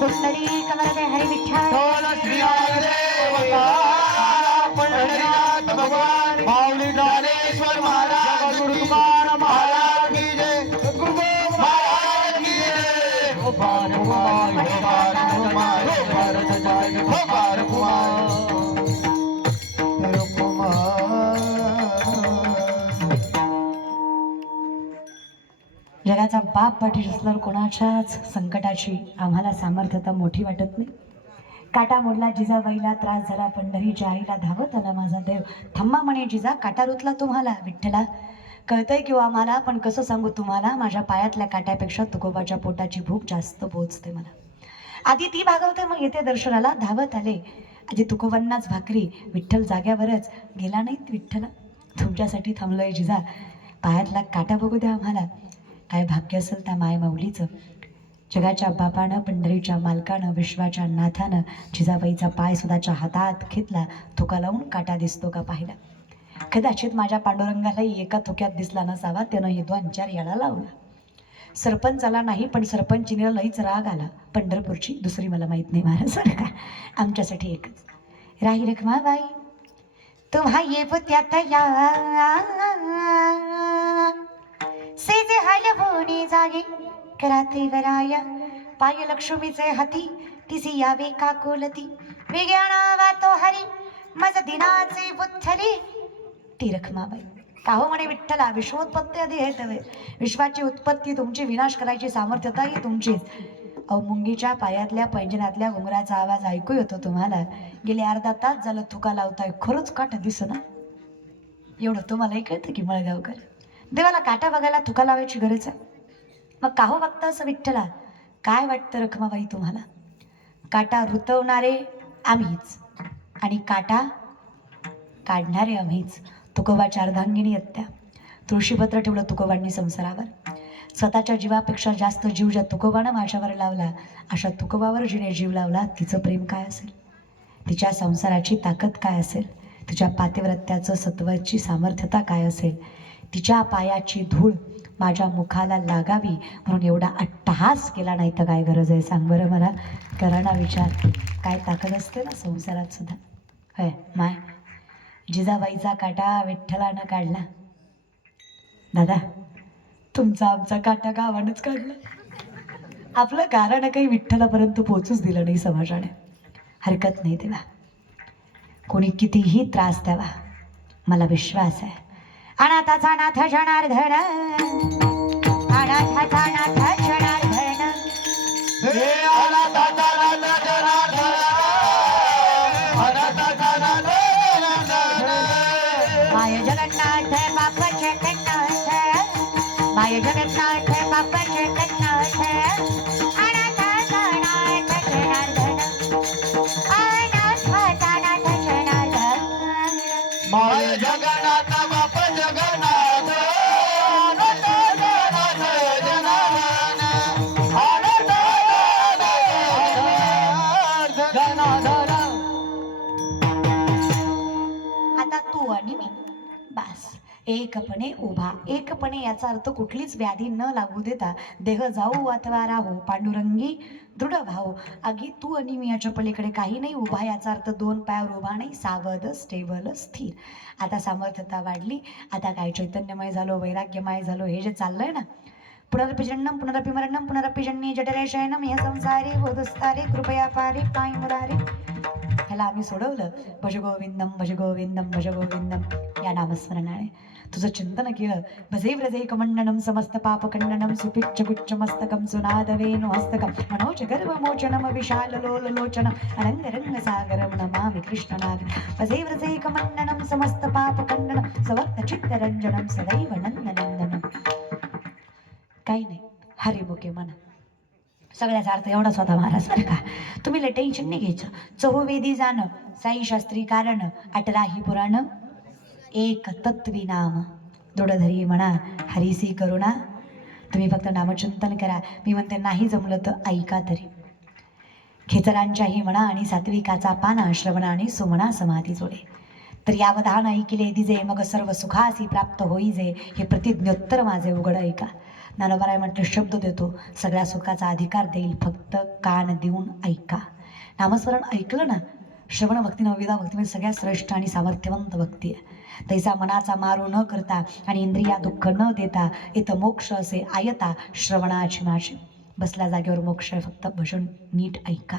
पुंडरी कमरते हरी विठ्ठल बोल श्री देवता पंढरीनाथ भगवान माऊली ज्ञानेश्वर महाराज गुरु तुकाराम महाराज की जय गुरुदेव महाराज की जय कुमार कुमार कुमार कुमार भारत जय कुमार कुमार जगाचा बाप पाठीत असल्यावर कोणाच्याच संकटाची आम्हाला सामर्थ्यता मोठी वाटत नाही. काटा मोडला जिजाबाईला, त्रास झाला पंढरीच्या आईला, धावत आला माझा देव. थांबा म्हणे जिजा, काटा रुतला तुम्हाला. विठ्ठला कळतंय किंवा आम्हाला, पण कसं सांगू तुम्हाला, माझ्या पायातल्या काट्यापेक्षा तुकोबाच्या पोटाची भूक जास्त पोचते मला. आधी ती भागवते, मग येते दर्शनाला. धावत आले आधी तुकोबांनाच भाकरी. विठ्ठल जाग्यावरच गेला नाहीत. विठ्ठला तुमच्यासाठी थांबलोय जिजा, पायातला काटा बघू द्या आम्हाला. काय भाग्य असेल त्या माय माऊलीचं. जगाच्या बापानं, पंढरीच्या मालकानं, विश्वाच्या नाथानं जिजाबाईचा पाय स्वतःच्या हातात घेतला. तुका लावून काटा दिसतो का पाहिला. कदाचित माझ्या पांडुरंगालाही एका थोक्यात दिसला नसावा, त्यानं हे 2-4 याला लावला. सरपंचाला नाही, पण सरपंचिनीला लईच राग आला. पंढरपूरची दुसरी मला माहीत नाही महाराज का, आमच्यासाठी एकच. राही रखमाबाई तुम्हा ये त्यात या सेजे हलवणे जागे कराते वराया, पाय लक्ष्मीचे हाती तिसी यावे काकुलती. वेगळ्या नावा तो हरी मज दिनाचे बुद्धरी. ती रखमाबाई काहो म्हणे विठ्ठला, विश्वोत्पत्ती आधी हे तवे. विश्वाची उत्पत्ती तुमची, विनाश करायची सामर्थ्यताही तुमचीच. अहो मुंगीच्या पायातल्या पैंजणातल्या घुंगराचा आवाज ऐकू येतो तुम्हाला. गेले अर्धा तास झालं थुका लावताय, खरंच काटा दिसना. एवढं तुम्हालाही कळतं की मळगावकर, देवाला काटा बघायला थुका लावायची गरज आहे. मग काहो बघता असं विठ्ठला. काय वाटतं रखमाबाई तुम्हाला, काटा रुतवणारे आम्हीच आणि काटा काढणारे आम्हीच. तुकोबाच्या अर्धांगिनी आहेत. तुळशीपत्र ठेवलं तुकोबांनी संसारावर. स्वतःच्या जीवापेक्षा जास्त जीव ज्या तुकोबानं माझ्यावर लावला, अशा तुकोबावर जिने जीव लावला, तिचं प्रेम काय असेल, तिच्या संसाराची ताकद काय असेल, तिच्या पातिव्रत्याचं सत्वाची सामर्थ्यता काय असेल. तिच्या पायाची धूळ माझ्या मुखाला लागावी म्हणून एवढा अट्टहास केला, नाही तर काय गरज आहे सांग बरं मला. करा ना विचार, काय ताकद असते ना संसारात सुद्धा. होय माय, जिजाबाईचा काटा विठ्ठलानं काढला. दादा तुमचा आमचा काटा गावानंच काढला. आपलं कारण काही विठ्ठलापर्यंत पोचूच दिलं नाही समाजाने. हरकत नाही देवा, कोणी कितीही त्रास द्यावा, मला विश्वास आहे. अनाथाचा नाथ जनार्दन, अनाथाचा नाथ जनार्दन, हे अनाथाचा नाथ जनार्दन, अनाथाचा नाथ जनार्दन. माय जगन्नाथ बाप जगन्नाथ, माय जगन्नाथ बाप जगन्नाथ. अनाथाचा नाथ जनार्दन, अनाथाचा नाथ जनार्दन. माय जगन्नाथ बाप जगन्नाथ, अनाथाचा नाथ जनार्दन, अनाथाचा नाथ जनार्दन. आता तू आणि मी बस एकपणे उभा. एकपणे याचा अर्थ कुठलीच व्याधी न लागू देता देह जाऊ अथवा राहो पांडुरंगी दृढ भाव. अगदी तू आणि मी याच्या पलीकडे काही नाही. उभा याचा अर्थ 2 पायावर उभा नाही, सावध स्टेबल स्थिर. आता सामर्थ्यता वाढली, आता काय चैतन्यमय झालो, वैराग्यमय झालो, हे जे चाललंय ना, पुनरपि जन्मं पुनरपि मरणं पुनरपि जन्मे जठरे शयनं या संसारी बोधस्तारे कृपया पारे पायी मुरारे. ह्याला आम्ही सोडवलं. भज गोविंदम भज गोविंदम भज गोविंदम या नामस्मरणाने तुझं चिंतन केलं. भजे व्रजैकमण्डनं समस्त पापखंडनं सुपिच्च गुच्चमस्तकं सुनादवेणु हस्तकं मनोज गर्भमोचनं विशाललोललोचनं अनङ्गरङ्गसागरं नमामि कृष्णनाग. भजे व्रजैकमण्डनं समस्त पापखंडनं सवर्तचित्तरञ्जनं सदैव नन्दनन्दनं. काही नाही, हरिमुखे म्हणा. सगळ्याचा अर्थ एवढाच होता महाराज बरं का. तुम्ही लय टेन्शन नाही घ्यायचं. चहुवेदी जाणं साई शास्त्री कारण 18 पुराण एक तत्वी नाम दोडधरी म्हणा हरिसी करुणा. तुम्ही फक्त नामचिंतन करा. मी म्हणते नाही जमलं तर ऐका तरी. खेचरांच्याही म्हणा आणि सात्विकाचा पाना श्रवणा आणि सुमना समाधी जोडे. तर यावधान ऐकिले दिजे मग सर्व सुखासी प्राप्त होईजे. हे प्रतिज्ञोत्तर माझे उघड ऐका. ज्ञानोबाराय म्हटलं शब्द देतो सगळ्या सुखाचा अधिकार देईल, फक्त कान देऊन ऐका. नामस्मरण ऐकलं ना, श्रवण भक्ती नवविधा भक्तीमध्ये सगळ्यात श्रेष्ठ आणि सामर्थ्यवंत भक्ती आहे. तैसा मनाचा मारू न करता आणि इंद्रिया दुःख न देता इथं मोक्ष असे आयता श्रवणाची माझी. बसल्या जागेवर मोक्ष आहे, फक्त भजन नीट ऐका.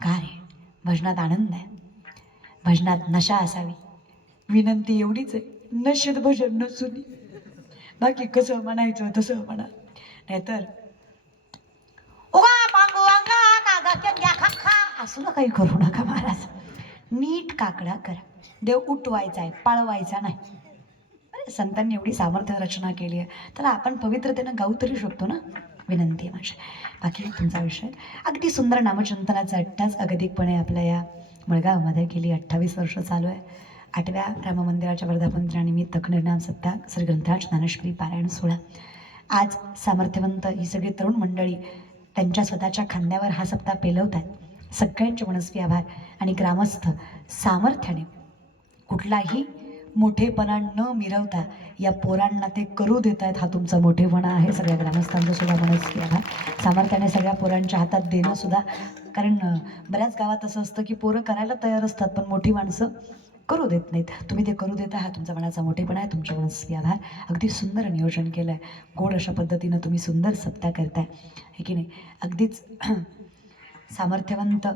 का रे, भजनात आनंद आहे, भजनात नशा असावी. विनंती एवढीच आहे, नशेत भजन नसुनी. बाकी कसं म्हणायचं तसं म्हणा, नाहीतर उगा पांगू अंगा कागा चंग्या खा खा असं काही करू नका महाराज. नीट काकडा करा. देव उठवायचा आहे, पाळवायचा नाही. अरे संतांनी एवढी सामर्थ्य रचना केली आहे, तर आपण पवित्रतेनं गाऊ तरी शकतो ना. विनंती आहे माझी. बाकी तुमचा विषय अगदी सुंदर नामचिंतनाचा अट्टाच अगतिकपणे आपल्या या मळगावमध्ये गेली 28 वर्ष चालू आहे. 8व्या राममंदिराच्या वर्धापन दिनानिमित्त निर्नाम सप्ताह श्री ग्रंथराज ज्ञानेश्वरी पारायण सोहळा. आज सामर्थ्यवंत ही सगळी तरुण मंडळी त्यांच्या स्वतःच्या खांद्यावर हा सप्ताह पेलवत आहेत. सगळ्यांचे मनस्वी आभार. आणि ग्रामस्थ सामर्थ्याने कुठलाही मोठेपणा न मिरवता या पोरांना ते करू देत आहेत. हा तुमचा मोठेपणा आहे. सगळ्या ग्रामस्थांचा सुद्धा मनस्वी आभार. सामर्थ्याने सगळ्या पोरांच्या हातात देणं सुद्धा, कारण बऱ्याच गावात असं असतं की पोरं करायला तयार असतात पण मोठी माणसं करू देत नाहीत. तुम्ही ते करू देता, हा तुमचा मनाचा मोठेपणा आहे. तुमच्या मनस्वी आभार. अगदी सुंदर नियोजन केलं आहे. गोड अशा पद्धतीनं तुम्ही सुंदर सप्ताह करताय, हे की नाही. अगदीच सामर्थ्यवंत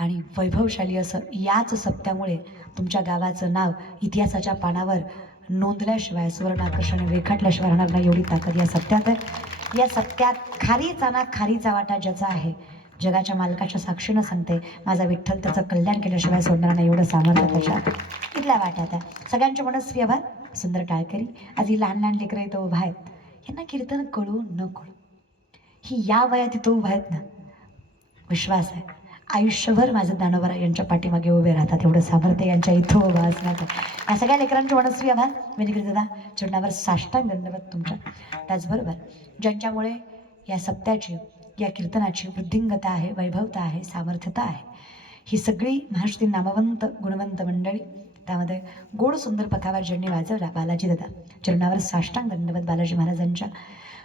आणि वैभवशाली असं याच सप्त्यामुळे तुमच्या गावाचं नाव इतिहासाच्या पानावर नोंदल्याशिवाय, सुवर्ण आकर्षण रेखाटल्याशिवाय राहणार नाही, एवढी ताकद या सप्त्यात आहे. या सप्त्यात खारीचा ना खारीचा वाटा ज्याचा आहे, जगाच्या मालकाच्या साक्षीनं सांगते, माझा विठ्ठल त्याचं कल्याण केल्याशिवाय सोडणार नाही, एवढं सामर्थ्य त्याच्या इथल्या वाट्यात आहे. सगळ्यांचे मनस्वी आभार. सुंदर टाळकरी. आज ही लहान लहान लेकरं इथं उभा आहेत, यांना कीर्तन कळू न कळू, ही या वयात इथं उभा आहेत ना, विश्वास आहे आयुष्यभर माझं ज्ञानोबा यांच्या पाठीमागे उभे राहतात. एवढं सामर्थ्य यांच्या इथं उभा असण्याचं. या सगळ्या लेकरांचे मनस्वी आभार. विनिकृत दादा चरणावर साष्टांग दंडवत तुमच्या. त्याचबरोबर ज्यांच्यामुळे या सप्त्याची, या कीर्तनाची वृद्धिंगता आहे, वैभवता आहे, सामर्थ्यता आहे, ही सगळी महाराष्ट्री नामवंत गुणवंत मंडळी. त्यामध्ये गोड सुंदर पखावार ज्यांनी वाजवला, बालाजी दादा चरणावर साष्टांग दंडवत. बालाजी महाराजांच्या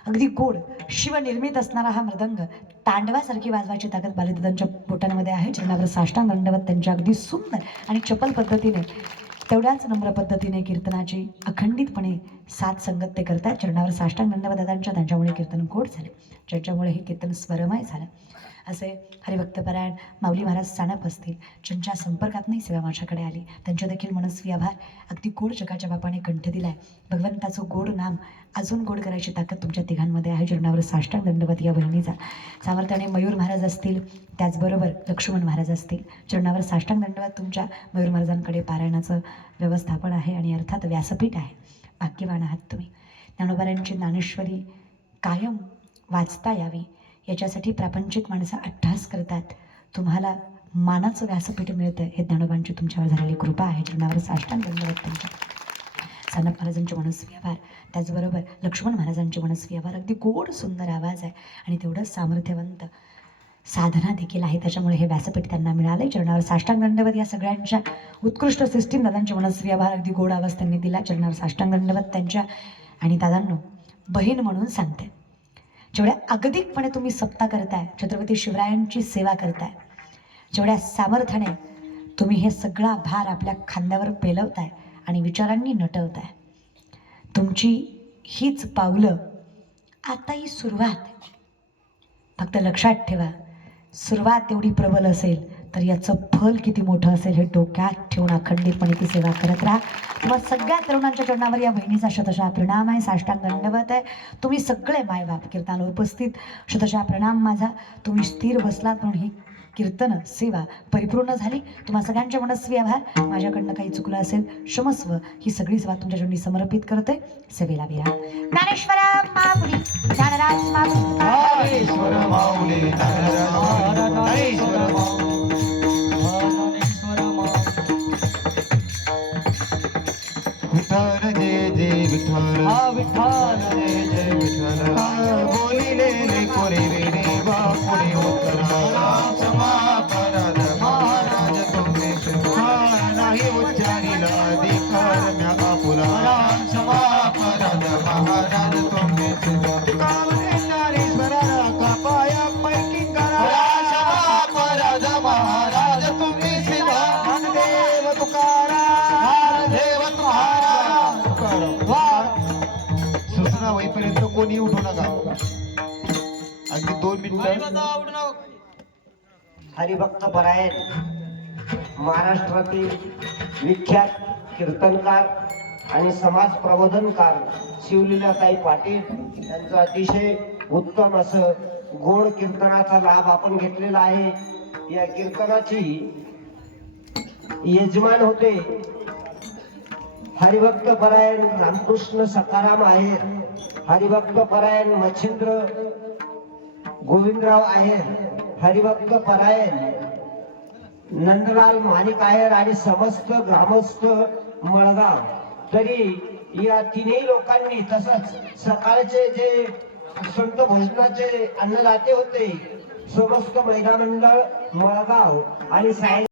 अगदी गोड शिवनिर्मित असणारा हा मृदंग तांडवासारखी वाजवायची ताकद बालाजीदादांच्या बोटांमध्ये आहे. चरणावर साष्टांग दंडवत. त्यांच्या अगदी सुंदर आणि चपल पद्धतीने, तेवढ्याच नम्र पद्धतीने कीर्तनाची अखंडितपणे साथ संगत ते करतात. चरणावर साष्टांग दंडवत दादांच्या. त्यांच्यामुळे कीर्तन गोड झाले, ज्यांच्यामुळे हे कीर्तन स्वरमय झालं. असे हरिभक्तपरायण माऊली महाराज सानप असतील, ज्यांच्या संपर्कात नाही सेवा माझ्याकडे आली, त्यांचे देखील मनस्वी आभार. अगदी गोड जगाच्या बापाने कंठ दिलाय. भगवंताचं गोड नाम अजून गोड करायची ताकद तुमच्या तिघांमध्ये आहे. चरणावर साष्टांग दंडवत या बहिणीचा. सामर्थ्याने मयूर महाराज असतील, त्याचबरोबर लक्ष्मण महाराज असतील, चरणावर साष्टांग दंडवत. तुमच्या मयूर महाराजांकडे पारायणाचं व्यवस्थापन आहे आणि अर्थात व्यासपीठ आहे. भाग्यवान आहात तुम्ही. ज्ञानोबारायांची ज्ञानेश्वरी कायम वाचता यावी याच्यासाठी प्रापंचिक माणसं अट्टहास करतात. तुम्हाला मानाचं व्यासपीठ मिळतं, हे ज्ञानोबांची तुमच्यावर झालेली कृपा आहे. चरणावर साष्टांग दंडवत तुमच्या. सानप महाराजांचे मनस्वी आभार. त्याचबरोबर लक्ष्मण महाराजांचे मनस्वी आभार. अगदी गोड सुंदर आवाज आहे आणि तेवढंच सामर्थ्यवंत साधना देखील आहे, त्याच्यामुळे हे व्यासपीठ त्यांना मिळालं. चरणावर साष्टांग दंडवत. या सगळ्यांच्या उत्कृष्ट सिस्टीम दादांचे मनस्वी आभार. अगदी गोड आवाज त्यांनी दिला. चरणावर साष्टांग दंडवत त्यांच्या. आणि दादांनो, बहीण म्हणून सांगते, जेवढ्या अगतिकपणे तुम्ही सप्ताह करताय, छत्रपती शिवरायांची सेवा करताय, जेवढ्या सामर्थ्याने तुम्ही हे सगळा भार आपल्या खांद्यावर पेलवताय आणि विचारांनी नटवताय, तुमची हीच पावलं आता ही सुरुवात आहे. फक्त लक्षात ठेवा, सुरुवात एवढी प्रबल असेल तर याचं फल किती मोठं असेल हे डोक्यात ठेवून अखंडितपणे ती सेवा करत राहा. तुम्हाला सगळ्या तरुणांच्या चरणावर या बहिणीचा शतशः प्रणाम आहे, साष्टांग दंडवत आहे. तुम्ही सगळे मायबाप कीर्तनाला उपस्थित, शतशः प्रणाम माझा. तुम्ही स्थिर बसलात म्हणून ही कीर्तन सेवा परिपूर्ण झाली. तुम्हा सगळ्यांचे मनस्वी आभार. माझ्याकडनं काही चुकलं असेल क्षमस्व. ही सगळी सेवा तुमच्या चरणी समर्पित करते. सेवेला विराम. ज्ञानेश्वर माऊली ज्ञानराज माऊली ज्ञानेश्वर माऊली ज्ञानेश्वर विठ्ठल जय जय विठ्ठल हा विठ्ठल जय जय विठ्ठल बोलिले कोरी रे बापुडी उत्तरा समापराध महाराज तुम्ही नाही उच्चारिला अधिकार म्या आपुला समापराध महाराज तुम्ही ज्ञानेश्वराला कापाया पैकी करा समापराध महाराज तुम्ही शिवा देव तुकाराम देव सूचना होईपर्यंत कोणी उठू नका. अगदी 2 मिनिटं. हरिभक्त परायण महाराष्ट्रातील विख्यात कीर्तनकार आणि समाज प्रबोधनकार शिवलीलाताई पाटील यांचं अतिशय उत्तम असं गोड कीर्तनाचा लाभ आपण घेतलेला आहे. या कीर्तनाची यजमान होते हरिभक्त परायण रामकृष्ण सखाराम आहेर, हरिभक्त परायण मच्छिंद्र गोविंदराव आहेर, हरिभक्त परायण नंदलाल माणिक आहेर आणि समस्त ग्रामस्थ मळगाव. तरी या तिन्ही लोकांनी तसंच सकाळचे जे संत भोजनाचे अन्नदाते होते समस्त महिला मंडळ मळगाव आणि साय